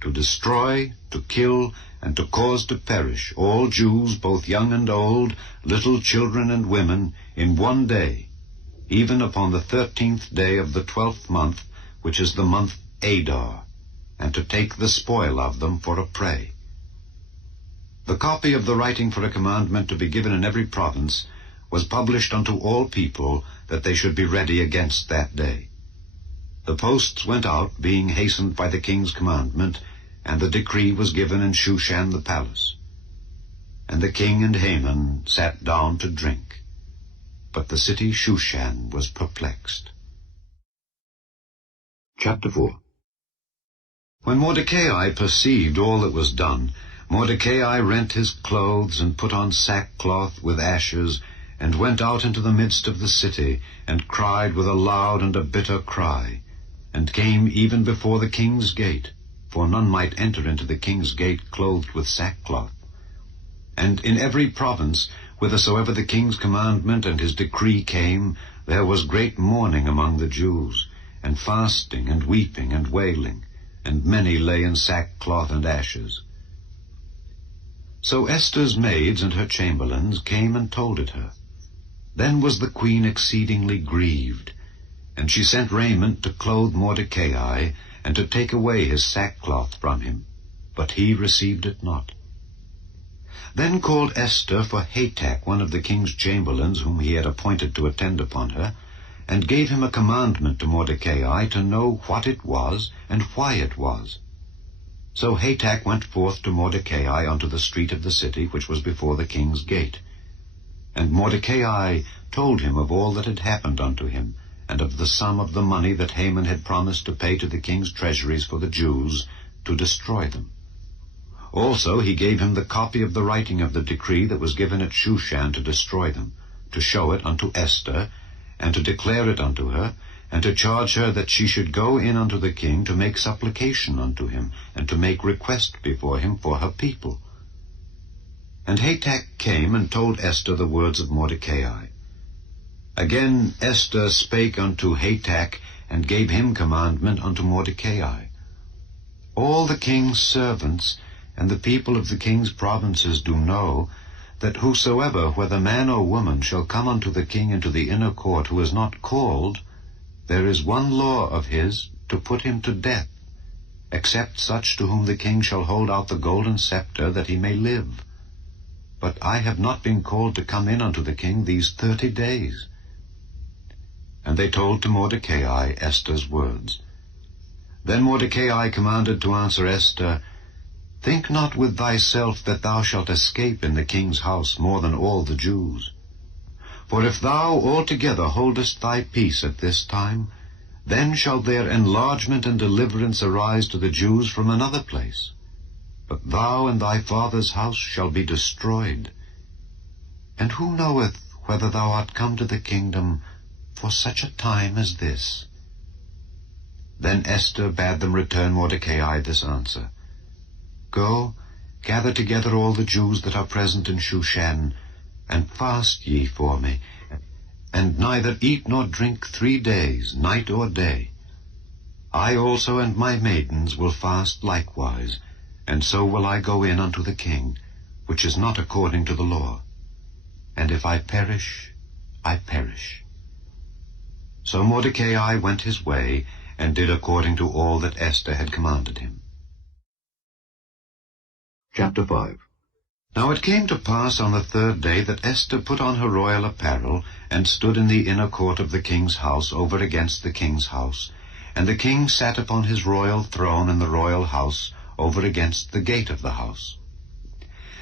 to destroy, to kill, and to cause to perish all Jews, both young and old, little children and women, in one day, even upon the 13th day of the 12th month, which is the month Adar, and to take the spoil of them for a prey. The copy of the writing for a commandment to be given in every province was published unto all people, that they should be ready against that day. The posts went out, being hastened by the king's commandment, and the decree was given in Shushan the palace. And the king and Haman sat down to drink. But the city Shushan was perplexed. Chapter 4. When Mordecai perceived all that was done, Mordecai rent his clothes, and put on sackcloth with ashes, and went out into the midst of the city, and cried with a loud and a bitter cry, and came even before the king's gate, for none might enter into the king's gate clothed with sackcloth. And in every province, whithersoever the king's commandment and his decree came, there was great mourning among the Jews, and fasting, and weeping, and wailing, and many lay in sackcloth and ashes. So Esther's maids and her chamberlains came and told it her. Then was the queen exceedingly grieved, and she sent raiment to clothe Mordecai, and to take away his sackcloth from him, but he received it not. Then called Esther for Hatach, one of the king's chamberlains, whom he had appointed to attend upon her, and gave him a commandment to Mordecai to know what it was, and why it was. So Hatach went forth to Mordecai unto the street of the city, which was before the king's gate. And Mordecai told him of all that had happened unto him, and of the sum of the money that Haman had promised to pay to the king's treasuries for the Jews, to destroy them. Also he gave him the copy of the writing of the decree that was given at Shushan to destroy them, to show it unto Esther, and to declare it unto her, and to charge her that she should go in unto the king to make supplication unto him, and to make request before him for her people. And Hatach came and told Esther the words of Mordecai. Again Esther spake unto Hatach, and gave him commandment unto Mordecai. All the king's servants and the people of the king's provinces do know that whosoever, whether man or woman, shall come unto the king into the inner court, who is not called, there is one law of his, to put him to death, except such to whom the king shall hold out the golden scepter, that he may live. But I have not been called to come in unto the king these 30 days. And they told to Mordecai Esther's words. Then Mordecai commanded to answer Esther, Think not with thyself that thou shalt escape in the king's house more than all the Jews. For if thou altogether holdest thy peace at this time, then shall their enlargement and deliverance arise to the Jews from another place. But thou and thy father's house shall be destroyed. And who knoweth whether thou art come to the kingdom for such a time as this? Then Esther bade them return Mordecai this answer. Go, gather together all the Jews that are present in Shushan, and fast ye for me, and neither eat nor drink 3 days, night or day. I also and my maidens will fast likewise, and so will I go in unto the king, which is not according to the law. And if I perish, I perish. So Mordecai went his way, and did according to all that Esther had commanded him. Chapter 5. Now it came to pass on the 3rd day that Esther put on her royal apparel, and stood in the inner court of the king's house over against the king's house. And the king sat upon his royal throne in the royal house over against the gate of the house.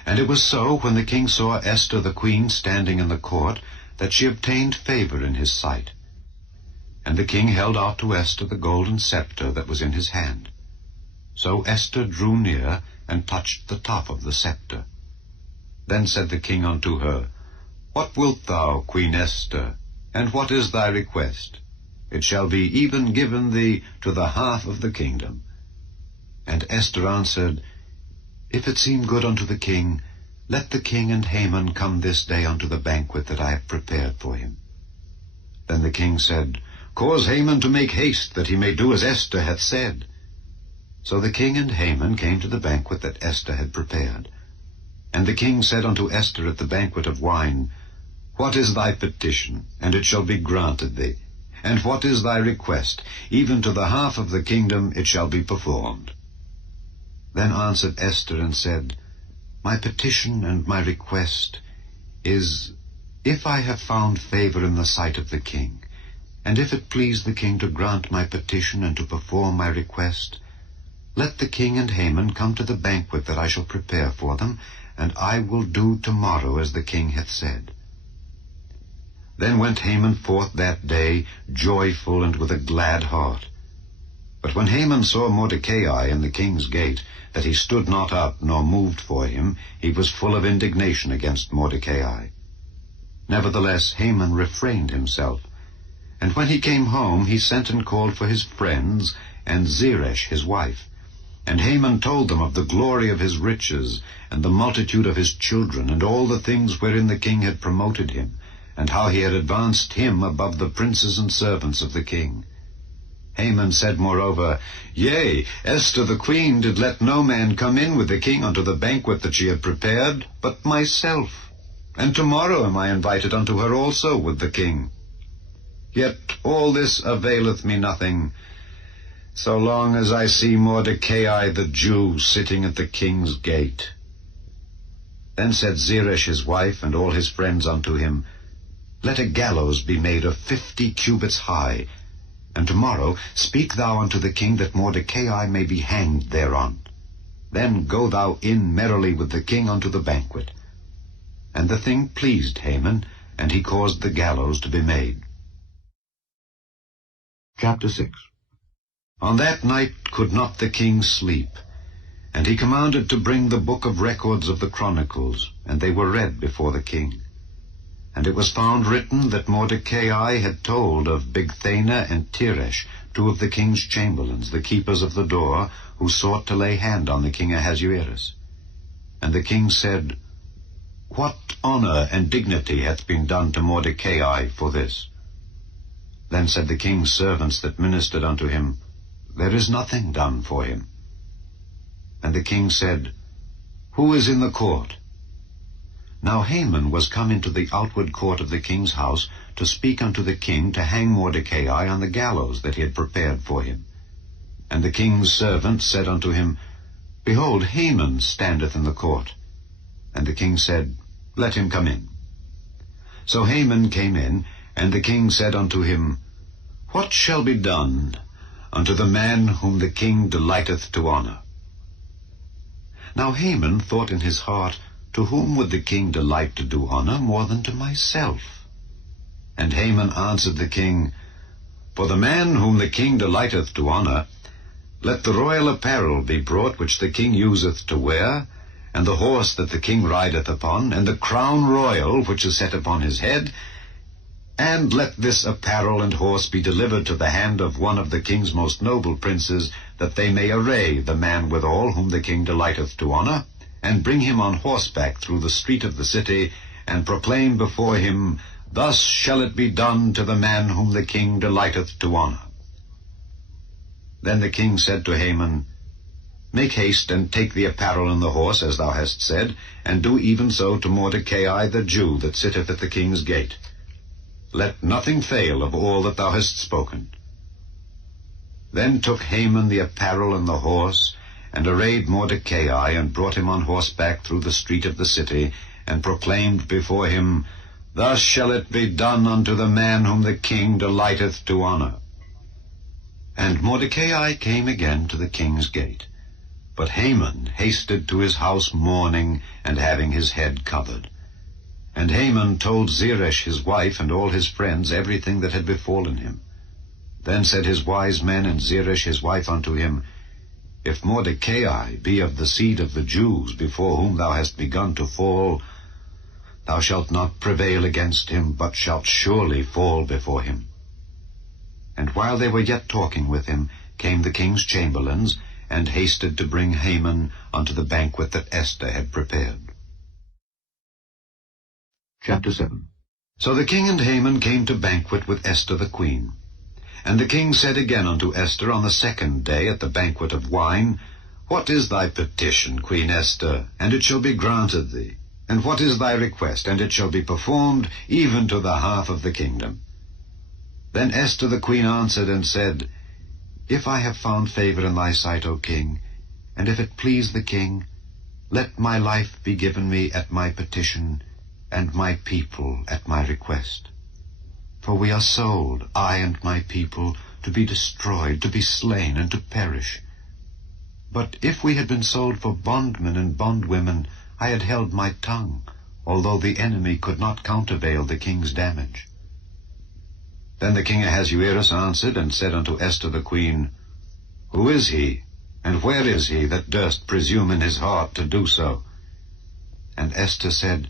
And it was so, when the king saw Esther the queen standing in the court, that she obtained favor in his sight. And the king held out to Esther the golden scepter that was in his hand. So Esther drew near, and touched the top of the scepter. Then said the king unto her, What wilt thou, Queen Esther, and what is thy request? It shall be even given thee to the half of the kingdom. And Esther answered, If it seem good unto the king, let the king and Haman come this day unto the banquet that I have prepared for him. Then the king said, Cause Haman to make haste, that he may do as Esther hath said. So the king and Haman came to the banquet that Esther had prepared. And the king said unto Esther at the banquet of wine, What is thy petition? And it shall be granted thee. And what is thy request? Even to the half of the kingdom it shall be performed. Then answered Esther and said, My petition and my request is, if I have found favor in the sight of the king, and if it please the king to grant my petition and to perform my request, let the king and Haman come to the banquet that I shall prepare for them, and I will do tomorrow as the king hath said. Then went Haman forth that day, joyful and with a glad heart. But when Haman saw Mordecai in the king's gate, that he stood not up nor moved for him, he was full of indignation against Mordecai. Nevertheless Haman refrained himself. And when he came home, he sent and called for his friends, and Zeresh his wife. And Haman told them of the glory of his riches, and the multitude of his children, and all the things wherein the king had promoted him, and how he had advanced him above the princes and servants of the king. Haman said moreover, Yea, Esther the queen did let no man come in with the king unto the banquet that she had prepared, but myself. And tomorrow am I invited unto her also with the king. Yet all this availeth me nothing, so long as I see Mordecai the Jew sitting at the king's gate. Then said Zeresh his wife and all his friends unto him, Let a gallows be made of 50 cubits high, and tomorrow speak thou unto the king that Mordecai may be hanged thereon. Then go thou in merrily with the king unto the banquet. And the thing pleased Haman, and he caused the gallows to be made. Chapter 6. On that night could not the king sleep, and he commanded to bring the book of records of the Chronicles, and they were read before the king. And it was found written that Mordecai had told of Bigthana and Teresh, 2 of the king's chamberlains, the keepers of the door, who sought to lay hand on the king Ahasuerus. And the king said, What honor and dignity hath been done to Mordecai for this? Then said the king's servants that ministered unto him, There is nothing done for him. And the king said, Who is in the court? Now Haman was come into the outward court of the king's house to speak unto the king to hang Mordecai on the gallows that he had prepared for him. And the king's servant said unto him, Behold, Haman standeth in the court. And the king said, Let him come in. So Haman came in, and the king said unto him, What shall be done unto the man whom the king delighteth to honor? Now Haman thought in his heart, To whom would the king delight to do honor more than to myself? And Haman answered the king, For the man whom the king delighteth to honor, let the royal apparel be brought which the king useth to wear, and the horse that the king rideth upon, and the crown royal which is set upon his head, And let this apparel and horse be delivered to the hand of one of the king's most noble princes, that they may array the man withal whom the king delighteth to honor, and bring him on horseback through the street of the city, and proclaim before him, Thus shall it be done to the man whom the king delighteth to honor. Then the king said to Haman, Make haste, and take the apparel and the horse, as thou hast said, and do even so to Mordecai the Jew that sitteth at the king's gate. Let nothing fail of all that thou hast spoken. Then took Haman the apparel and the horse, and arrayed Mordecai, and brought him on horseback through the street of the city, and proclaimed before him, Thus shall it be done unto the man whom the king delighteth to honor. And Mordecai came again to the king's gate. But Haman hasted to his house mourning, and having his head covered. And Haman told Zeresh his wife and all his friends everything that had befallen him. Then said his wise men and Zeresh his wife unto him, If Mordecai be of the seed of the Jews, before whom thou hast begun to fall, thou shalt not prevail against him, but shalt surely fall before him. And while they were yet talking with him, came the king's chamberlains, and hasted to bring Haman unto the banquet that Esther had prepared. Chapter 7. So the king and Haman came to banquet with Esther the queen. And the king said again unto Esther on the second day at the banquet of wine, What is thy petition, Queen Esther? And it shall be granted thee. And what is thy request? And it shall be performed, even to the half of the kingdom. Then Esther the queen answered and said, If I have found favor in thy sight, O king, and if it please the king, let my life be given me at my petition, and my people at my request. For we are sold, I and my people, to be destroyed, to be slain, and to perish. But if we had been sold for bondmen and bondwomen, I had held my tongue, although the enemy could not countervail the king's damage. Then the king Ahasuerus answered and said unto Esther the queen, Who is he, and where is he that durst presume in his heart to do so? And Esther said,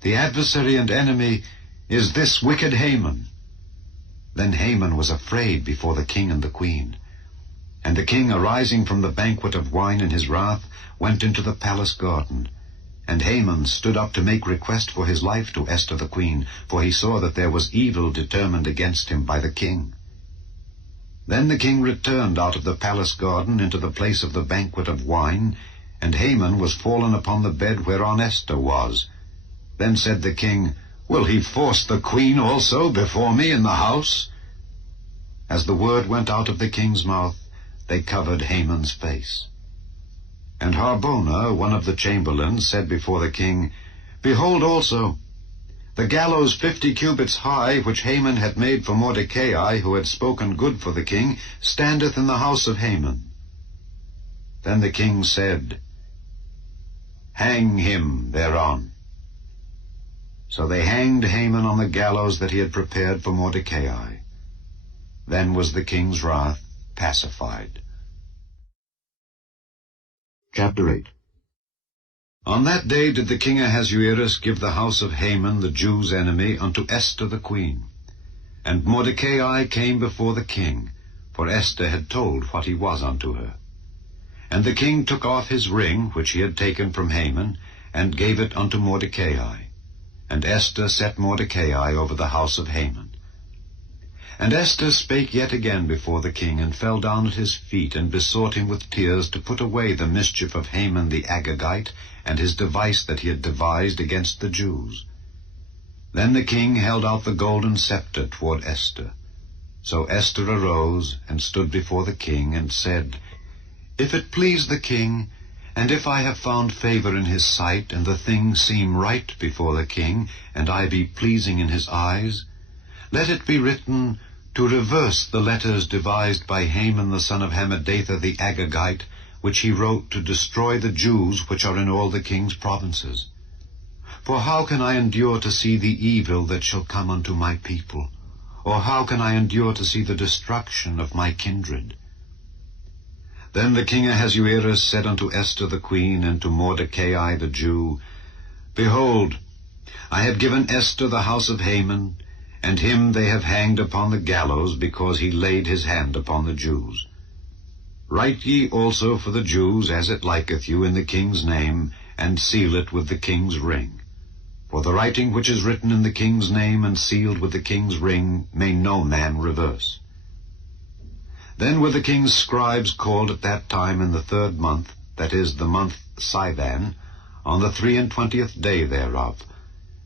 The adversary and enemy is this wicked Haman. Then Haman was afraid before the king and the queen. And the king, arising from the banquet of wine in his wrath, went into the palace garden. And Haman stood up to make request for his life to Esther the queen, for he saw that there was evil determined against him by the king. Then the king returned out of the palace garden into the place of the banquet of wine, and Haman was fallen upon the bed whereon Esther was. Then said the king, Will he force the queen also before me in the house? As the word went out of the king's mouth, they covered Haman's face. And Harbona, one of the chamberlains, said before the king, Behold also, the gallows 50 cubits high, which Haman had made for Mordecai, who had spoken good for the king, standeth in the house of Haman. Then the king said, Hang him thereon. So they hanged Haman on the gallows that he had prepared for Mordecai. Then was the king's wrath pacified. Chapter 8. On that day did the king Ahasuerus give the house of Haman, the Jews' enemy, unto Esther the queen. And Mordecai came before the king, for Esther had told what he was unto her. And the king took off his ring, which he had taken from Haman, and gave it unto Mordecai. And Esther set Mordecai over the house of Haman. And Esther spake yet again before the king, and fell down at his feet, and besought him with tears to put away the mischief of Haman the Agagite, and his device that he had devised against the Jews. Then the king held out the golden scepter toward Esther. So Esther arose, and stood before the king, and said, If it please the king, and if I have found favor in his sight, and the thing seem right before the king, and I be pleasing in his eyes, let it be written, to reverse the letters devised by Haman the son of Hammedatha the Agagite, which he wrote to destroy the Jews which are in all the king's provinces. For how can I endure to see the evil that shall come unto my people? Or how can I endure to see the destruction of my kindred? Then the king Ahasuerus said unto Esther the queen, and to Mordecai the Jew, Behold, I have given Esther the house of Haman, and him they have hanged upon the gallows, because he laid his hand upon the Jews. Write ye also for the Jews as it liketh you in the king's name, and seal it with the king's ring. For the writing which is written in the king's name and sealed with the king's ring may no man reverse. Then were the king's scribes called at that time in the 3rd month, that is, the month Sivan, on the 23 day thereof.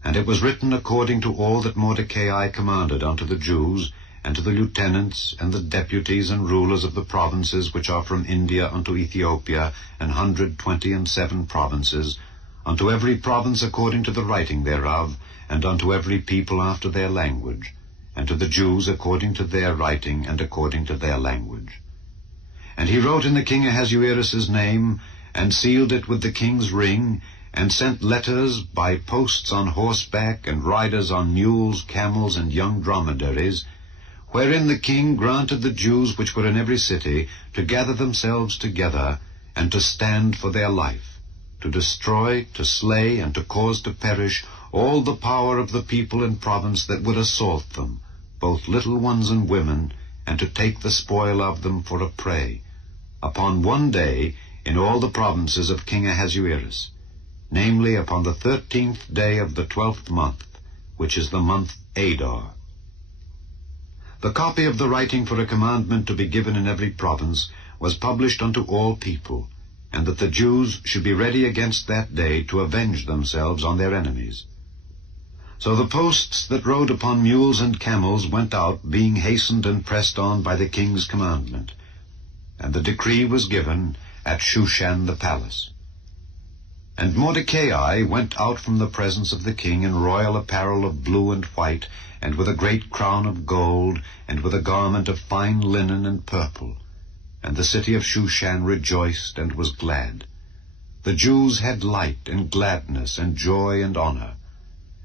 And it was written according to all that Mordecai commanded unto the Jews, and to the lieutenants, and the deputies and rulers of the provinces which are from India unto Ethiopia, 127 provinces, unto every province according to the writing thereof, and unto every people after their language, and to the Jews according to their writing and according to their language. And he wrote in the king Ahasuerus' name, and sealed it with the king's ring, and sent letters by posts on horseback, and riders on mules, camels, and young dromedaries, wherein the king granted the Jews which were in every city to gather themselves together, and to stand for their life, to destroy, to slay, and to cause to perish all the power of the people in province that would assault them, both little ones and women, and to take the spoil of them for a prey, upon one day in all the provinces of King Ahasuerus, namely upon the 13th day of the 12th month, which is the month Adar. The copy of the writing for a commandment to be given in every province was published unto all people, and that the Jews should be ready against that day to avenge themselves on their enemies. So the posts that rode upon mules and camels went out, being hastened and pressed on by the king's commandment. And the decree was given at Shushan the palace. And Mordecai went out from the presence of the king in royal apparel of blue and white, and with a great crown of gold, and with a garment of fine linen and purple. And the city of Shushan rejoiced and was glad. The Jews had light and gladness and joy and honor.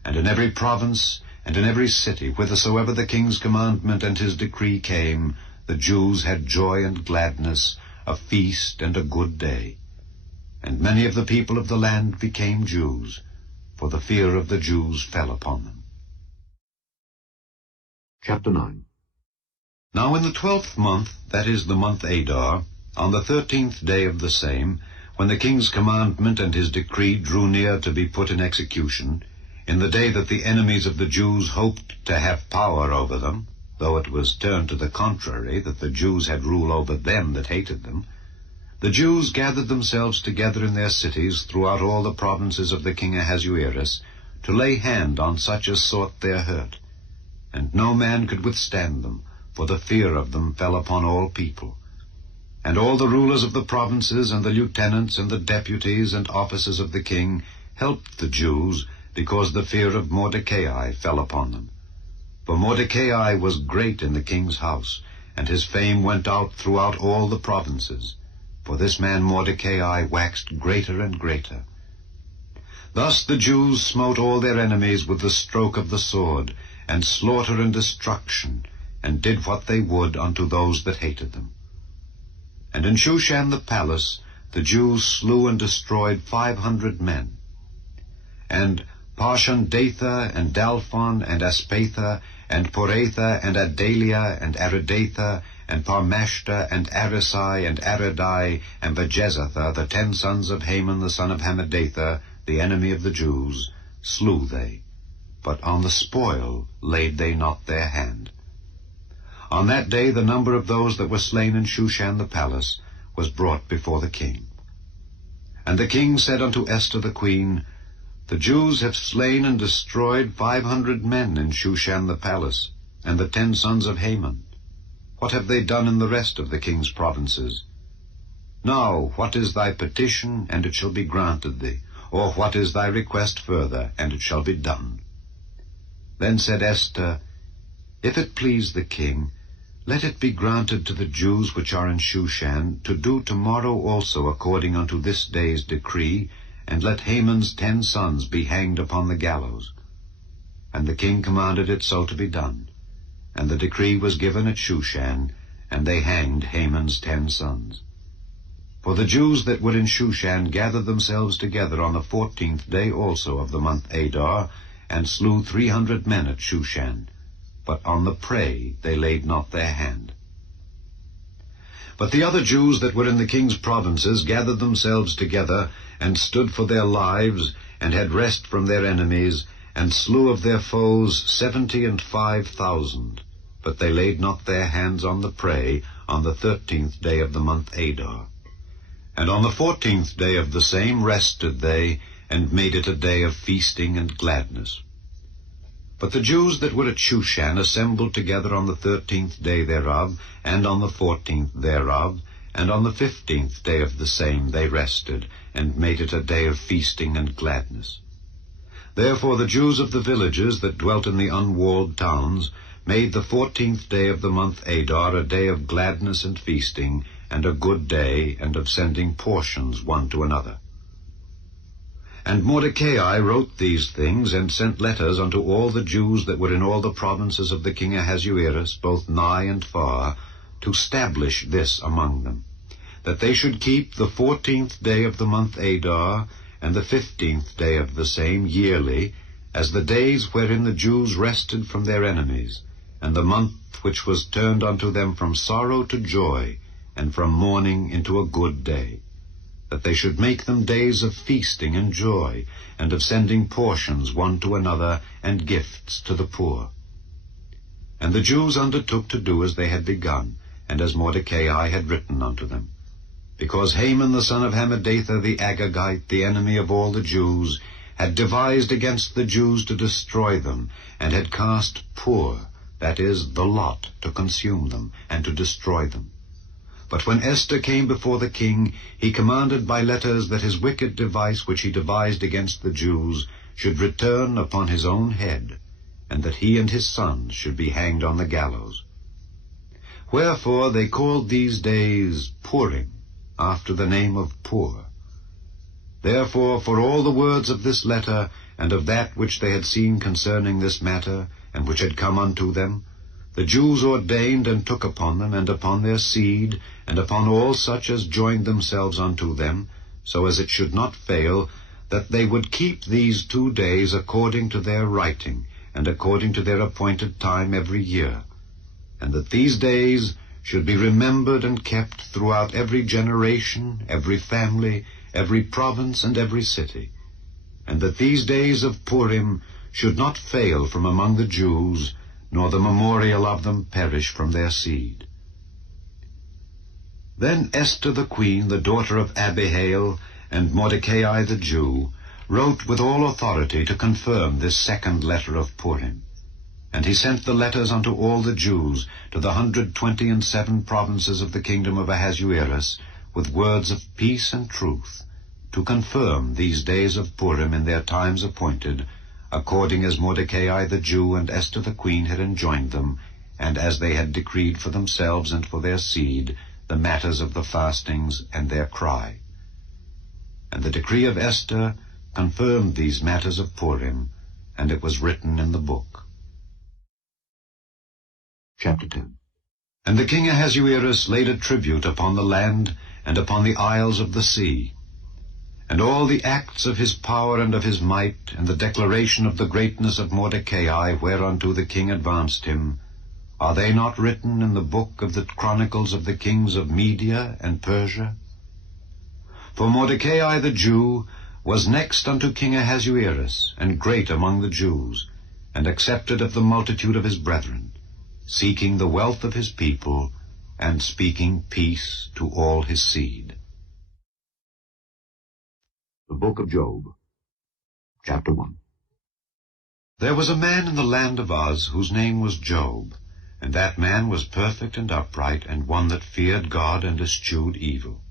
And in every province and in every city, whithersoever the king's commandment and his decree came, the Jews had joy and gladness, a feast and a good day. And many of the people of the land became Jews, for the fear of the Jews fell upon them. Chapter 9. Now in the 12th month, that is the month Adar, on the 13th day of the same, when the king's commandment and his decree drew near to be put in execution, in the day that the enemies of the Jews hoped to have power over them, though it was turned to the contrary, that the Jews had rule over them that hated them, the Jews gathered themselves together in their cities throughout all the provinces of the king Ahasuerus, to lay hand on such as sought their hurt. And no man could withstand them, for the fear of them fell upon all people. And all the rulers of the provinces, and the lieutenants, and the deputies, and officers of the king helped the Jews, because the fear of Mordecai fell upon them. For Mordecai was great in the king's house, and his fame went out throughout all the provinces. For this man Mordecai waxed greater and greater. Thus the Jews smote all their enemies with the stroke of the sword, and slaughter and destruction, and did what they would unto those that hated them. And in Shushan the palace the Jews slew and destroyed 500 men. And Parshandatha, and Dalphon, and Aspatha, and Poratha, and Adalia, and Aridatha, and Parmashta, and Arisai, and Aradai, and Bajezatha, the 10 sons of Haman the son of Hammedatha, the enemy of the Jews, slew they. But on the spoil laid they not their hand. On that day the number of those that were slain in Shushan the palace was brought before the king. And the king said unto Esther the queen, The Jews have slain and destroyed 500 men in Shushan the palace, and the 10 sons of Haman. What have they done in the rest of the king's provinces? Now, what is thy petition, and it shall be granted thee? Or what is thy request further, and it shall be done? Then said Esther, If it please the king, let it be granted to the Jews which are in Shushan to do tomorrow also according unto this day's decree, and let Haman's 10 sons be hanged upon the gallows. And the king commanded it so to be done. And the decree was given at Shushan, and they hanged Haman's 10 sons. For the Jews that were in Shushan gathered themselves together on the 14th day also of the month Adar, and slew 300 men at Shushan, but on the prey they laid not their hand. But the other Jews that were in the king's provinces gathered themselves together, and stood for their lives, and had rest from their enemies, and slew of their foes 75,000. But they laid not their hands on the prey on the 13th day of the month Adar. And on the 14th day of the same rested they, and made it a day of feasting and gladness. But the Jews that were at Shushan assembled together on the 13th day thereof, and on the 14th thereof, and on the 15th day of the same they rested, and made it a day of feasting and gladness. Therefore the Jews of the villages that dwelt in the unwalled towns made the 14th day of the month Adar a day of gladness and feasting, and a good day, and of sending portions one to another. And Mordecai wrote these things, and sent letters unto all the Jews that were in all the provinces of the king Ahasuerus, both nigh and far, to stablish this among them, that they should keep the 14th day of the month Adar, and the 15th day of the same yearly, as the days wherein the Jews rested from their enemies, and the month which was turned unto them from sorrow to joy, and from mourning into a good day, that they should make them days of feasting and joy, and of sending portions one to another, and gifts to the poor. And the Jews undertook to do as they had begun, and as Mordecai had written unto them. Because Haman the son of Hammedatha the Agagite, the enemy of all the Jews, had devised against the Jews to destroy them, and had cast Pur, that is, the lot, to consume them, and to destroy them. But when Esther came before the king, he commanded by letters that his wicked device which he devised against the Jews should return upon his own head, and that he and his sons should be hanged on the gallows. Wherefore they called these days Purim, after the name of Pur. Therefore for all the words of this letter, and of that which they had seen concerning this matter, and which had come unto them, the Jews ordained and took upon them, and upon their seed, and upon all such as joined themselves unto them, so as it should not fail, that they would keep these 2 days according to their writing, and according to their appointed time every year, and that these days should be remembered and kept throughout every generation, every family, every province, and every city, and that these days of Purim should not fail from among the Jews, nor the memorial of them perish from their seed. Then Esther the queen, the daughter of Abihail, and Mordecai the Jew, wrote with all authority to confirm this second letter of Purim. And he sent the letters unto all the Jews, to the 127 provinces of the kingdom of Ahasuerus, with words of peace and truth, to confirm these days of Purim in their times appointed, according as Mordecai the Jew and Esther the queen had enjoined them, and as they had decreed for themselves and for their seed the matters of the fastings and their cry. And the decree of Esther confirmed these matters of Purim, and it was written in the book. Chapter 10. And the king Ahasuerus laid a tribute upon the land and upon the isles of the sea. And all the acts of his power and of his might, and the declaration of the greatness of Mordecai, whereunto the king advanced him, are they not written in the book of the chronicles of the kings of Media and Persia? For Mordecai the Jew was next unto King Ahasuerus, and great among the Jews, and accepted of the multitude of his brethren, seeking the wealth of his people, and speaking peace to all his seed. The Book of Job, Chapter 1. There was a man in the land of Uz, whose name was Job, and that man was perfect and upright, and one that feared God and eschewed evil.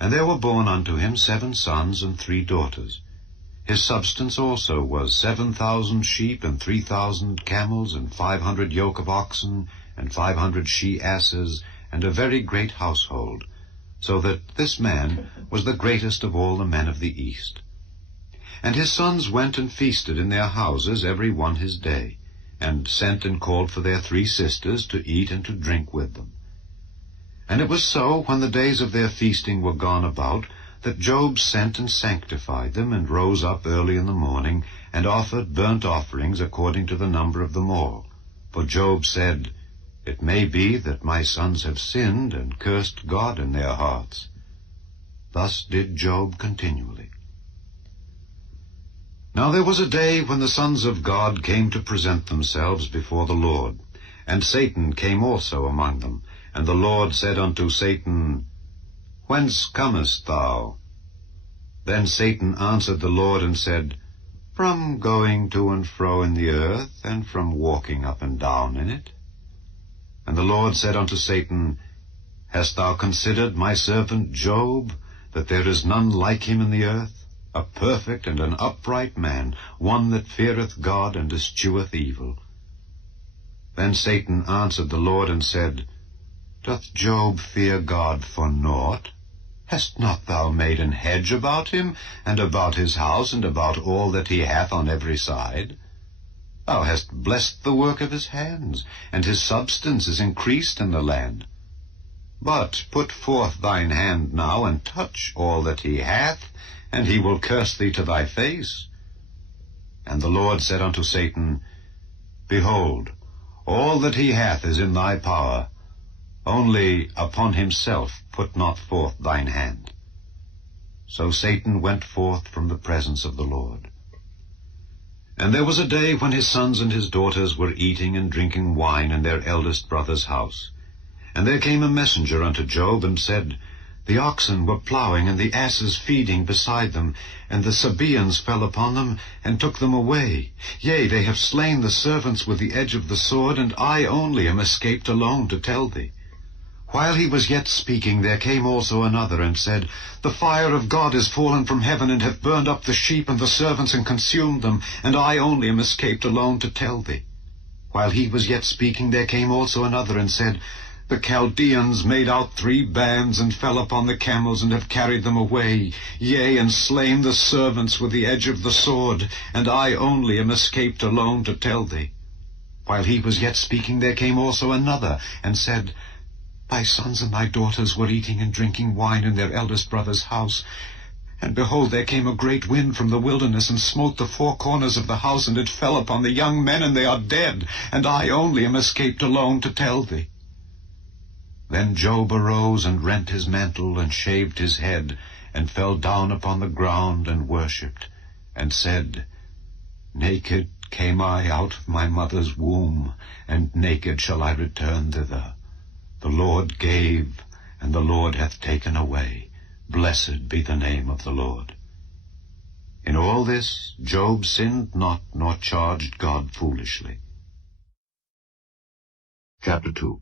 And there were born unto him 7 sons and 3 daughters. His substance also was 7,000 sheep, and 3,000 camels, and 500 yoke of oxen, and 500 she-asses, and a very great household, so that this man was the greatest of all the men of the east. And his sons went and feasted in their houses every one his day, and sent and called for their 3 sisters to eat and to drink with them. And it was so, when the days of their feasting were gone about, that Job sent and sanctified them, and rose up early in the morning, and offered burnt offerings according to the number of them all, For Job said, "It may be that my sons have sinned and cursed God in their hearts." Thus did Job continually. Now there was a day when the sons of God came to present themselves before the Lord, and Satan came also among them. And the Lord said unto Satan, "Whence comest thou?" Then Satan answered the Lord and said, "From going to and fro in the earth, and from walking up and down in it." And the Lord said unto Satan, "Hast thou considered my servant Job, that there is none like him in the earth, a perfect and an upright man, one that feareth God and escheweth evil?" Then Satan answered the Lord and said, "Doth Job fear God for naught? Hast not thou made an hedge about him, and about his house, and about all that he hath on every side? Thou hast blessed the work of his hands, and his substance is increased in the land. But put forth thine hand now, and touch all that he hath, and he will curse thee to thy face." And the Lord said unto Satan, "Behold, all that he hath is in thy power, only upon himself put not forth thine hand." So Satan went forth from the presence of the Lord. And there was a day when his sons and his daughters were eating and drinking wine in their eldest brother's house. And there came a messenger unto Job, and said, "The oxen were plowing, and the asses feeding beside them, and the Sabaeans fell upon them, and took them away. Yea, they have slain the servants with the edge of the sword, and I only am escaped alone to tell thee." While he was yet speaking, there came also another, and said, "The fire of God is fallen from heaven, and hath burned up the sheep and the servants, and consumed them, and I only am escaped alone to tell thee." While he was yet speaking, there came also another, and said, "The Chaldeans made out 3 bands, and fell upon the camels, and have carried them away, yea, and slain the servants with the edge of the sword, and I only am escaped alone to tell thee." While he was yet speaking, there came also another, and said, "Thy sons and thy daughters were eating and drinking wine in their eldest brother's house. And behold, there came a great wind from the wilderness, and smote the 4 corners of the house, and it fell upon the young men, and they are dead, and I only am escaped alone to tell thee." Then Job arose, and rent his mantle, and shaved his head, and fell down upon the ground, and worshipped, and said, "Naked came I out of my mother's womb, and naked shall I return thither. The Lord gave, and the Lord hath taken away. Blessed be the name of the Lord." In all this Job sinned not, nor charged God foolishly. Chapter 2.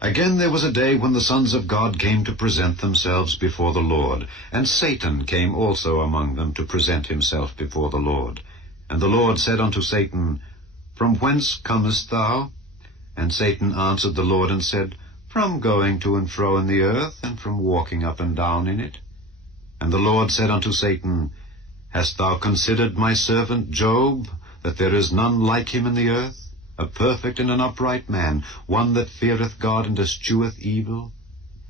Again there was a day when the sons of God came to present themselves before the Lord, and Satan came also among them to present himself before the Lord. And the Lord said unto Satan, "From whence comest thou?" And Satan answered the Lord and said, "From going to and fro in the earth, and from walking up and down in it." And the Lord said unto Satan, "Hast thou considered my servant Job, that there is none like him in the earth, a perfect and an upright man, one that feareth God and escheweth evil?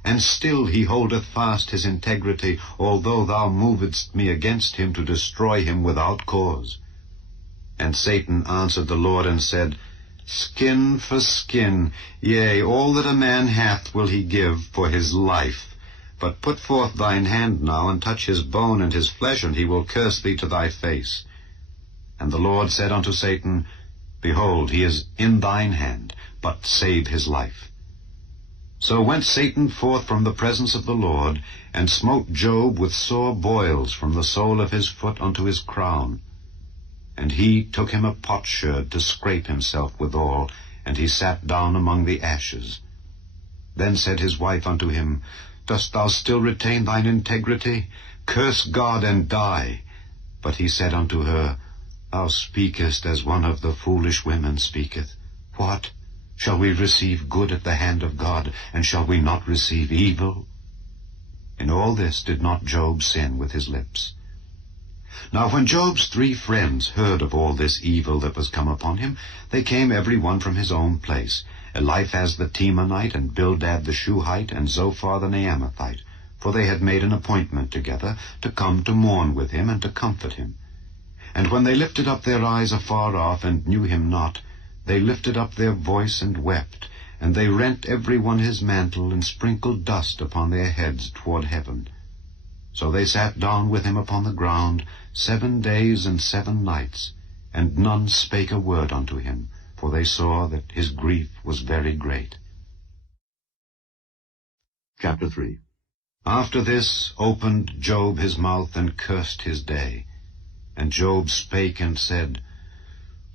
And still he holdeth fast his integrity, although thou movedst me against him to destroy him without cause." And Satan answered the Lord and said, "Skin for skin, yea, all that a man hath will he give for his life. But put forth thine hand now, and touch his bone and his flesh, and he will curse thee to thy face." And the Lord said unto Satan, "Behold, he is in thine hand, but save his life." So went Satan forth from the presence of the Lord, and smote Job with sore boils from the sole of his foot unto his crown. And he took him a potsherd to scrape himself withal, and he sat down among the ashes. Then said his wife unto him, "Dost thou still retain thine integrity? Curse God and die." But he said unto her, "Thou speakest as one of the foolish women speaketh. What? Shall we receive good at the hand of God, and shall we not receive evil?" In all this did not Job sin with his lips. Now when Job's 3 friends heard of all this evil that was come upon him, they came every one from his own place, Eliphaz the Temanite, and Bildad the Shuhite, and Zophar the Naamathite, for they had made an appointment together to come to mourn with him and to comfort him. And when they lifted up their eyes afar off, and knew him not, They lifted up their voice and wept, and they rent every one his mantle, and sprinkled dust upon their heads toward heaven. So they sat down with him upon the ground 7 days and 7 nights, and none spake a word unto him, for they saw that his grief was very great. Chapter 3. After this opened Job his mouth, and cursed his day. And Job spake and said,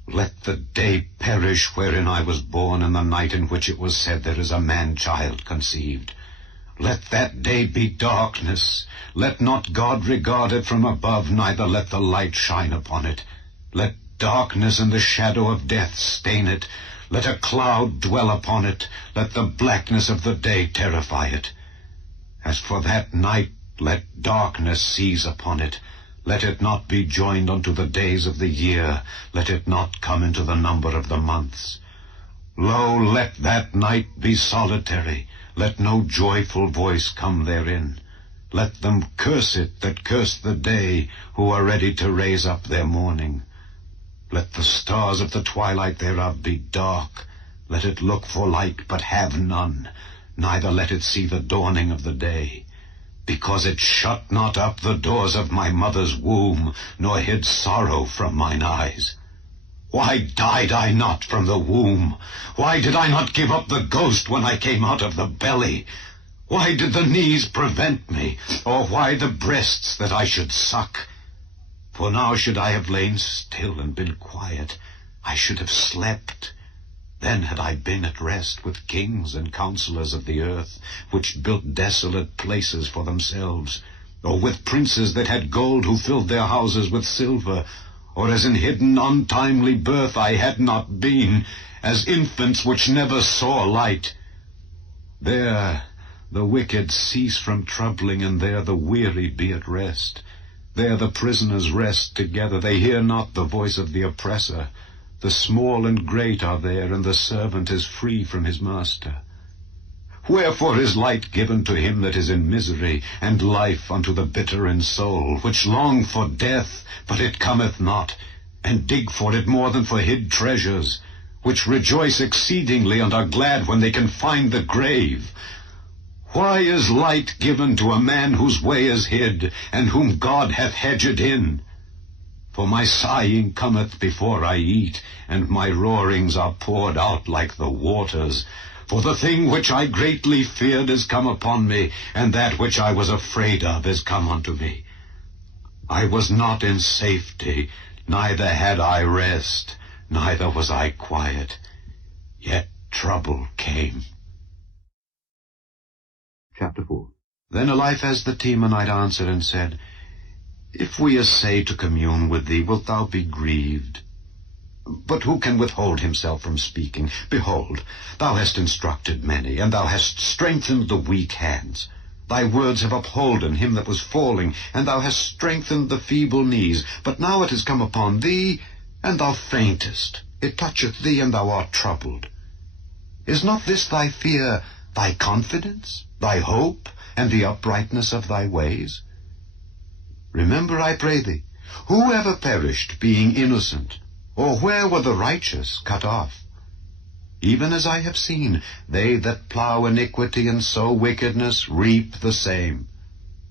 Let the day perish wherein I was born, and the night in which it was said, There is a man-child conceived. Let that day be darkness. Let not God regard it from above, neither let the light shine upon it. Let darkness and the shadow of death stain it. Let a cloud dwell upon it. Let the blackness of the day terrify it. As for that night, let darkness seize upon it. Let it not be joined unto the days of the year. Let it not come into the number of the months. Lo, let that night be solitary. Let no joyful voice come therein. Let them curse it that curse the day, who are ready to raise up their mourning. Let the stars of the twilight thereof be dark. Let it look for light, but have none. Neither let it see the dawning of the day. Because it shut not up the doors of my mother's womb, nor hid sorrow from mine eyes. Why died I not from the womb? Why did I not give up the ghost when I came out of the belly? Why did the knees prevent me, or why the breasts that I should suck? For now should I have lain still and been quiet, I should have slept. Then had I been at rest with kings and counselors of the earth, which built desolate places for themselves, or with princes that had gold, who filled their houses with silver, or as in hidden untimely birth I had not been, as infants which never saw light. There the wicked cease from troubling, and there the weary be at rest. There the prisoners rest together, they hear not the voice of the oppressor. The small and great are there, and the servant is free from his master. Wherefore is light given to him that is in misery, and life unto the bitter in soul, which long for death, but it cometh not, and dig for it more than for hid treasures, which rejoice exceedingly, and are glad when they can find the grave? Why is light given to a man whose way is hid, and whom God hath hedged in? For my sighing cometh before I eat, and my roarings are poured out like the waters. For the thing which I greatly feared is come upon me, and that which I was afraid of is come unto me. I was not in safety, neither had I rest, neither was I quiet. Yet trouble came. Chapter 4. Then Eliphaz the Temanite answered and said, If we essay to commune with thee, wilt thou be grieved? But who can withhold himself from speaking? Behold, thou hast instructed many, and thou hast strengthened the weak hands. Thy words have upholden him that was falling, and thou hast strengthened the feeble knees. But now it is come upon thee, and thou faintest. It toucheth thee, and thou art troubled. Is not this thy fear, thy confidence, thy hope, and the uprightness of thy ways? Remember, I pray thee, who ever perished, being innocent? Or where were the righteous cut off? Even as I have seen, they that plow iniquity and sow wickedness reap the same.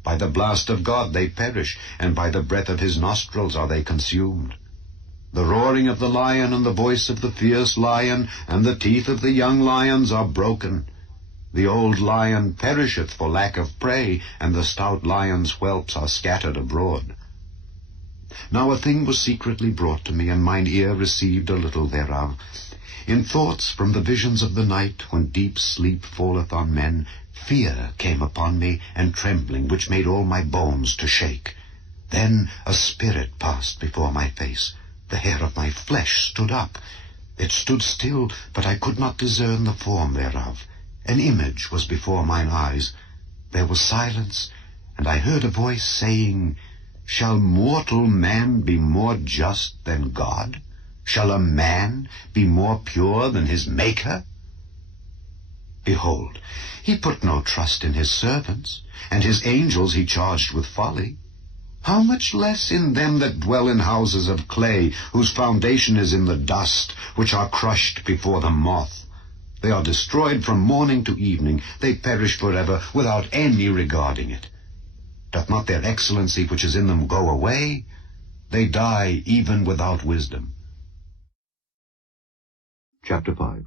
By the blast of God they perish, and by the breath of his nostrils are they consumed. The roaring of the lion, and the voice of the fierce lion, and the teeth of the young lions are broken. The old lion perisheth for lack of prey, and the stout lion's whelps are scattered abroad. Now a thing was secretly brought to me, and mine ear received a little thereof. In thoughts from the visions of the night, when deep sleep falleth on men, fear came upon me, and trembling, which made all my bones to shake. Then a spirit passed before my face. The hair of my flesh stood up. It stood still, but I could not discern the form thereof. An image was before mine eyes. There was silence, and I heard a voice saying, Shall mortal man be more just than God? Shall a man be more pure than his Maker? Behold, he put no trust in his servants, and his angels he charged with folly. How much less in them that dwell in houses of clay, whose foundation is in the dust, which are crushed before the moth. They are destroyed from morning to evening. They perish forever, without any regarding it. Doth not their excellency which is in them go away? They die even without wisdom. Chapter 5.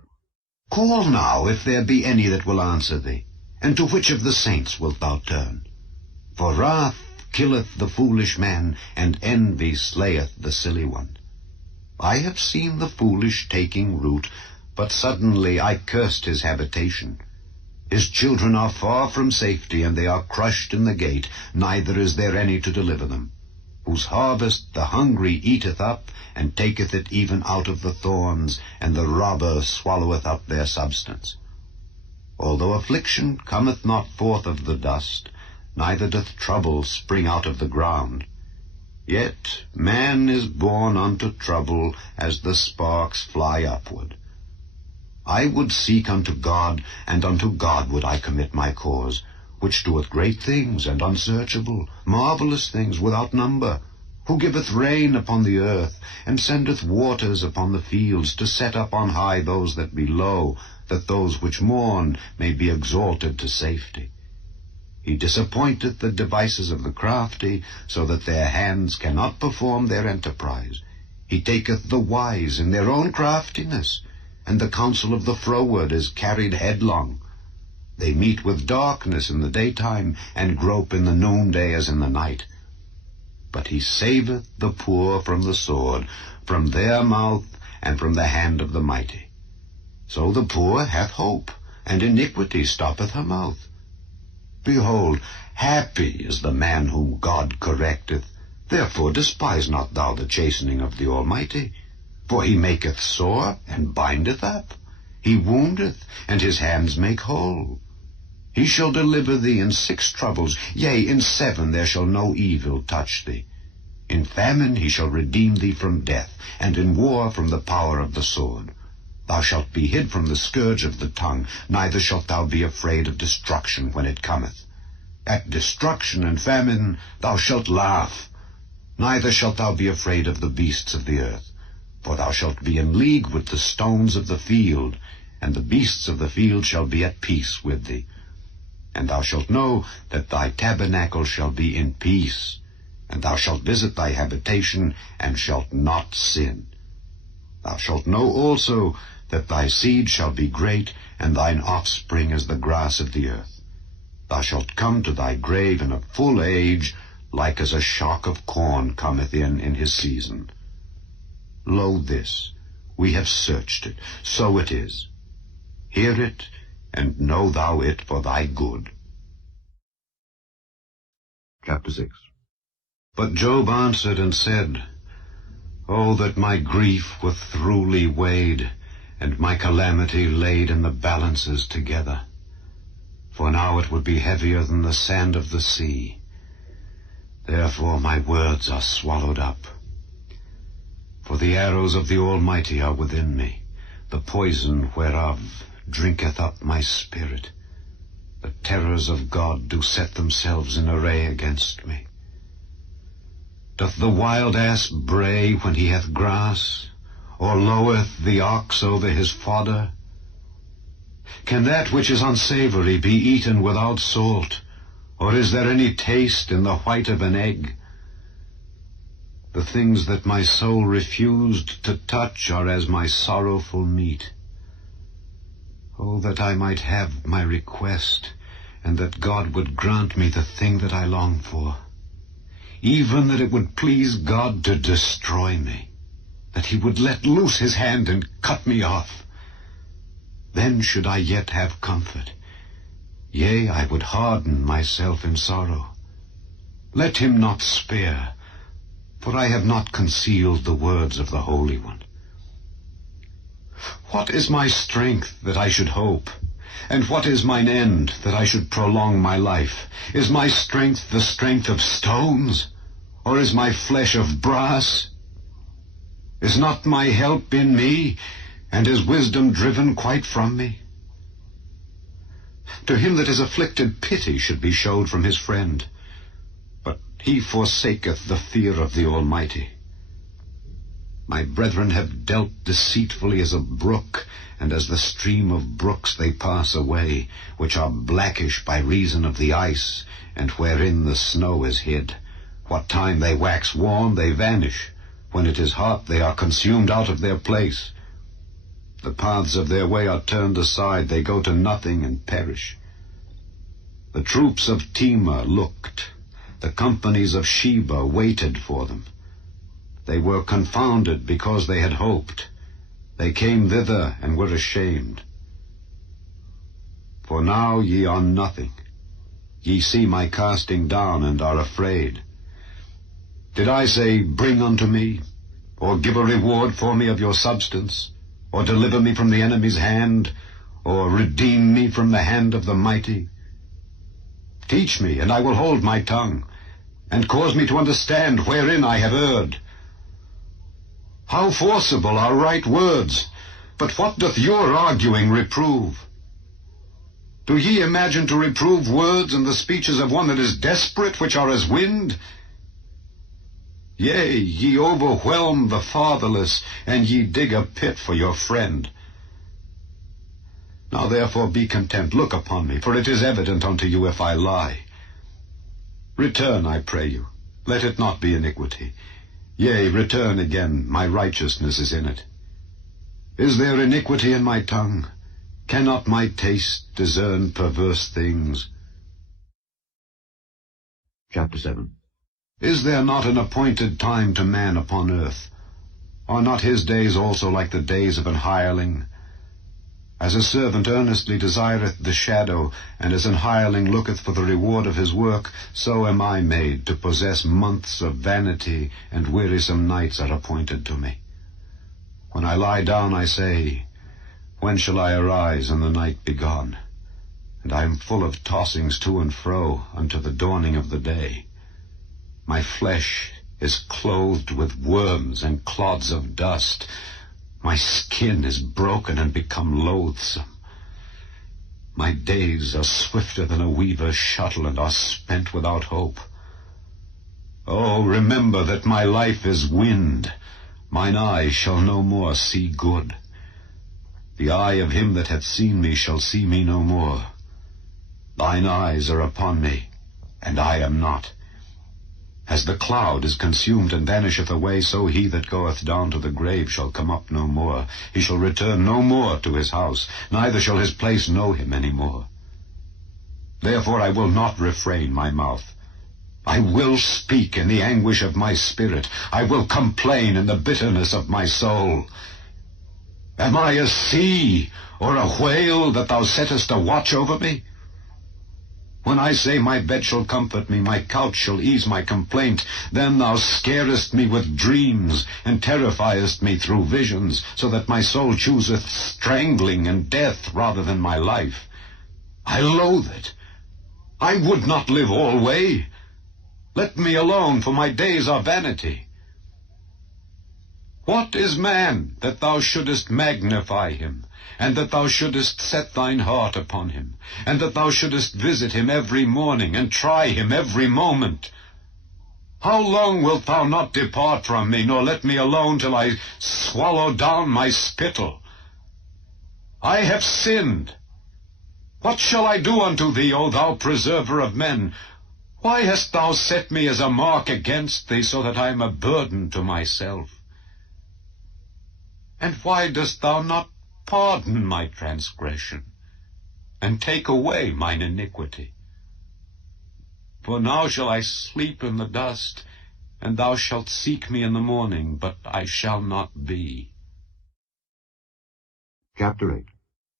Call now, if there be any that will answer thee. And to which of the saints wilt thou turn? For wrath killeth the foolish man, and envy slayeth the silly one. I have seen the foolish taking root, but suddenly I cursed his habitation. His children are far from safety, and they are crushed in the gate, neither is there any to deliver them. Whose harvest the hungry eateth up, and taketh it even out of the thorns, and the robber swalloweth up their substance. Although affliction cometh not forth of the dust, neither doth trouble spring out of the ground, yet man is born unto trouble as the sparks fly upward. I would seek unto God, and unto God would I commit my cause, which doeth great things and unsearchable, marvelous things without number, who giveth rain upon the earth, and sendeth waters upon the fields, to set up on high those that be low, that those which mourn may be exalted to safety. He disappointeth the devices of the crafty, so that their hands cannot perform their enterprise. He taketh the wise in their own craftiness, and the counsel of the froward is carried headlong. They meet with darkness in the daytime, and grope in the noonday as in the night. But he saveth the poor from the sword, from their mouth, and from the hand of the mighty. So the poor hath hope, and iniquity stoppeth her mouth. Behold, happy is the man whom God correcteth. Therefore despise not thou the chastening of the Almighty. For he maketh sore, and bindeth up. He woundeth, and his hands make whole. He shall deliver thee in 6 troubles, yea, in 7 there shall no evil touch thee. In famine he shall redeem thee from death, and in war from the power of the sword. Thou shalt be hid from the scourge of the tongue, neither shalt thou be afraid of destruction when it cometh. At destruction and famine thou shalt laugh, neither shalt thou be afraid of the beasts of the earth. For thou shalt be in league with the stones of the field, and the beasts of the field shall be at peace with thee. And thou shalt know that thy tabernacle shall be in peace, and thou shalt visit thy habitation, and shalt not sin. Thou shalt know also that thy seed shall be great, and thine offspring as the grass of the earth. Thou shalt come to thy grave in a full age, like as a shock of corn cometh in his season. Lo this, we have searched it, so it is. Hear it, and know thou it for thy good. Chapter 6. But Job answered and said, O that my grief were throughly weighed, and my calamity laid in the balances together. For now it would be heavier than the sand of the sea. Therefore my words are swallowed up. For the arrows of the Almighty are within me, the poison whereof drinketh up my spirit. The terrors of God do set themselves in array against me. Doth the wild ass bray when he hath grass, or loweth the ox over his fodder? Can that which is unsavory be eaten without salt, or is there any taste in the white of an egg? The things that my soul refused to touch are as my sorrowful meat. Oh, that I might have my request, and that God would grant me the thing that I long for. Even that it would please God to destroy me, that he would let loose his hand and cut me off. Then should I yet have comfort. Yea, I would harden myself in sorrow. Let him not spare, for I have not concealed the words of the Holy One. What is my strength that I should hope? And what is mine end that I should prolong my life? Is my strength the strength of stones? Or is my flesh of brass? Is not my help in me, and is wisdom driven quite from me? To him that is afflicted pity should be showed from his friend. but he forsaketh the fear of the Almighty. My brethren have dealt deceitfully as a brook, and as the stream of brooks they pass away, which are blackish by reason of the ice, and wherein the snow is hid. What time they wax warm, they vanish. When it is hot, they are consumed out of their place. The paths of their way are turned aside, they go to nothing and perish. The troops of Timah looked, the companies of Sheba waited for them. They were confounded because they had hoped. They came thither and were ashamed. For now ye are nothing. Ye see my casting down and are afraid. Did I say, Bring unto me, or give a reward for me of your substance, or deliver me from the enemy's hand, or redeem me from the hand of the mighty? Teach me, and I will hold my tongue, and cause me to understand wherein I have erred. How forcible are right words, but what doth your arguing reprove? Do ye imagine to reprove words and the speeches of one that is desperate, which are as wind? Yea, ye overwhelm the fatherless, and ye dig a pit for your friend. Now therefore be content, look upon me, for it is evident unto you if I lie. Return, I pray you, let it not be iniquity. Yea, return again, my righteousness is in it. Is there iniquity in my tongue? Cannot my taste discern perverse things? Chapter 7. Is there not an appointed time to man upon earth? Are not his days also like the days of an hireling? As a servant earnestly desireth the shadow, and as an hireling looketh for the reward of his work, so am I made to possess months of vanity, and wearisome nights are appointed to me. When I lie down, I say, When shall I arise, and the night be gone? And I am full of tossings to and fro unto the dawning of the day. My flesh is clothed with worms and clods of dust. My skin is broken and become loathsome. My days are swifter than a weaver's shuttle, and are spent without hope. Oh, remember that my life is wind. Mine eye shall no more see good. The eye of him that hath seen me shall see me no more. Thine eyes are upon me, and I am not. As the cloud is consumed and vanisheth away, so he that goeth down to the grave shall come up no more. He shall return no more to his house, neither shall his place know him any more. Therefore I will not refrain my mouth. I will speak in the anguish of my spirit. I will complain in the bitterness of my soul. Am I a sea or a whale that thou settest a watch over me? When I say my bed shall comfort me, my couch shall ease my complaint, then thou scarest me with dreams, and terrifiest me through visions, so that my soul chooseth strangling and death rather than my life. I loathe it. I would not live alway. Let me alone, for my days are vanity. What is man, that thou shouldest magnify him, and that thou shouldest set thine heart upon him, and that thou shouldest visit him every morning, and try him every moment? How long wilt thou not depart from me, nor let me alone till I swallow down my spittle? I have sinned. What shall I do unto thee, O thou preserver of men? Why hast thou set me as a mark against thee, so that I am a burden to myself? And why dost thou not pardon my transgression, and take away mine iniquity? For now shall I sleep in the dust, and thou shalt seek me in the morning, but I shall not be. Chapter 8.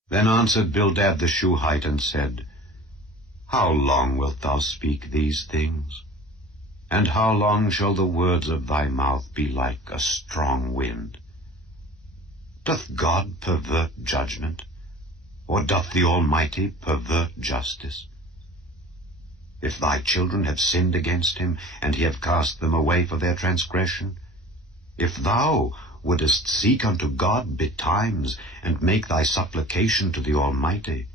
Then answered Bildad the Shuhite, and said, How long wilt thou speak these things? And how long shall the words of thy mouth be like a strong wind? Doth God pervert judgment, or doth the Almighty pervert justice? If thy children have sinned against him, and he have cast them away for their transgression, if thou wouldest seek unto God betimes, and make thy supplication to the Almighty,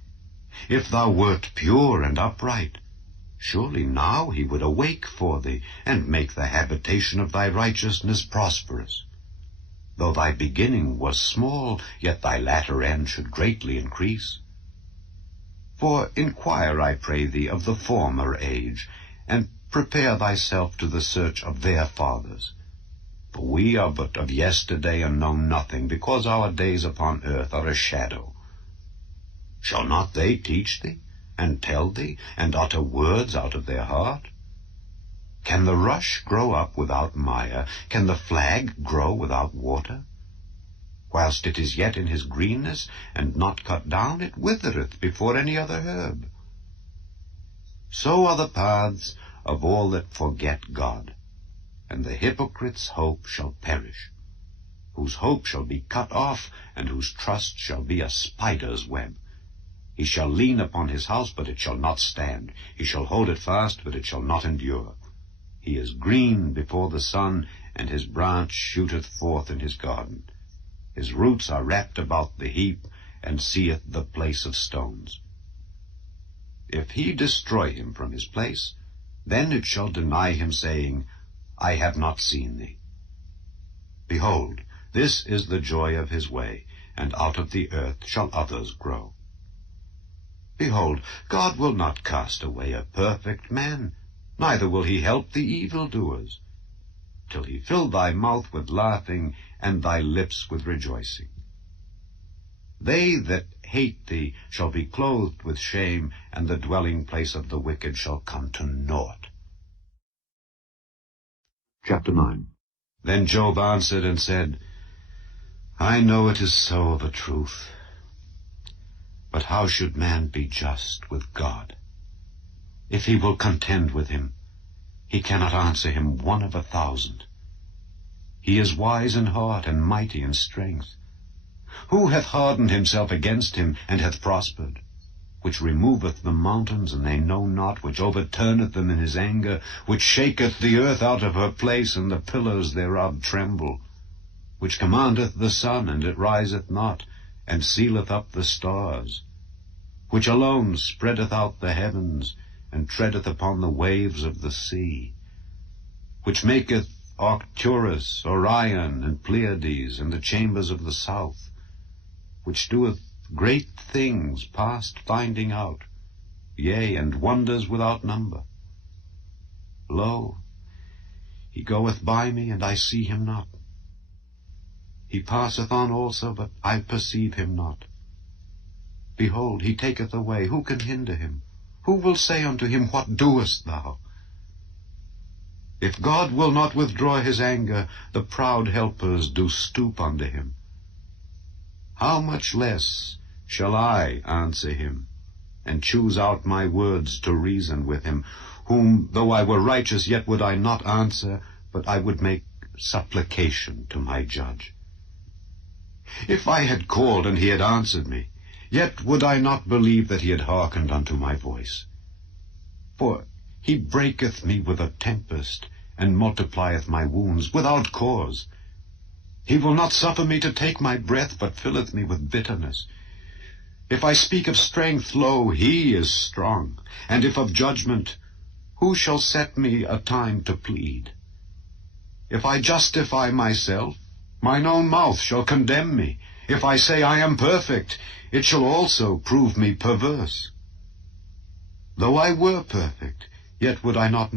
if thou wert pure and upright, Surely now he would awake for thee, and make the habitation of thy righteousness prosperous. Though thy beginning was small, yet thy latter end should greatly increase. For inquire, I pray thee, of the former age, and prepare thyself to the search of their fathers. For we are but of yesterday, and know nothing, because our days upon earth are a shadow. Shall not they teach thee, and tell thee, and utter words out of their heart? Can the rush grow up without mire? Can the flag grow without water? Whilst it is yet in his greenness, and not cut down, it withereth before any other herb. So are the paths of all that forget God, and the hypocrite's hope shall perish, whose hope shall be cut off, and whose trust shall be a spider's web. He shall lean upon his house, but it shall not stand. He shall hold it fast, but it shall not endure. He is green before the sun, and his branch shooteth forth in his garden. His roots are wrapped about the heap, and seeth the place of stones. If he destroy him from his place, then it shall deny him, saying, I have not seen thee. Behold, this is the joy of his way, and out of the earth shall others grow. Behold, God will not cast away a perfect man, neither will he help the evildoers, till he fill thy mouth with laughing, and thy lips with rejoicing. They that hate thee shall be clothed with shame, and the dwelling place of the wicked shall come to naught. Chapter 9. Then Job answered and said, I know it is so of a truth. But how should man be just with God? If he will contend with him, he cannot answer him 1 of 1,000. He is wise in heart, and mighty in strength. Who hath hardened himself against him, and hath prospered? Which removeth the mountains, and they know not, which overturneth them in his anger, which shaketh the earth out of her place, and the pillars thereof tremble, which commandeth the sun, and it riseth not, and sealeth up the stars, which alone spreadeth out the heavens, and treadeth upon the waves of the sea, which maketh Arcturus, Orion, and Pleiades, and the chambers of the south, which doeth great things past finding out, yea, and wonders without number. Lo, he goeth by me, and I see him not. He passeth on also, but I perceive him not. Behold, he taketh away. Who can hinder him? Who will say unto him, What doest thou? If God will not withdraw his anger, the proud helpers do stoop unto him. How much less shall I answer him, and choose out my words to reason with him, whom, though I were righteous, yet would I not answer, but I would make supplication to my judge. If I had called, and he had answered me, yet would I not believe that he had hearkened unto my voice. For he breaketh me with a tempest, and multiplieth my wounds without cause. He will not suffer me to take my breath, but filleth me with bitterness. If I speak of strength, lo, he is strong. And if of judgment, who shall set me a time to plead? If I justify myself, mine own mouth shall condemn me. If I say I am perfect, it shall also prove me perverse. Though I were perfect, yet would I not